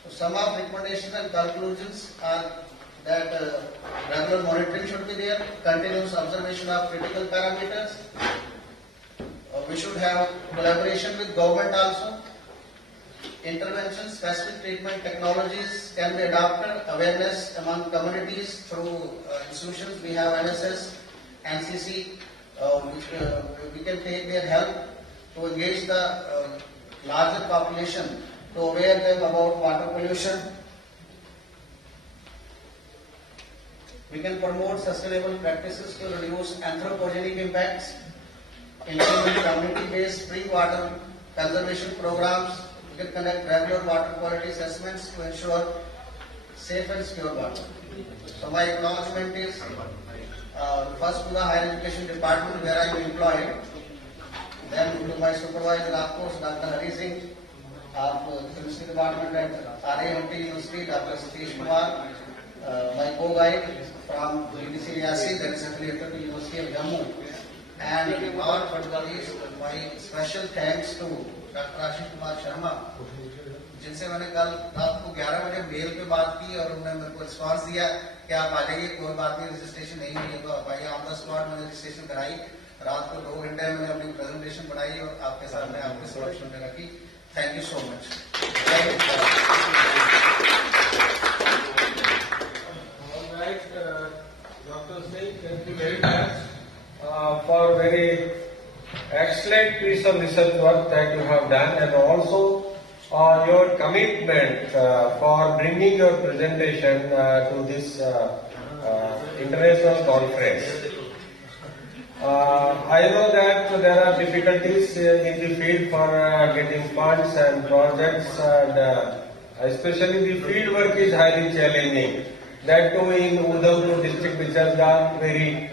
So some of recommendations and conclusions are that regular monitoring should be there, continuous observation of critical parameters. We should have collaboration with government also. Intervention, specific treatment technologies can be adopted, awareness among communities through institutions. We have NSS, NCC, which we can take their help to engage the larger population, to aware them about water pollution. We can promote sustainable practices to reduce anthropogenic impacts, implement community-based spring water conservation programs. We can conduct regular water quality assessments to ensure safe and secure water. So my acknowledgement is first to the higher education department where I am employed, then to my supervisor, of course, Dr. Hari Singh of chemistry department at RAMT University, Dr. Satish Kumar, my co-guide from UDC Riyasi, that is affiliated to University of Jammu, and last but not least, my special thanks to Dr. Ashish Kumar Sharma, जिनसे मैंने कल रात को 11 बजे mail पे बात की और उन्होंने मेरे को रिस्पॉन्स दिया कि आप आ जाइए, कोई बात नहीं, रजिस्ट्रेशन नहीं हुई है तो आप आइए। ऑन द स्पॉट मैंने रजिस्ट्रेशन कराई, रात को 2 घंटे मैंने अपनी प्रेजेंटेशन बनाई और आपके सामने आपके समक्ष में रखी। Thank you so much. Dr. Singh, thank you very much for very excellent piece of research work that you have done, and also your commitment for bringing your presentation to this international conference. I know that there are difficulties in the field for getting funds and projects, and especially the field work is highly challenging. That too in Udhampur district, which has got very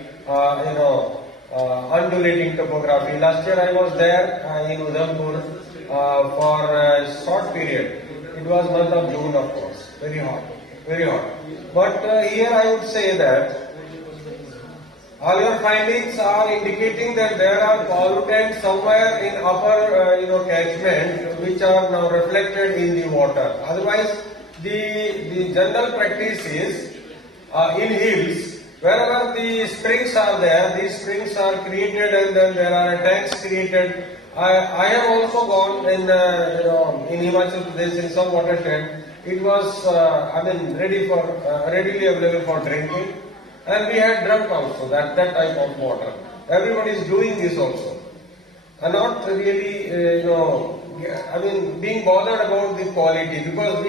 undulating topography. Last year I was there in Udhampur for a short period. It was month of June, of course, very hot, very hot. But here I would say that all your findings are indicating that there are pollutants somewhere in upper catchment which are now reflected in the water. Otherwise, the general practice is in hills, wherever the springs are there, these springs are created and then there are tanks created. I have also gone in Himachal Pradesh in some watershed. It was readily available for drinking, and we had drunk also that type of water. Everybody is doing this also, and not really being bothered about the quality, because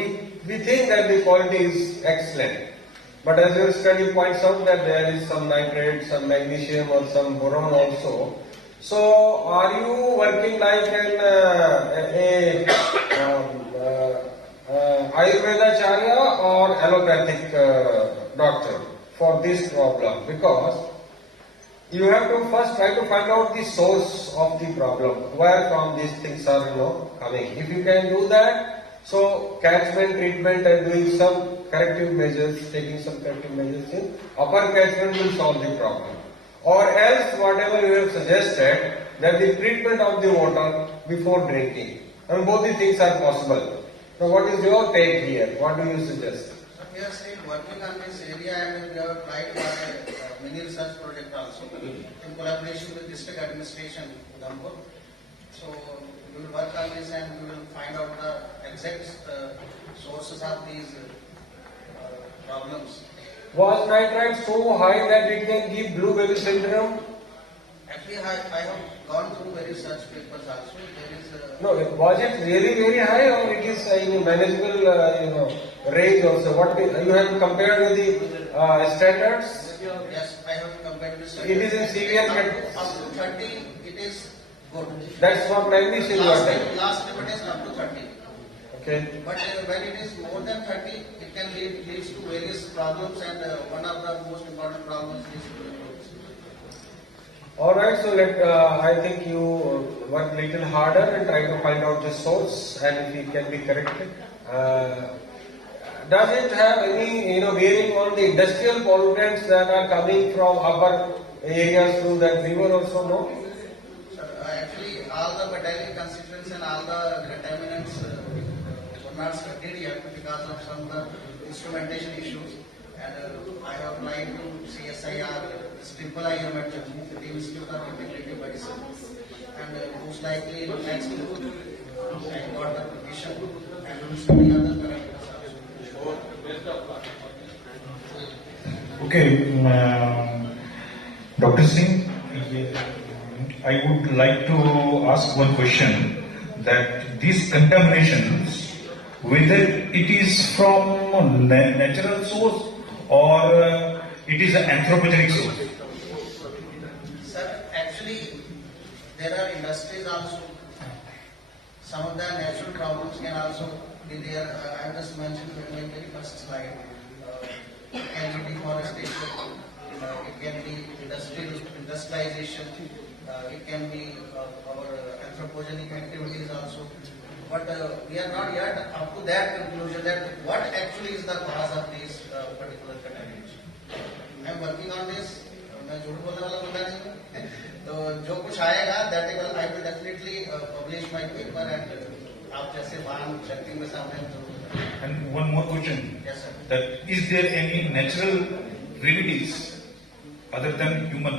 we think that the quality is excellent. But as your study points out that there is some nitrate, some magnesium or some boron also. So are you working like an Ayurvedacharya or allopathic doctor for this problem? Because you have to first try to find out the source of the problem, where from these things are coming. If you can do that, so catchment treatment and doing some corrective measures, taking some corrective measures in upper catchment will solve the problem. Or else whatever you have suggested, that the treatment of the water before drinking. Both the things are possible. So what is your take here? What do you suggest? We are still working on this area, and we have applied for a mini research project also in collaboration with district administration Udhampur. So we will work on this and we will find out the exact sources of these problems. Was nitrite so high that it can give blue baby syndrome? Actually, I have gone through very research papers also. There is no. Was it really very high, or it is in manageable range also? What you have compared with the standards? Yes, I have compared with standards. It is in severe. Up to 30, it is good. That's what magnesium was saying. Last limit is up to 30. Okay. But when it is more than 30, it can leads to various problems, and one of the most important problems is all right, so I think you work little harder and try to find out the source, and if it can be corrected. Does it have any bearing on the industrial pollutants that are coming from upper areas through that river also? No. Actually, all the metallic constituents and all the contaminants were not studied yet because of some of the instrumentation issues. And I have applied to CSIR, Triple IM at Jammu, the Institute of Integrative Medicine. And most likely next month I got the permission and will study other parameters. Okay, Dr. Singh, I would like to ask one question, that these contaminations, whether it is from natural source or it is an anthropogenic source? Sir, actually there are industries also. Some of the natural problems can also be there. I just mentioned in my very first slide. It can be deforestation, it can be industrialization, it can be our anthropogenic activities also. But we are not yet up to that conclusion that what actually is the cause of these particular contamination. I am working on this. मैं झूठ बोलने वाला बंदा नहीं हूँ. तो जो कुछ आएगा that I will definitely publish my paper and आप जैसे महान शक्ति में सामने जरूर. And one more question. Yes, sir. That is there any natural remedies other than human?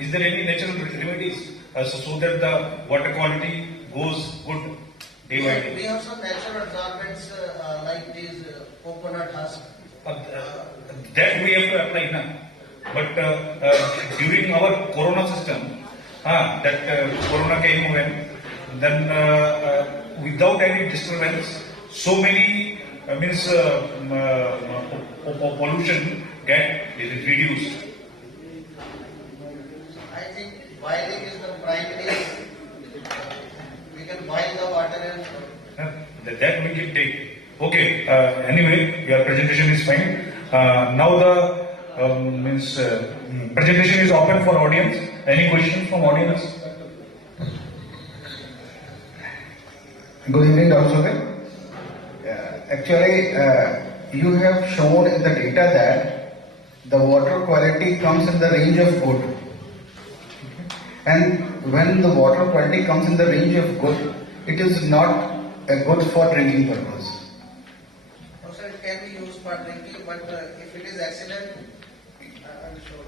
Is there any natural remedies so that the water quality goes good day by day? We have some natural absorbents like these coconut husk. That we have to apply now. But during our corona system, that corona came when, then without any disturbance, so many pollution get reduced. I think boiling is the primary. We can boil the water and that we can take. Okay. Anyway, your presentation is fine. Now the presentation is open for audience. Any questions from audience? Good evening, Dr. Sogan. Actually, you have shown in the data that the water quality comes in the range of good. And when the water quality comes in the range of good, it is not a good for drinking purpose. Also, it can be used for drinking, but if it is excellent, I will show you.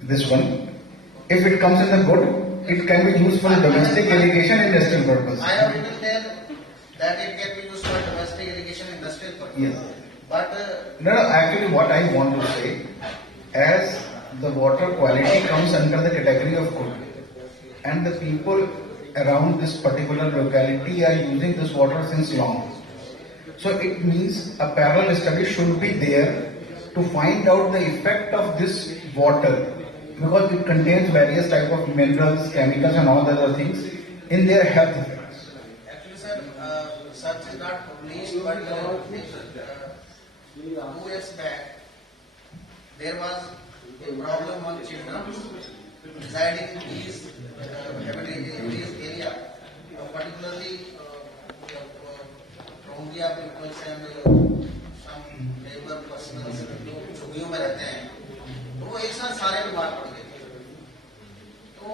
This one, if it comes in the good, it can be used for domestic irrigation industrial purpose. I have written there that it can be used for domestic irrigation industrial purpose. Yes. But No, actually what I want to say, as the water quality comes under the category of good, and the people around this particular locality are using this water since long. So it means a parallel study should be there to find out the effect of this water, because it contains various type of minerals, chemicals and all the other things in their health effects. actually, sir, search is not published, but 2 years back, there was a problem on children residing in these area, particularly Rohingya peoples and some labor personals जो झुग्गियों में रहते हैं, तो वो एक साथ सारे बीमार पड़ गए. तो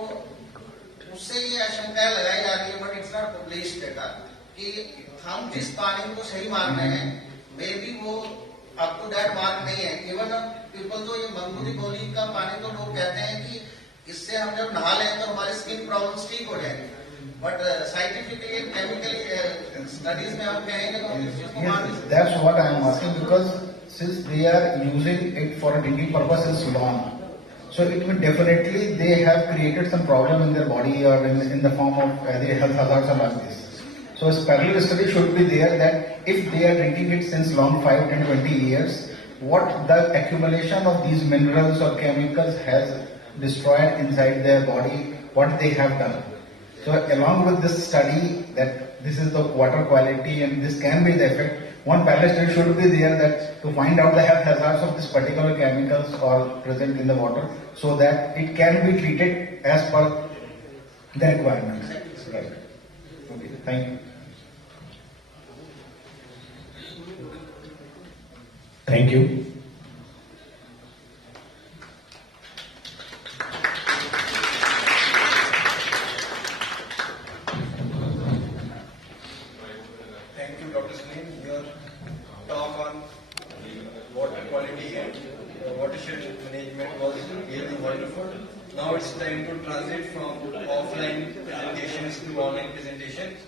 उससे ये आशंकाएं लगाई जा रही है, but it's not published data, कि हम जिस पानी को सही मान रहे हैं, मे बी वो अप टू दैट मार्क नहीं है. इवन पीपल तो ये मंगूदी गोली का पानी तो लोग कहते हैं कि इससे हम जब नहा लें तो हमारी स्किन प्रॉब्लम्स ठीक हो जाएंगी, बट साइंटिफिकली केमिकली स्टडीज में हम कहेंगे तो हम इस चीज को मान नहीं सकते. That's what I am asking, because since they are using it for a drinking purpose since long, so it will definitely they have created some problem in their body or in the form of their health hazards and all this. So a parallel study should be there that if they are drinking it since long 5, 10, 20 years, what the accumulation of these minerals or chemicals has destroyed inside their body, what they have done. So along with this study that this is the water quality and this can be the effect, one parallel study should be there that to find out the health hazards of this particular chemicals are present in the water, so that it can be treated as per the requirements. Right. Okay. Thank you. Thank you. Thank you, Dr. Sunil. Your talk on water quality and watershed management was really wonderful. Now it's time to transit from offline presentations to online presentations.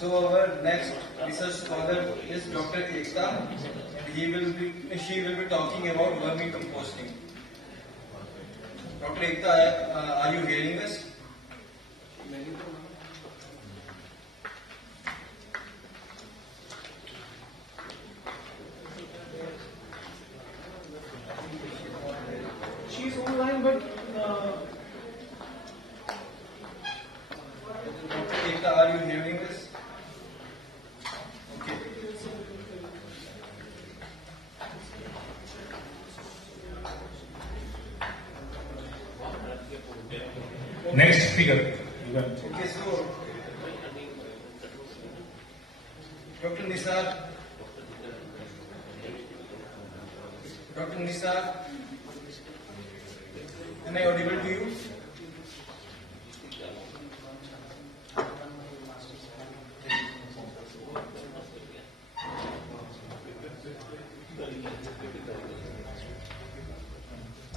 So our next research scholar is Dr. Ekta, and she will be talking about vermicomposting. Dr. Ekta, are you hearing us? She's online, but Dr. Ekta, are you hearing us? Okay. Next figure. Okay, so Dr. Nisar, am I audible to you?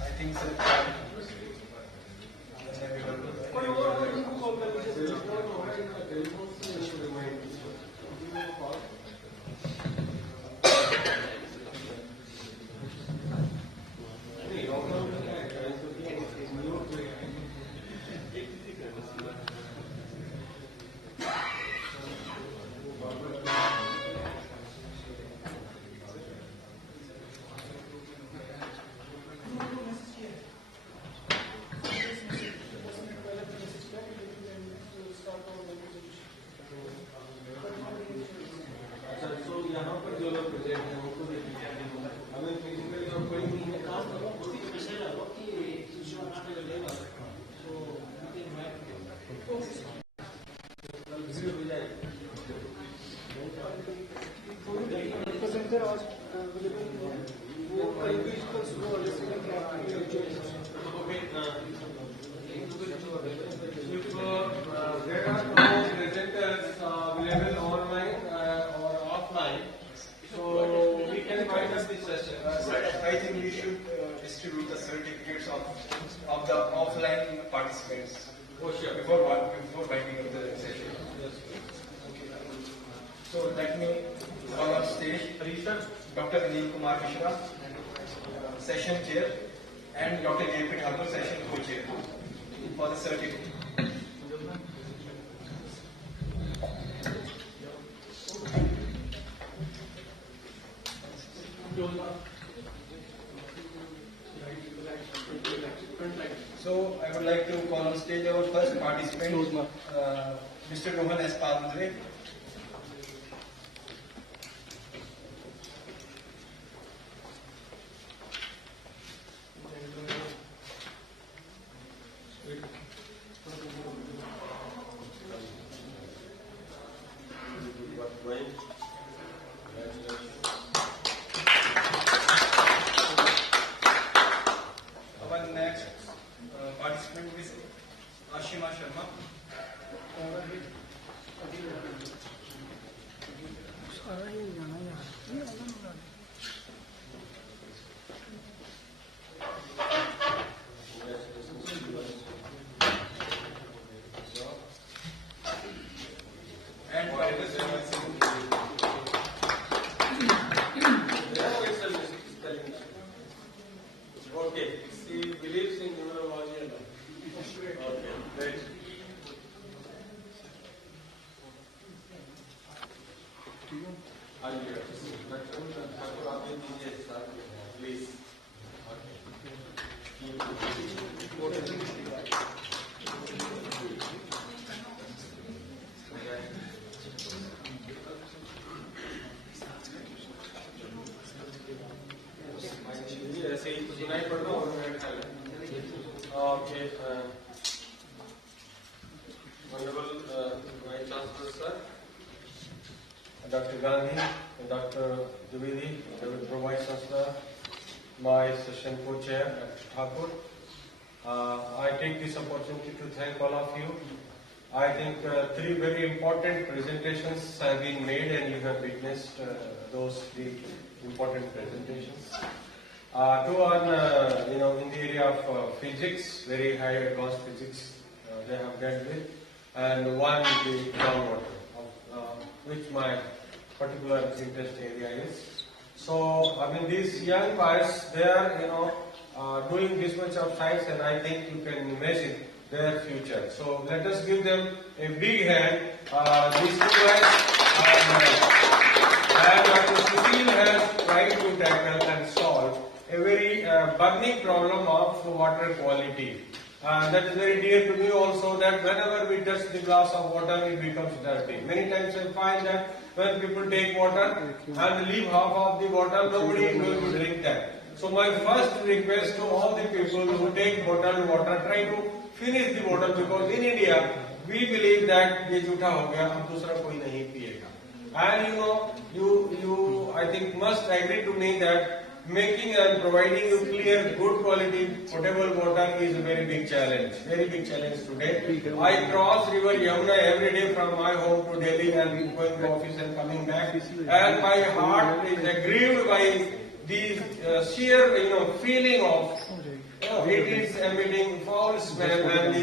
I think so. There are no presenters available online or offline, so we can find us this session. I think we should distribute the certificates of the offline participants. Oh, sure. Before winding up the session. Yes. Okay. So let me call on stage Dr. Anil Kumar Mishra, session chair, and Dr. J.P. Thakur, session co-chair for the certificate. So I would like to call on stage our first participant, Mr. Rohan S. Padre. Our next participant is Ashima Sharma. And Okay, she believes in numerology and all. Okay, great. Please. सुनाई पड़ रहा Okay. Honorable Vice Chancellor, sir, Dr. Gandhi, Dr. Dwivedi, Dr. Vice Chancellor, my session co-chair, Dr. Thakur. I take this opportunity to thank all of you. I think three very important presentations have been made, and you have witnessed those three important presentations. Two on, in the area of physics, very high advanced physics they have dealt with, and one the groundwater, my particular interest area is. So, I mean, these young guys, they are, doing this much of science, and I think you can imagine their future. So, let us give them a big hand. These two guys, and Dr. Sushil has tried to tackle and solve a very burning problem of water quality. That is very dear to me also, that whenever we touch the glass of water, it becomes dirty. Many times I find that when people take water and leave half of the water, nobody is going to drink that. So my first request to all the people who take bottled water, try to finish the bottle, because in India, we believe that ये झूठा हो गया, अब दूसरा कोई नहीं पिएगा. And you I think must agree to me that making and providing you clear, good quality potable water is a very big challenge today. I cross river Yamuna every day from my home to Delhi and going to office and coming back, and my heart is aggrieved by the sheer feeling of it is emitting foul smell, and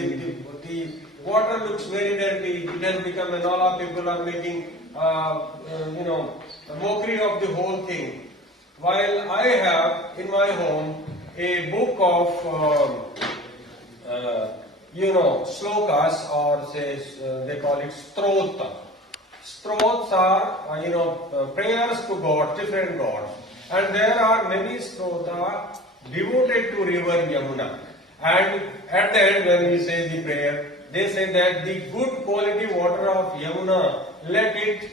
the water looks very dirty. It has become an all people are making a mockery of the whole thing. While I have in my home a book of slokas, or they call it strota. Strots are prayers to God, different gods, and there are many strota devoted to river Yamuna. And at the end, when we say the prayer, they say that the good quality water of Yamuna, let it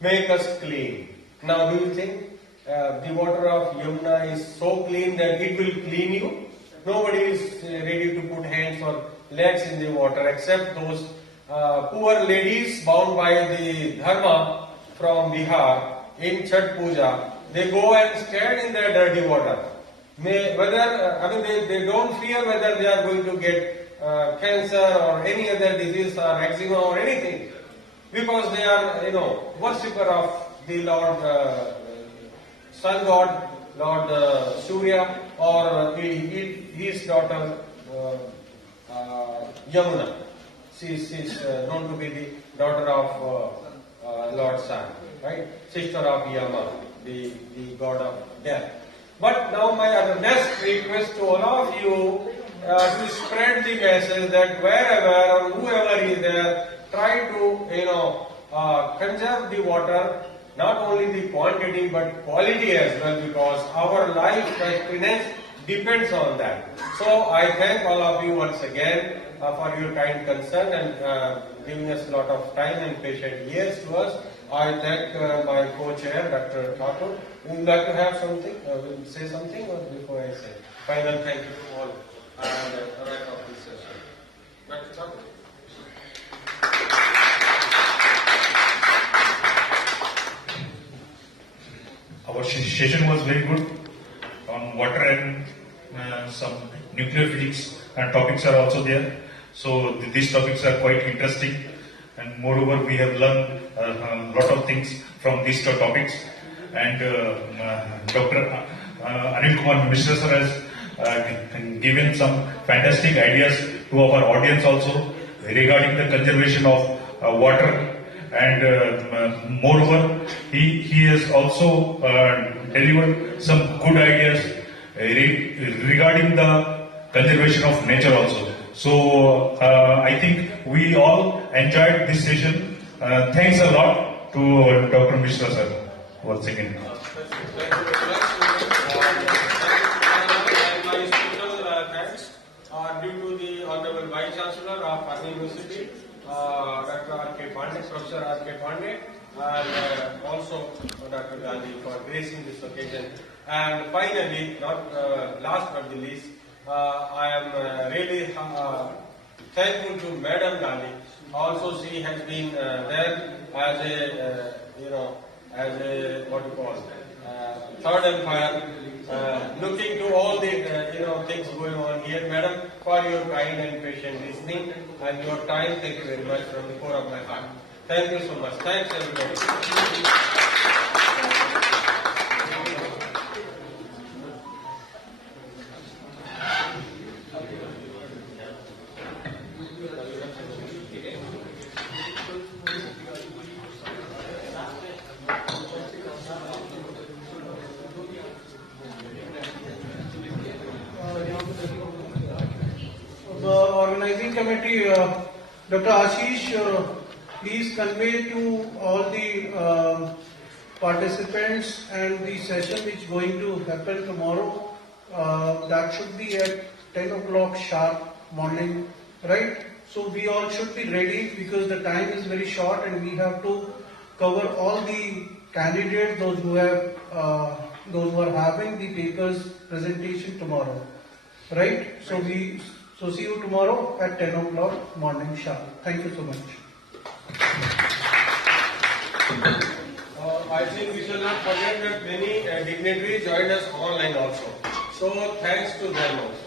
make us clean. Now, do you think the water of Yamuna is so clean that it will clean you? Nobody is ready to put hands or legs in the water except those poor ladies bound by the dharma from Bihar in Chhat Puja. They go and stand in that dirty water. They don't fear whether they are going to get cancer or any other disease or eczema or anything, because they are, worshipper of the Lord Sun God, Lord Surya, or his daughter Yamuna. She is known to be the daughter of Lord Sun, right? Sister of Yama, the god of death. But now my next request to all of you to spread the message that wherever or whoever is there, try to conserve the water, not only the quantity but quality as well, because our life happiness depends on that. So I thank all of you once again for your kind concern and giving us a lot of time and patient ears to us. I thank my co-chair, Dr. Thakur. Would you like to have something, say something, or before I say? Final thank you to all and wrap up this session. Dr. Thakur. Our session was very good on water and some nuclear physics, and topics are also there. So these topics are quite interesting, and moreover we have learned a lot of things from these topics. And Dr. Anil Kumar Mishra sir has given some fantastic ideas to our audience also regarding the conservation of water. And moreover, he has also delivered some good ideas regarding the conservation of nature also. So I think we all enjoyed this session. Thanks a lot to Dr. Mishra sir once again. My special thanks are due to the Honorable Vice Chancellor of Arni University, Dr. R.K. Pandey, Professor R.K. Pandey, and also Dr. Gandhi for gracing this occasion. And finally, not last but the least, I am really thankful to Madam Gandhi. Also, she has been there as a what you call third empire, looking to all the things going on here. Madam, for your kind and patient listening and your time, thank you very much from the core of my heart. Thank you so much. Thanks everybody. Okay, Dr. Ashish, please convey to all the participants and the session which is going to happen tomorrow. That should be at 10 o'clock sharp morning, right? So we all should be ready because the time is very short and we have to cover all the candidates, those who are having the papers presentation tomorrow, right? So see you tomorrow at 10 o'clock morning sharp. Thank you so much. I think we shall not forget that many dignitaries joined us online also. So thanks to them also.